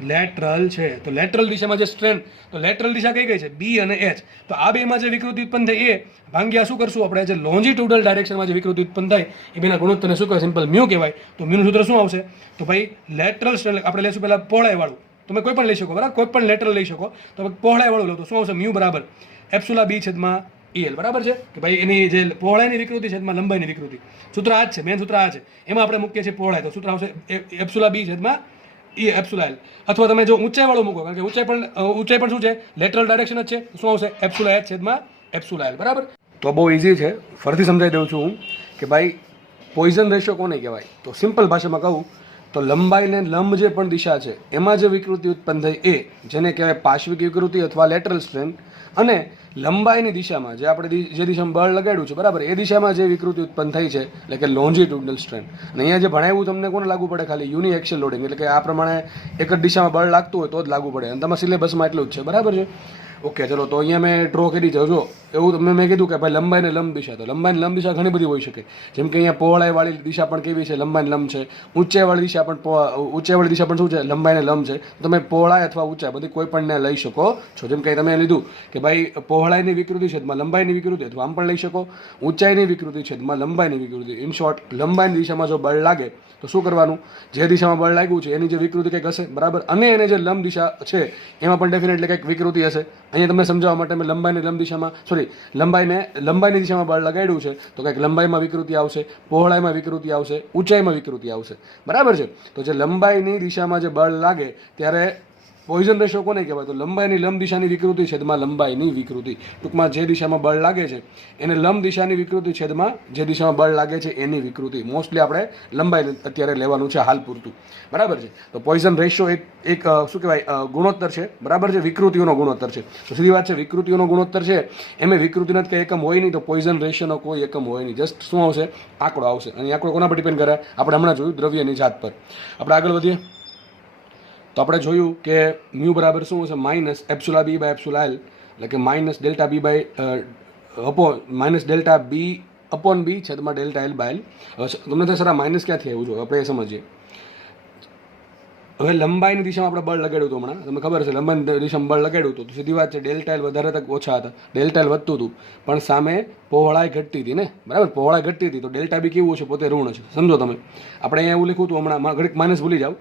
લેટરલ છે. તો લેટરલ દિશામાં જે સ્ટ્રેન, તો લેટરલ દિશા કઈ છે? બી અને એચ. તો આ બેમાં જે વિકૃતિ ઉત્પન્ન થાય એ ભાગ્યા શું કરશું આપણે? જે લોન્જીટ્યુડલ ડાયરેક્શનમાં જે વિકૃતિ ઉત્પન્ન થાય એ બેના ગુણોત્તરને શું કહેવાય? સિમ્પલ મ્યુ કહેવાય. તો મ્યુનું સૂત્ર શું આવશે? તો ભાઈ લેટરલ સ્ટ્રેન આપણે લેશું પહેલાં પહોળાઈવાળું. તમે કોઈ પણ લઈ શકો, બરાબર. કોઈ પણ લેટરલ લઈ શકો. તો પહોળાઈવાળું લો તો શું આવશે? મ્યુ બરાબર એપ્સિલોન બી છેદમાં EL, બરાબર છે. કે ભાઈ એની જે પહોળાઈની વિકૃતિ છે એમાં લંબાઈની વિકૃતિ. સૂત્ર આ જ છે, મેન સૂત્ર આ છે. એમાં આપણે મૂકીએ છીએ પહોળાઈ, તો સૂત્ર આવશે એપ્સિલોન બી છેદમાં E એપ્સિલોન L. અથવા તમે જો ઊંચાઈવાળું મૂકો, કારણ કે ઊંચાઈ પણ શું છે? લેટરલ ડાયરેક્શન જ છે. શું આવશે? એપ્સિલોન H છેદમાં એપ્સિલોન L, બરાબર. તો બહુ ઇઝી છે, ફરીથી સમજાવી દઉં છું હું કે ભાઈ પોઈઝન રેશિયો કોને કહેવાય? તો સિમ્પલ ભાષામાં કહું તો લંબાઈને લંબ જે પણ દિશા છે એમાં જે વિકૃતિ ઉત્પન્ન થઈ એ જેને કહેવાય પાર્શ્વિક વિકૃતિ અથવા લેટરલ સ્ટ્રેન, અને લંબાઈની દિશામાં જે આપણે જે દિશામાં બળ લગાડ્યું છે, બરાબર, એ દિશામાં જે વિકૃતિ ઉત્પન્ન થઈ છે એટલે કે લોન્જીટ્યુડનલ સ્ટ્રેન. અને અહીંયા જે ભણાવ્યું તમને કોને લાગુ પડે? ખાલી યુનિ એક્સિયલ લોડિંગ, એટલે કે આ પ્રમાણે એક જ દિશામાં બળ લાગતું હોય તો જ લાગુ પડે. અને તમારા સિલેબસમાં એટલું જ છે, બરાબર છે. ઓકે, ચલો તો અહીંયા મેં ડ્રો કરી દઉં. જો એવું તમને મેં કીધું કે ભાઈ લંબાઈને લંબ દિશા, તો લંબાઈને લંબ દિશા ઘણી બધી હોઈ શકે. જેમ કે અહીંયા પહોળાઈવાળી દિશા પણ કેવી છે? લંબાઈને લંબ છે. ઊંચાઈવાળી દિશા પણ શું છે? લંબાઈને લંબ છે. તમે પહોળાઈ અથવા ઊંચાઈ બધી કોઈ પણને લઈ શકો છો. જેમ કે તમે લીધું કે ભાઈ પહોળાઈની વિકૃતિ છેદમાં લંબાઈની વિકૃતિ, અથવા આમ પણ લઈ શકો ઊંચાઈની વિકૃતિ છેદમાં લંબાઈની વિકૃતિ. ઇન શોર્ટ, લંબાઈની દિશામાં જો બળ લાગે તો શું કરવાનું? જે દિશામાં બળ લાગ્યું છે એની જે વિકૃતિ કંઈક હશે, બરાબર, અને એને જે લંબ દિશા છે એમાં પણ ડેફિનેટલી કંઈક વિકૃતિ હશે. અહીંયા તમને સમજાવવા માટે મેં લંબાઈની દિશામાં બળ લગાડ્યું છે તો કંઈક લંબાઈમાં વિકૃતિ આવશે, પહોળાઈમાં વિકૃતિ આવશે, ઊંચાઈમાં વિકૃતિ આવશે, બરાબર છે. તો જે લંબાઈની દિશામાં જે બળ લાગે ત્યારે પોઈઝન રેશિયો કોને કહેવાય? તો લંબાઈની લંબ દિશાની વિકૃતિ છેદમાં લંબાઈની વિકૃતિ. ટૂંકમાં જે દિશામાં બળ લાગે છે એને લંબ દિશાની વિકૃતિ છેદમાં જે દિશામાં બળ લાગે છે એની વિકૃતિ. મોસ્ટલી આપણે લંબાઈ અત્યારે લેવાનું છે હાલ પૂરતું, બરાબર છે. તો પોઈઝન રેશિયો એક શું કહેવાય ગુણોત્તર છે, બરાબર છે, વિકૃતિઓનો ગુણોત્તર છે. તો સીધી વાત છે, વિકૃતિઓનો ગુણોત્તર છે એમ વિકૃતિનો જ કંઈ એકમ હોય નહીં, તો પોઈઝન રેશિયોનો કોઈ એકમ હોય નહીં. જસ્ટ શું આવશે? આંકડો આવશે. અને આંકડો કોના પર ડિપેન્ડ કરે? આપણે હમણાં જોયું દ્રવ્યની જાત પર. આપણે આગળ વધીએ તો આપણે જોયું કે મ્યુ બરાબર શું હશે? Minus epsilon B by epsilon L, એટલે કે minus delta B upon B છેદમાં ડેલ્ટા એલ બાય એલ. હવે તમને થાય સર આ માઇનસ ક્યાંથી આવ્યું? જો આપણે એ સમજીએ. હવે લંબાઈની દિશામાં આપણે બળ લગાડ્યું હતું હમણાં, તમને ખબર છે લંબાઈની દિશામાં બળ લગાડ્યું હતું તો સીધી વાત છે ડેલ્ટા એલ વધારે હતા ઓછા હતા, ડેલ્ટા એલ વધતું હતું પણ સામે પહોળાઈ ઘટતી હતી ને, બરાબર, પહોળાઈ ઘટતી હતી તો ડેલ્ટા બી કેવું છે, પોતે ઋણ છે. સમજો તમે, આપણે અહીંયા એવું લખ્યું હતું હમણાં, ઘડીક માઇનસ ભૂલી જાવ.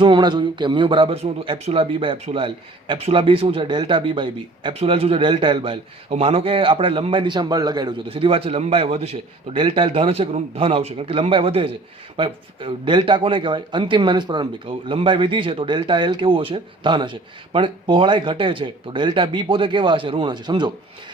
શું હમણાં જોયું કે મ્યુ બરાબર શું હતું, એપ્સુલા બી બાય એપ્સુલા એલ. એપ્સુલા બી શું છે, delta B by b. Epsilon l શું છે, ડેલ્ટા એલ બાય એલ. હવે માનો કે આપણે લંબાઈ દિશામાં બળ લગાડ્યું છે તો સીધી વાત છે લંબાઈ વધશે તો ડેલ્ટા એલ ધન છે કે ધન આવશે, કારણ કે લંબાઈ વધે છે. પણ ડેલ્ટા કોને કહેવાય, અંતિમ માઇનસ પ્રારંભિક. લંબાઈ વધી છે તો ડેલ્ટા એલ કેવું હશે, ધન હશે. પણ પહોળાઈ ઘટે છે તો ડેલ્ટા બી પોતે કેવા હશે, ઋણ હશે. સમજો,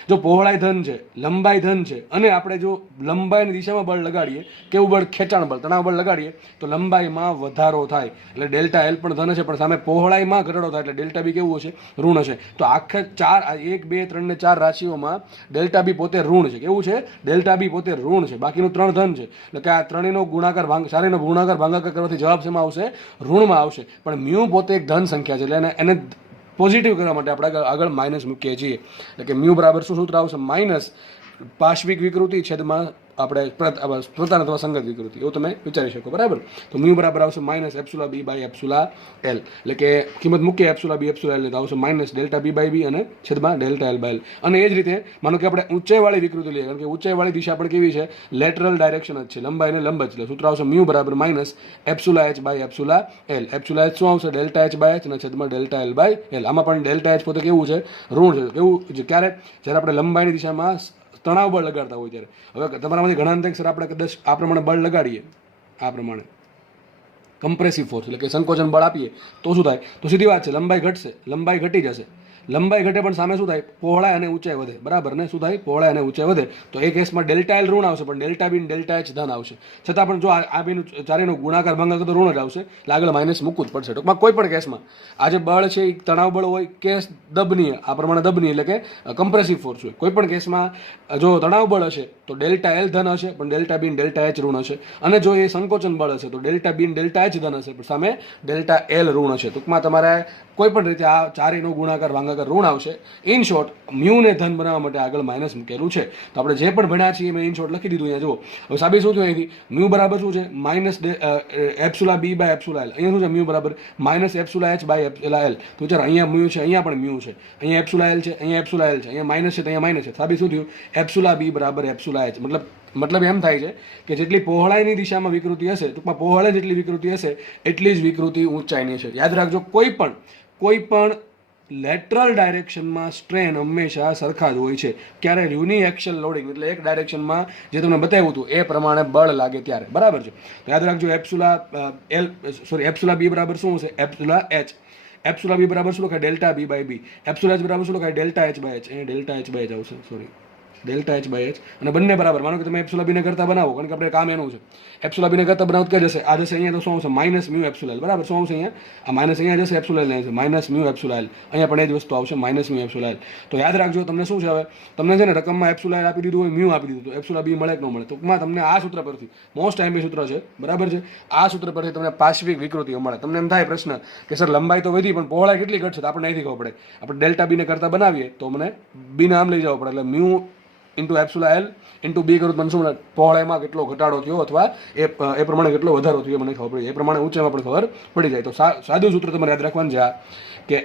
જો પહોળાઈ ધન છે, લંબાઈ ધન છે અને આપણે જો લંબાઈની દિશામાં બળ લગાડીએ, કેવું બળ, ખેંચાણ બળ, તણાવ બળ લગાડીએ તો લંબાઈમાં વધારો થાય એટલે ડેલ્ટા એલ પણ ધન હશે, પણ સામે પહોળાઈમાં ઘટાડો થાય એટલે ડેલ્ટા બી કેવું હશે, ઋણ હશે. તો આખા 1, 2, 3 ને 4 રાશિઓમાં ડેલ્ટા બી પોતે ઋણ છે. કેવું છે, ડેલ્ટા બી પોતે ઋણ છે, બાકીનું 3 ધન છે. એટલે કે આ ત્રણેયનો ગુણાકાર સારીનો ગુણાકાર ભાગાકાર કરવાથી જવાબ શેમાં આવશે, ઋણમાં આવશે. પણ મ્યુ પોતે એક ધન સંખ્યા છે એટલે એને પોઝિટિવ કરવા માટે આપણે આગળ માઇનસ મૂકીએ છીએ. એટલે કે મ્યુ બરાબર શું સૂત્ર આવશે, માઇનસ પાર્શ્વિક વિકૃતિ છેદમાં આપણે પ્રતાન અથવા સંગત વિકૃતિ, એવું તમે વિચારી શકો. બરાબર, તો મ્યુ બરાબર આવશે minus એપ્સુલા B by epsilon L. એટલે કે કિંમત મૂકીએ એપ્સુલા બી એપ્સુલા એલ તો આવશે માઇનસ ડેલ્ટા બી બાય બી અને છેદમાં ડેલ્ટા એલ બાય એલ. અને એ જ રીતે માનો કે આપણે ઊંચાઈવાળી વિકૃતિ લઈએ, કારણ કે ઊંચાઈવાળી દિશા પણ કેવી છે, લેટરલ ડાયરેક્શન જ છે, લંબાઈ અને લંબ જ. એટલે સૂત્ર આવશે મ્યુ બરાબર minus epsilon h by epsilon l. Epsilon h શું આવશે, ડેલ્ટા એચ બાય એચ અને છેદમાં ડેલ્ટા એલ બાય એલ. આમાં પણ ડેલ્ટા એચ પોતે કેવું છે, ઋણ છે. કેવું, ક્યારે, જ્યારે આપણે લંબાઈની દિશામાં તણાવ બળ લગાડતા હોય ત્યારે. હવે તમારામાંથી ઘણા અંતર સર આપણે કદાચ આ પ્રમાણે બળ લગાડીએ, આ પ્રમાણે કમ્પ્રેસિવ ફોર્સ એટલે કે સંકોચન બળ આપીએ તો શું થાય, તો સીધી વાત છે લંબાઈ ઘટશે, લંબાઈ ઘટી જશે. લંબાઈ ઘટે પણ સામે શું થાય, પહોળાઈ અને ઊંચાઈ વધે. બરાબર ને, શું થાય, પહોળાઈ અને ઊંચાઈ વધે. તો એ કેસમાં ડેલ્ટા એલ ઋણ આવશે પણ ડેલ્ટા બી ડેલ્ટા એચ ધન આવશે. છતાં પણ જો આ બેનું ચારેનો ગુણાકાર ભાગાકાર તો ઋણ જ આવશે એટલે આગળ માઇનસ મૂકવું જ પડશે. ટૂંકમાં કોઈ પણ કેસમાં આ જે બળ છે એ તણાવ બળ હોય કે દબનીય, આ પ્રમાણે દબનીય એટલે કે કમ્પ્રેસિવ ફોર્સ હોય, કોઈ પણ કેસમાં જો તણાવ બળ હશે તો ડેલ્ટા એલ ધન હશે પણ ડેલ્ટા બી ડેલ્ટા એચ ઋણ હશે. અને જો એ સંકોચન બળ હશે તો ડેલ્ટા બી ડેલ્ટા એચ ધન હશે પણ સામે ડેલ્ટા એલ ઋણ હશે. ટૂંકમાં તમારે કોઈ પણ રીતે આ ચારેયનો ગુણાકાર ભાગાકાર ઋણ આવશે. ઇન શોર્ટ, મ્યુને ધન બનાવવા માટે આગળ માઇનસ મૂકેલું છે. તો આપણે જે પણ ભણ્યા છીએ મેં ઇન શોર્ટ લખી દીધું. અહીંયા જુઓ, હવે સાબિત શું થયું અહીંથી, મ્યુ બરાબર શું છે, minus એપ્સુલા B by epsilon L. અહીંયા શું છે, મ્યુ બરાબર minus epsilon h by epsilon L. તો વિચારો, અહીંયા મ્યુ છે, અહીંયા પણ મ્યુ છે, અહીંયા એપ્સુલા એલ છે, અહીંયા એપ્સુલા એલ છે, અહીંયા માઇનસ છે તો અહીંયા માઇનસ છે. સાબિત શું થયું, એપ્સુલા બી બરાબર એપ્સુલા એચ. મતલબ એમ થાય છે કે જેટલી પહોળાઈની દિશામાં વિકૃતિ હશે, ટૂંકમાં પહોળાઈ જેટલી વિકૃતિ હશે એટલી જ વિકૃતિ ઊંચાઈની છે. યાદ રાખજો, કોઈ પણ લેટરલ ડાયરેક્શનમાં સ્ટ્રેન હંમેશા સરખા જ હોય છે. ક્યારે યુનિએક્શિયલ લોડિંગ એટલે એક ડાયરેક્શનમાં જે તમને બતાવ્યું હતું એ પ્રમાણે બળ લાગે ત્યારે. બરાબર છે, તો યાદ રાખજો એપ્સુલા બી બરાબર શું છે, એપ્સુલા એચ. એપ્સુલા બી બરાબર શું લખાય, delta B by b. Epsilon h બરાબર શું લખાય, ડેલ્ટા એચ બાય એચ. અહીંયા ડેલ્ટા એચ બાય એચ આવશે, sorry delta H by h. અને બંને બરાબર, માનો કે તમે એપ્સુલા બીને કરતા બનાવો, કારણ કે આપણે કામ એનું છે. એપ્સુલા બીને કરતા બનાવો ક્યાં જશે, આ જશે અહીંયા, તો શું આવશે, માઇનસ મ્યુ એપ્સુલા એલ. બરાબર, શું આવશે અહીંયા, આ માઇનસ અહીંયા જશે, એપ્સુલા એલ આવશે, માઇનસ મ્યુ એપ્સુલા એલ. અહીંયા પણ એ જ વસ્તુ આવશે, માઇનસ મ્યુ એપ્સુલા એલ. તો યાદ રાખજો, તમને શું છે, હવે તમને છે ને રકમમાં એપ્સુલા એલ આપી દીધું હોય, મ્યુ આપી દીધું, તો એપ્સુલા બી મળે કે ન મળે. ટૂંકમાં તમને આ સૂત્ર પરથી, મોસ્ટ ટાઈમ સૂત્ર છે, બરાબર છે, આ સૂત્ર પરથી તમને પાર્શ્વિક વિકૃતિઓ મળે. તમને એમ થાય પ્રશ્ન કે સર લંબાઈ તો વધી પણ પહોળાઈ કેટલી ઘટશે, તો આપણે અહીંથી ખબર પડે. આપણે ડેલ્ટા બીને કરતા બનાવીએ તો મને બી નામ લઈ જવું પડે, એટલે mu into epsilon l into b કરું તો મને શું, પહોળાઈમાં કેટલો ઘટાડો થયો અથવા એ પ્રમાણે કેટલો વધારો થયો મને ખબર પડી, એ પ્રમાણે ઊંચાઈમાં પણ ખબર પડી જાય. તો સાદું સૂત્ર તમારે યાદ રાખવાનું છે આ, કે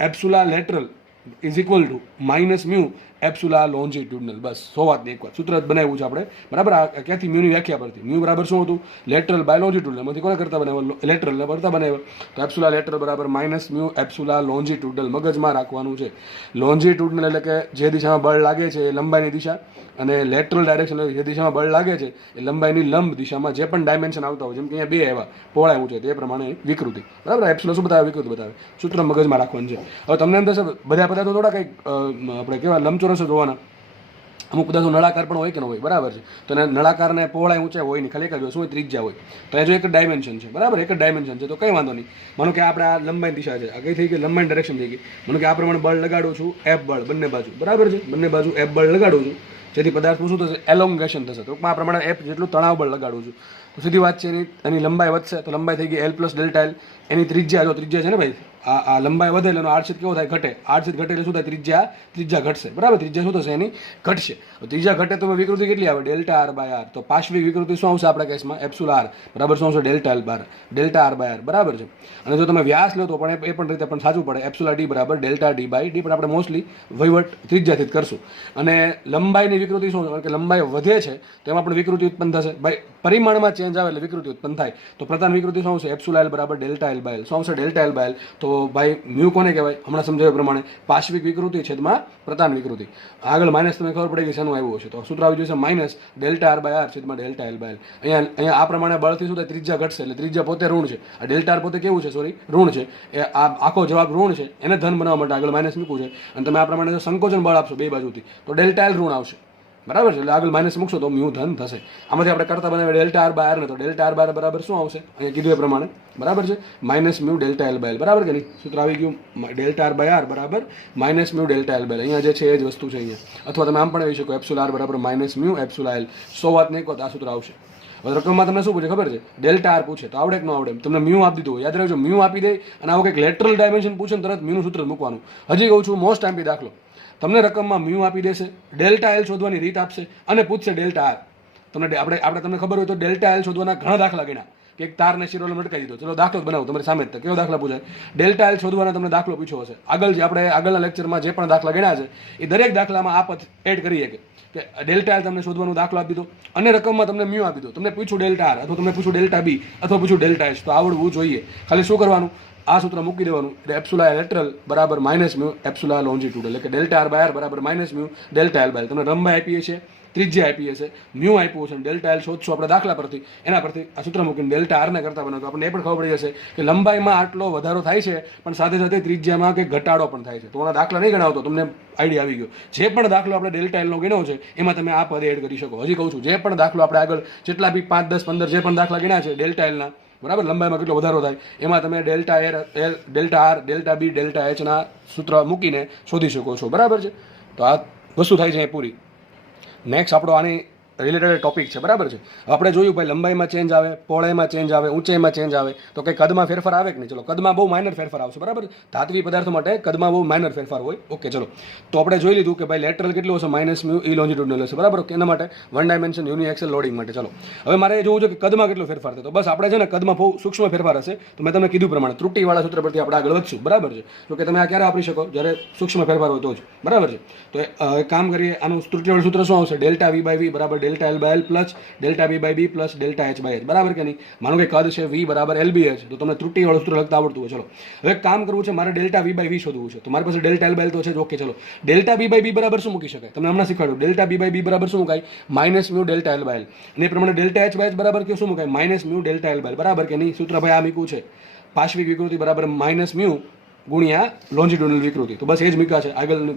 epsilon lateral is equal to minus mu epsilon longitudinal. બસ 100 વાતની એકવાર સૂત્ર બનાવ્યું છે આપણે. બરાબર, આ ક્યાંથી, મ્યુની વ્યાખ્યા પરથી. મ્યુ બરાબર શું હતું, લેટરલ બાય લોન્જિટ્યુડનલ. એમાંથી કોને કરતા બનાવ્યો, લેટરલ ને કરતા બનાવ્યો. તો એપ્સુલા લેટરલ બરાબર માઇનસ મ્યુ એપ્સુલા લોન્જિટ્યુડનલ. મગજમાં રાખવાનું છે. લોન્જિટ્યુડનલ એટલે કે જે દિશામાં બળ લાગે છે એ લંબાઈની દિશા, અને લેટરલ ડાયરેક્શન એટલે જે દિશામાં બળ લાગે છે એ લંબાઈની લંબ દિશામાં જે પણ ડાયમેન્શન આવતા હોય, જેમ કે અહીંયા 2 આવ્યા, પહોળાઈ ઊંચાઈ, તે પ્રમાણે વિકૃતિ. બરાબર, એપ્સુલા શું બતાવે, વિકૃતિ બતાવે. સૂત્ર મગજમાં રાખવાનું છે. હવે તમને એમ થશે બધા પદાર્થો થોડા કંઈક આપણે કેવા લંબચોરસ જોવાના, અમુક પદાર્થો નળાકાર પણ હોય કે ન હોય. બરાબર છે, તો એને નળાકારને પહોળાઈ ઊંચાઈ હોય નહીં, ખાલી એક જ હોય, શું હોય, ત્રિજ્યા હોય. તો એ જો એક ડાયમેન્શન છે, બરાબર, એક જ ડાયમેન્શન છે તો કંઈ વાંધો નહીં. માનો કે આપણે આ લંબાઈ દિશા છે, આ કઈ થઈ ગઈ, લંબાઈ ડાયરેક્શન થઈ ગઈ. માનો કે આ પ્રમાણે બળ લગાડું છું, એફ બળ બંને બાજુ. બરાબર છે, બંને બાજુ એફ બળ લગાડું છું, જેથી પદાર્થનું શું થશે, એલોંગેશન થશે. ટૂંકમાં આ પ્રમાણે એફ જેટલું તણાવ બળ લગાડું છું તો સીધી વાત છે એની લંબાઈ વધશે, તો લંબાઈ થઈ ગઈ એલ પ્લસ ડેલ્ટા એલ. એની ત્રિજ્યા, જો ત્રિજ્યા છે ને ભાઈ, આ લંબાઈ વધે એટલે એનો આડછેદ કેવો થાય? ઘટે. આડછેદ ઘટે એટલે શું થાય? ત્રિજ્યા ઘટશે. બરાબર, ત્રિજ્યા શું થશે? એની ઘટશે. ત્રિજ્યા ઘટે તો વિકૃતિ કેટલી આવે? Delta R by R. તો પાર્શ્વિક વિકૃતિ શું આવશે આપણા કેસમાં? એપ્સિલોન આર બરાબર શું આવશે? Delta R by R. બરાબર છે. અને જો તમે વ્યાસ લો તો પણ એ પણ રીતે પણ સાચું પડે. એપ્સિલોન ડી બરાબર ડેલ્ટા ડી બાય ડી, પણ આપણે મોસ્ટલી વહીવટ ત્રિજ્યાથી જ કરશું. અને લંબાઈની વિકૃતિ શું? કારણ કે લંબાઈ વધે છે તો એમાં પણ વિકૃતિ ઉત્પન્ન થશે. ભાઈ પરિમાણમાં ચેન્જ આવે એટલે વિકૃતિ ઉત્પન્ન થાય. તો પ્રધાન વિકૃતિ શું આવશે? એપ્સિલોન એલ બરાબર ડેલ્ટા એલ બાય એલ. શું આવશે? Delta L by L. તો ભાઈ મ્યુ કોને કહેવાય? હમણાં સમજાવ્યા પ્રમાણે પાર્શ્વિક વિકૃતિ છેદમાં પ્રધાન વિકૃતિ. આગળ માઇનસ તમને ખબર પડી ગઈ શેનું આવ્યું હશે? તો સૂત્ર આવી જશે minus delta R by R છેદમાં ડેલ્ટા એલ બાય એલ. અહીંયા આ પ્રમાણે બળથી શું થાય? ત્રિજ્યા ઘટશે એટલે ત્રિજ્યા પોતે ઋણ છે. આ ડેલ્ટા આર પોતે કેવું છે? સોરી, ઋણ છે. એ આ આખો જવાબ ઋણ છે, એને ધન બનાવવા માટે આગળ માઇનસ મૂકવું છે. અને તમે આ પ્રમાણે સંકોચન બળ આપશો બે બાજુથી તો ડેલ્ટા એલ ઋણ આવશે. બરાબર છે. એટલે આગળ માઇનસ મૂકશો તો મ્યુ ધન થશે. આમાંથી આપણે કરતા બનાવીએ ડેલ્ટા આર બાય આર ને, તો ડેલ્ટા આર બાય બરાબર શું આવશે? અહીંયા કીધું એ પ્રમાણે. બરાબર છે, minus mu delta L by L. બરાબર કે નહીં? સૂત્ર આવી ગયું ડેલ્ટા આર બાય આર બરાબર minus mu delta L by L. અહીંયા જે છે એ જ વસ્તુ છે અહીંયા. અથવા તમે આમ પણ કહી શકો એપ્સિલોન આર બરાબર માઇનસ મ્યુ એપ્સિલોન એલ. 100 વાત નહીં કહો તો આ સૂત્ર આવશે. હવે રકમમાં તમને શું પૂછે ખબર છે? ડેલ્ટા આર પૂછે તો આવડે કે ન આવડે? તમને મ્યુ આપી દીધું હોય, યાદ રાખજો. મ્યુ આપી દે અને આવું કંઈક લેટરલ ડાયમેન્શન પૂછે ને તરત મ્યુનું સૂત્ર મૂકવાનું. હજી કહું છું, મોસ્ટ ટાઈમ દાખલો તમને રકમમાં મ્યુ આપી દેશે, ડેલ્ટા એલ શોધવાની રીત આપશે અને પૂછશે ડેલ્ટા આર. તમને ખબર હોય તો ડેલ્ટા એલ શોધવાના ઘણા દાખલા ગણ્યા કે એક તારને શિરોલે લટકાવી દીધો. ચલો દાખલો બનાવો તમારી સામે જ. કેવો દાખલા પૂછાય? ડેલ્ટા એલ શોધવાના તમને દાખલો પૂછ્યો હશે. આપણે આગળના લેક્ચરમાં જે પણ દાખલા ગણ્યા છે એ દરેક દાખલામાં આ પદ એડ કરીએ કે ડેલ્ટા એલ તમને શોધવાનો દાખલો આપી દીધો અને રકમમાં તમને મ્યુ આપી દો. તમને પૂછ્યું ડેલ્ટા આર અથવા તમને પૂછ્યું ડેલ્ટા બી અથવા પૂછ્યું ડેલ્ટા એચ, તો આવડવું જોઈએ. ખાલી શું કરવાનું? આ સૂત્ર મૂકી દેવાનું. એટલે એપ્સિલોન લેટરલ બરાબર માઇનસ મ્યુ એપ્સિલોન લોન્જીટ્યુડ, એટલે કે ડેલ્ટા આર બાય આર બરાબર minus mu delta L by. તમને લંબાઈ આપીએ છીએ, ત્રિજ્યા આપીએ છે, મ્યુ આપ્યું છે, ડેલ્ટા એલ શોધશું આપણે દાખલા પરથી. એના પરથી આ સૂત્ર મૂકીને ડેલ્ટા આરને કરતા બનાવો તો આપણને એ પણ ખબર પડી જશે કે લંબાઈમાં આટલો વધારો થાય છે પણ સાથે સાથે ત્રિજ્યામાં કે ઘટાડો પણ થાય છે. તો આ દાખલા નહીં ગણાવતો, તમને આઈડિયા આવી ગયો. જે પણ દાખલો આપણે ડેલ્ટા એલનો ગણ્યો છે એમાં તમે આ પદ એડ કરી શકો. હજી કહું છું, જે પણ દાખલો આપણે આગળ જેટલા બી 5, 10, 15 જે પણ દાખલા ગણ્યા છે ડેલ્ટા એલના, બરાબર, લંબાઈમાં કેટલો વધારો થાય એમાં તમે delta l, delta r, delta b, delta એચના સૂત્ર મૂકીને શોધી શકો છો. બરાબર છે. તો આ વસ્તુ થાય છે એ પૂરી. નેક્સ્ટ આપણો આની રિલેટેડ ટોપિક છે. બરાબર છે. આપણે જોયું ભાઈ લંબાઈમાં ચેન્જ આવે, પહોળાઈમાં ચેન્જ આવે, ઊંચાઈમાં ચેન્જ આવે, તો કંઈ કદમાં ફેરફાર આવે કે નહીં? ચલો, કદમાં બહુ માઇનર ફેરફાર આવશે. બરાબર. ધાત્વિક પદાર્થો માટે કદમાં બહુ માઇનર ફેરફાર હોય. ઓકે, ચલો. તો આપણે જોઈ લીધું કે ભાઈ લેટરલ કેટલું હશે? માઇનસ મ્યુ ઈ લોન્જીટ્યુડનલ હશે. બરાબર. એના માટે વન ડાયમેન્શન યુનિએક્સેલ લોડિંગ માટે. ચલો, હવે મારે જોવું છે કે કદમાં કેટલો ફેરફાર થાય. તો બસ આપણે છે ને કદમાં બહુ સૂક્ષ્મ ફેરફાર હશે તો મેં તમને કીધું પ્રમાણે ત્રુટિવાળા સૂત્ર પરથી આપણે આગળ વધશું. બરાબર છે. તો કે તમે આ ક્યારે વાપરી શકો? જ્યારે સૂક્ષ્મ ફેરફાર હોય તો જ. બરાબર છે. તો એક કામ કરીએ, આનું ત્રુટિવાળું સૂત્ર શું આવશે? ડેલ્ટા વી બાય વી બરાબર delta L by L plus delta B by B plus delta H by H. બરાબર કે નહીં? માનો કે કદ છે વી બરાબર એલ બી એચ, તો તમને ત્રુટિવાળું સૂત્ર લખતા આવડતું હોય. ચલો, હવે એક કામ કરવું છે, મારે ડેલ્ટા વી બાય વી શોધવું છે. તો મારી પાસે ડેલ્ટા એલ બાય એલ તો છે જ. ઓકે, ચલો, ડેલ્ટા બી બાય બી બરાબર શું મૂકી શકાય? તમને હમણાં શીખવાડ્યું. ડેલ્ટા બી બાય બી બરાબર શું મુકાય? Minus mu delta L by L. અને એ પ્રમાણે ડેલ્ટા એચ બાય એચ બરાબર કે શું મુકાય? Minus mu delta L by L. બરાબર કે નહીં? સૂત્ર ભાઈ આ મૂક્યું છે. પાર્શ્વિક વિકૃતિ બરાબર માઇનસ મ્યુ ગુણ્યા લોન્જીટ્યુડનલ વિકૃતિ. તો બસ એ જ મૂક્યા છે, આગળ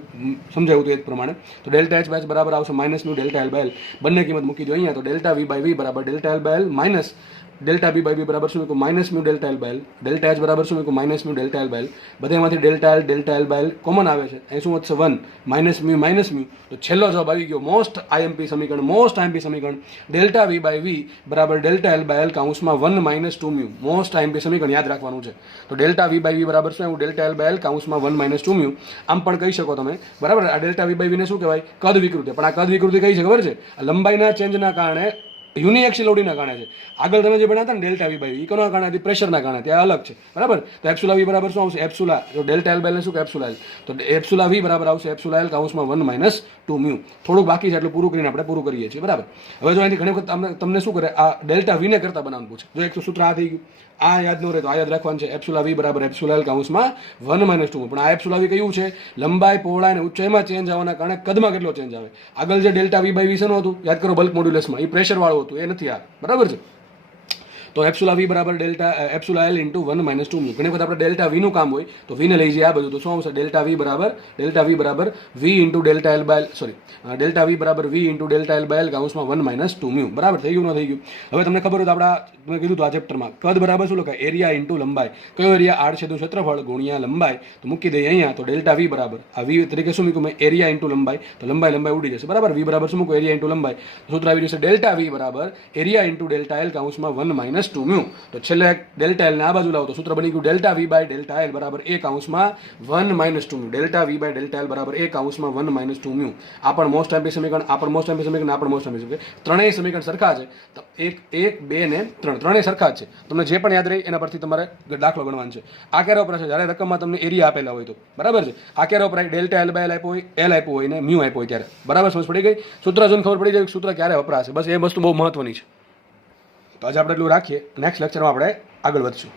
સમજાવ્યું હતું એ જ પ્રમાણે. તો ડેલ્ટા એચ બાય એચ બરાબર આવશે minus mu delta L by L. બંને કિંમત મૂકી દો અહીંયા. તો ડેલ્ટા વી બાય વી બરાબર delta L by l minus delta B by b બરાબર શું મૂક્યું? Minus mu delta L by l. Delta h બરાબર શું મૂક્યું? Minus mu delta L by l. બધામાંથી delta L by l common આવે છે. અહીં શું વધશે? 1 માઇનસ મ્યુ. તો છેલ્લો જવાબ આવી ગયો. મોસ્ટ આઈએમપી સમીકરણ ડેલ્ટા વી બાય વી બરાબર ડેલ્ટા એલ બાય એલ કાઉન્સમાં 1 માઇનસ 2 મ્યુ. મોસ્ટ આઈએમપી સમીકરણ યાદ રાખવાનું છે. તો ડેલ્ટા વી બાય વી બરાબર શું આવ્યું? ડેલ્ટા એલ બાય એલ કાઉન્સમાં 1 માઇનસ 2 મ્યુ. આમ પણ કહી શકો તમે. બરાબર. આ ડેલ્ટા વી બાય વીને શું કહેવાય? કદ વિકૃતિ. પણ આ કદ વિકૃતિ કઈ છે ખબર છે? લંબાઈના ચેન્જના કારણે યુનિએક્સિલ લોડિંગના કારણે છે. આગળ તમે જે ભણ્યા હતા ને ડેલ્ટા વી બાય વી, કોના કારણે હતી? પ્રેશરના કારણે. ત્યાં અલગ છે. બરાબર. તો એપ્સિલોન વી બરાબર શું આવશે? એપ્સિલોન. તો ડેલ્ટા એલ બાય એલ શું કે એપ્સિલોન એલ. તો એપ્સિલોન વી બરાબર આવશે એપ્સિલોન એલ કાઉન્સમાં 1 માઇનસ 2 મ્યુ. થોડુંક બાકી છે એટલું પૂરું કરીને આપણે પૂરું કરીએ છીએ. બરાબર. હવે જો અહીંથી ઘણી વખત તમને શું કરે? આ ડેલ્ટા વીને કરતા બનાવવાનું પૂછે. જો એક તો સૂત્ર આ થઈ ગયું. આ યાદ ન રહે તો આ યાદ રાખવાનું છે. એપ્સિલોન વી બરાબર એપ્સિલોન એલ કાઉન્સમાં 1 માઇનસ 2. પણ આ એપ્સિલોન વી કયું છે? લંબાઈ, પહોળાઈ અને ઊંચાઈમાં ચેન્જ આવવાના કારણે કદમાં કેટલો ચેન્જ આવે. આગળ જે ડેલ્ટા વી બાય વી શેનું હતું? યાદ કરો, બલ્ક મોડ્યુલસમાં. એ પ્રેશર વાળું હતું, એ નથી આ. બરાબર છે. તો એપ્સિલોન વી બરાબર delta epsilon L into 1 minus 2 mu. ઘણી વખત આપણે ડેલ્ટા વીનું કામ હોય તો વીને લઈ જઈએ આ બધું. તો શું આવશે? ડેલ્ટા વી બરાબર v into delta L by l, sorry, delta v બરાબર v into delta L by l કાઉન્સમાં 1 માઇનસ 2 મ્યુ. બરાબર. થઈ ગયું ન થઈ ગયું? હવે તમને ખબર હોય તો તમે કીધું હતું આ ચેપ્ટરમાં કદ બરાબર શું લખાય? એરિયા ઇન્ટુ લંબાઈ. કયો એરિયા? આડછેદનું ક્ષેત્રફળ ગુણ્યા લંબાઈ. તો મૂકી દઈએ અહીંયા. તો ડેલ્ટા વી બરાબર આ વી તરીકે શું મૂક્યું મેં? એરિયા ઇન્ટુ લંબાઈ. તો લંબાઈ ઉડી જશે. બરાબર. વી બરાબર શું મૂકું? એરિયા ઇન્ટુ લંબાઈ. સૂત્ર આવી જશે ડેલ્ટા વી બરાબર એરિયા ઇન્ટુ ડેલ્ટા એલ કાઉન્સમાં 1 માઇનસ માઇનસ ટુ મ્યુ. તો છેલ્લે ડેલ્ટા એલને આ બાજુ લાવો તો સૂત્ર બની ગયું delta V by delta L બરાબર એ કાઉન્સમાં 1 minus two mu. Delta V by delta L બરાબર એ કાઉન્સમાં 1 માઇનસ ટુ મ્યુ. આ પણ મોસ્ટ એમ્પી સમીકરણ, આ પણ મોસ્ટ એમ્પી સમીકરણ, આ પણ મોસ્ટ એમ્પી સમીકરણ. ત્રણેય સમીકરણ સરખા છે. તો 1, 2 ને 3 ત્રણેય સરખા જ છે. તમને જે પણ યાદ રહે એના પરથી તમારે દાખલો ગણવાનો છે. આ ક્યારે વપરાશે? જ્યારે રકમમાં તમને એરિયા આપેલા હોય તો, બરાબર છે. આ ક્યારે વપરાય? ડેલ્ટા એલ બાય એલ આપ્યો હોય, એલ આપ્યો હોય ને મ્યુ આપ્યો હોય ત્યારે. બરાબર, સમજ પડી ગઈ? સૂત્ર જોઈને ખબર પડી જાય કે સૂત્ર ક્યારે વપરાશે. બસ એ વસ્તુ બહુ મહત્વની છે. તો આજે આપણે એટલું રાખીએ. નેક્સ્ટ લેક્ચરમાં આપણે આગળ વધશું.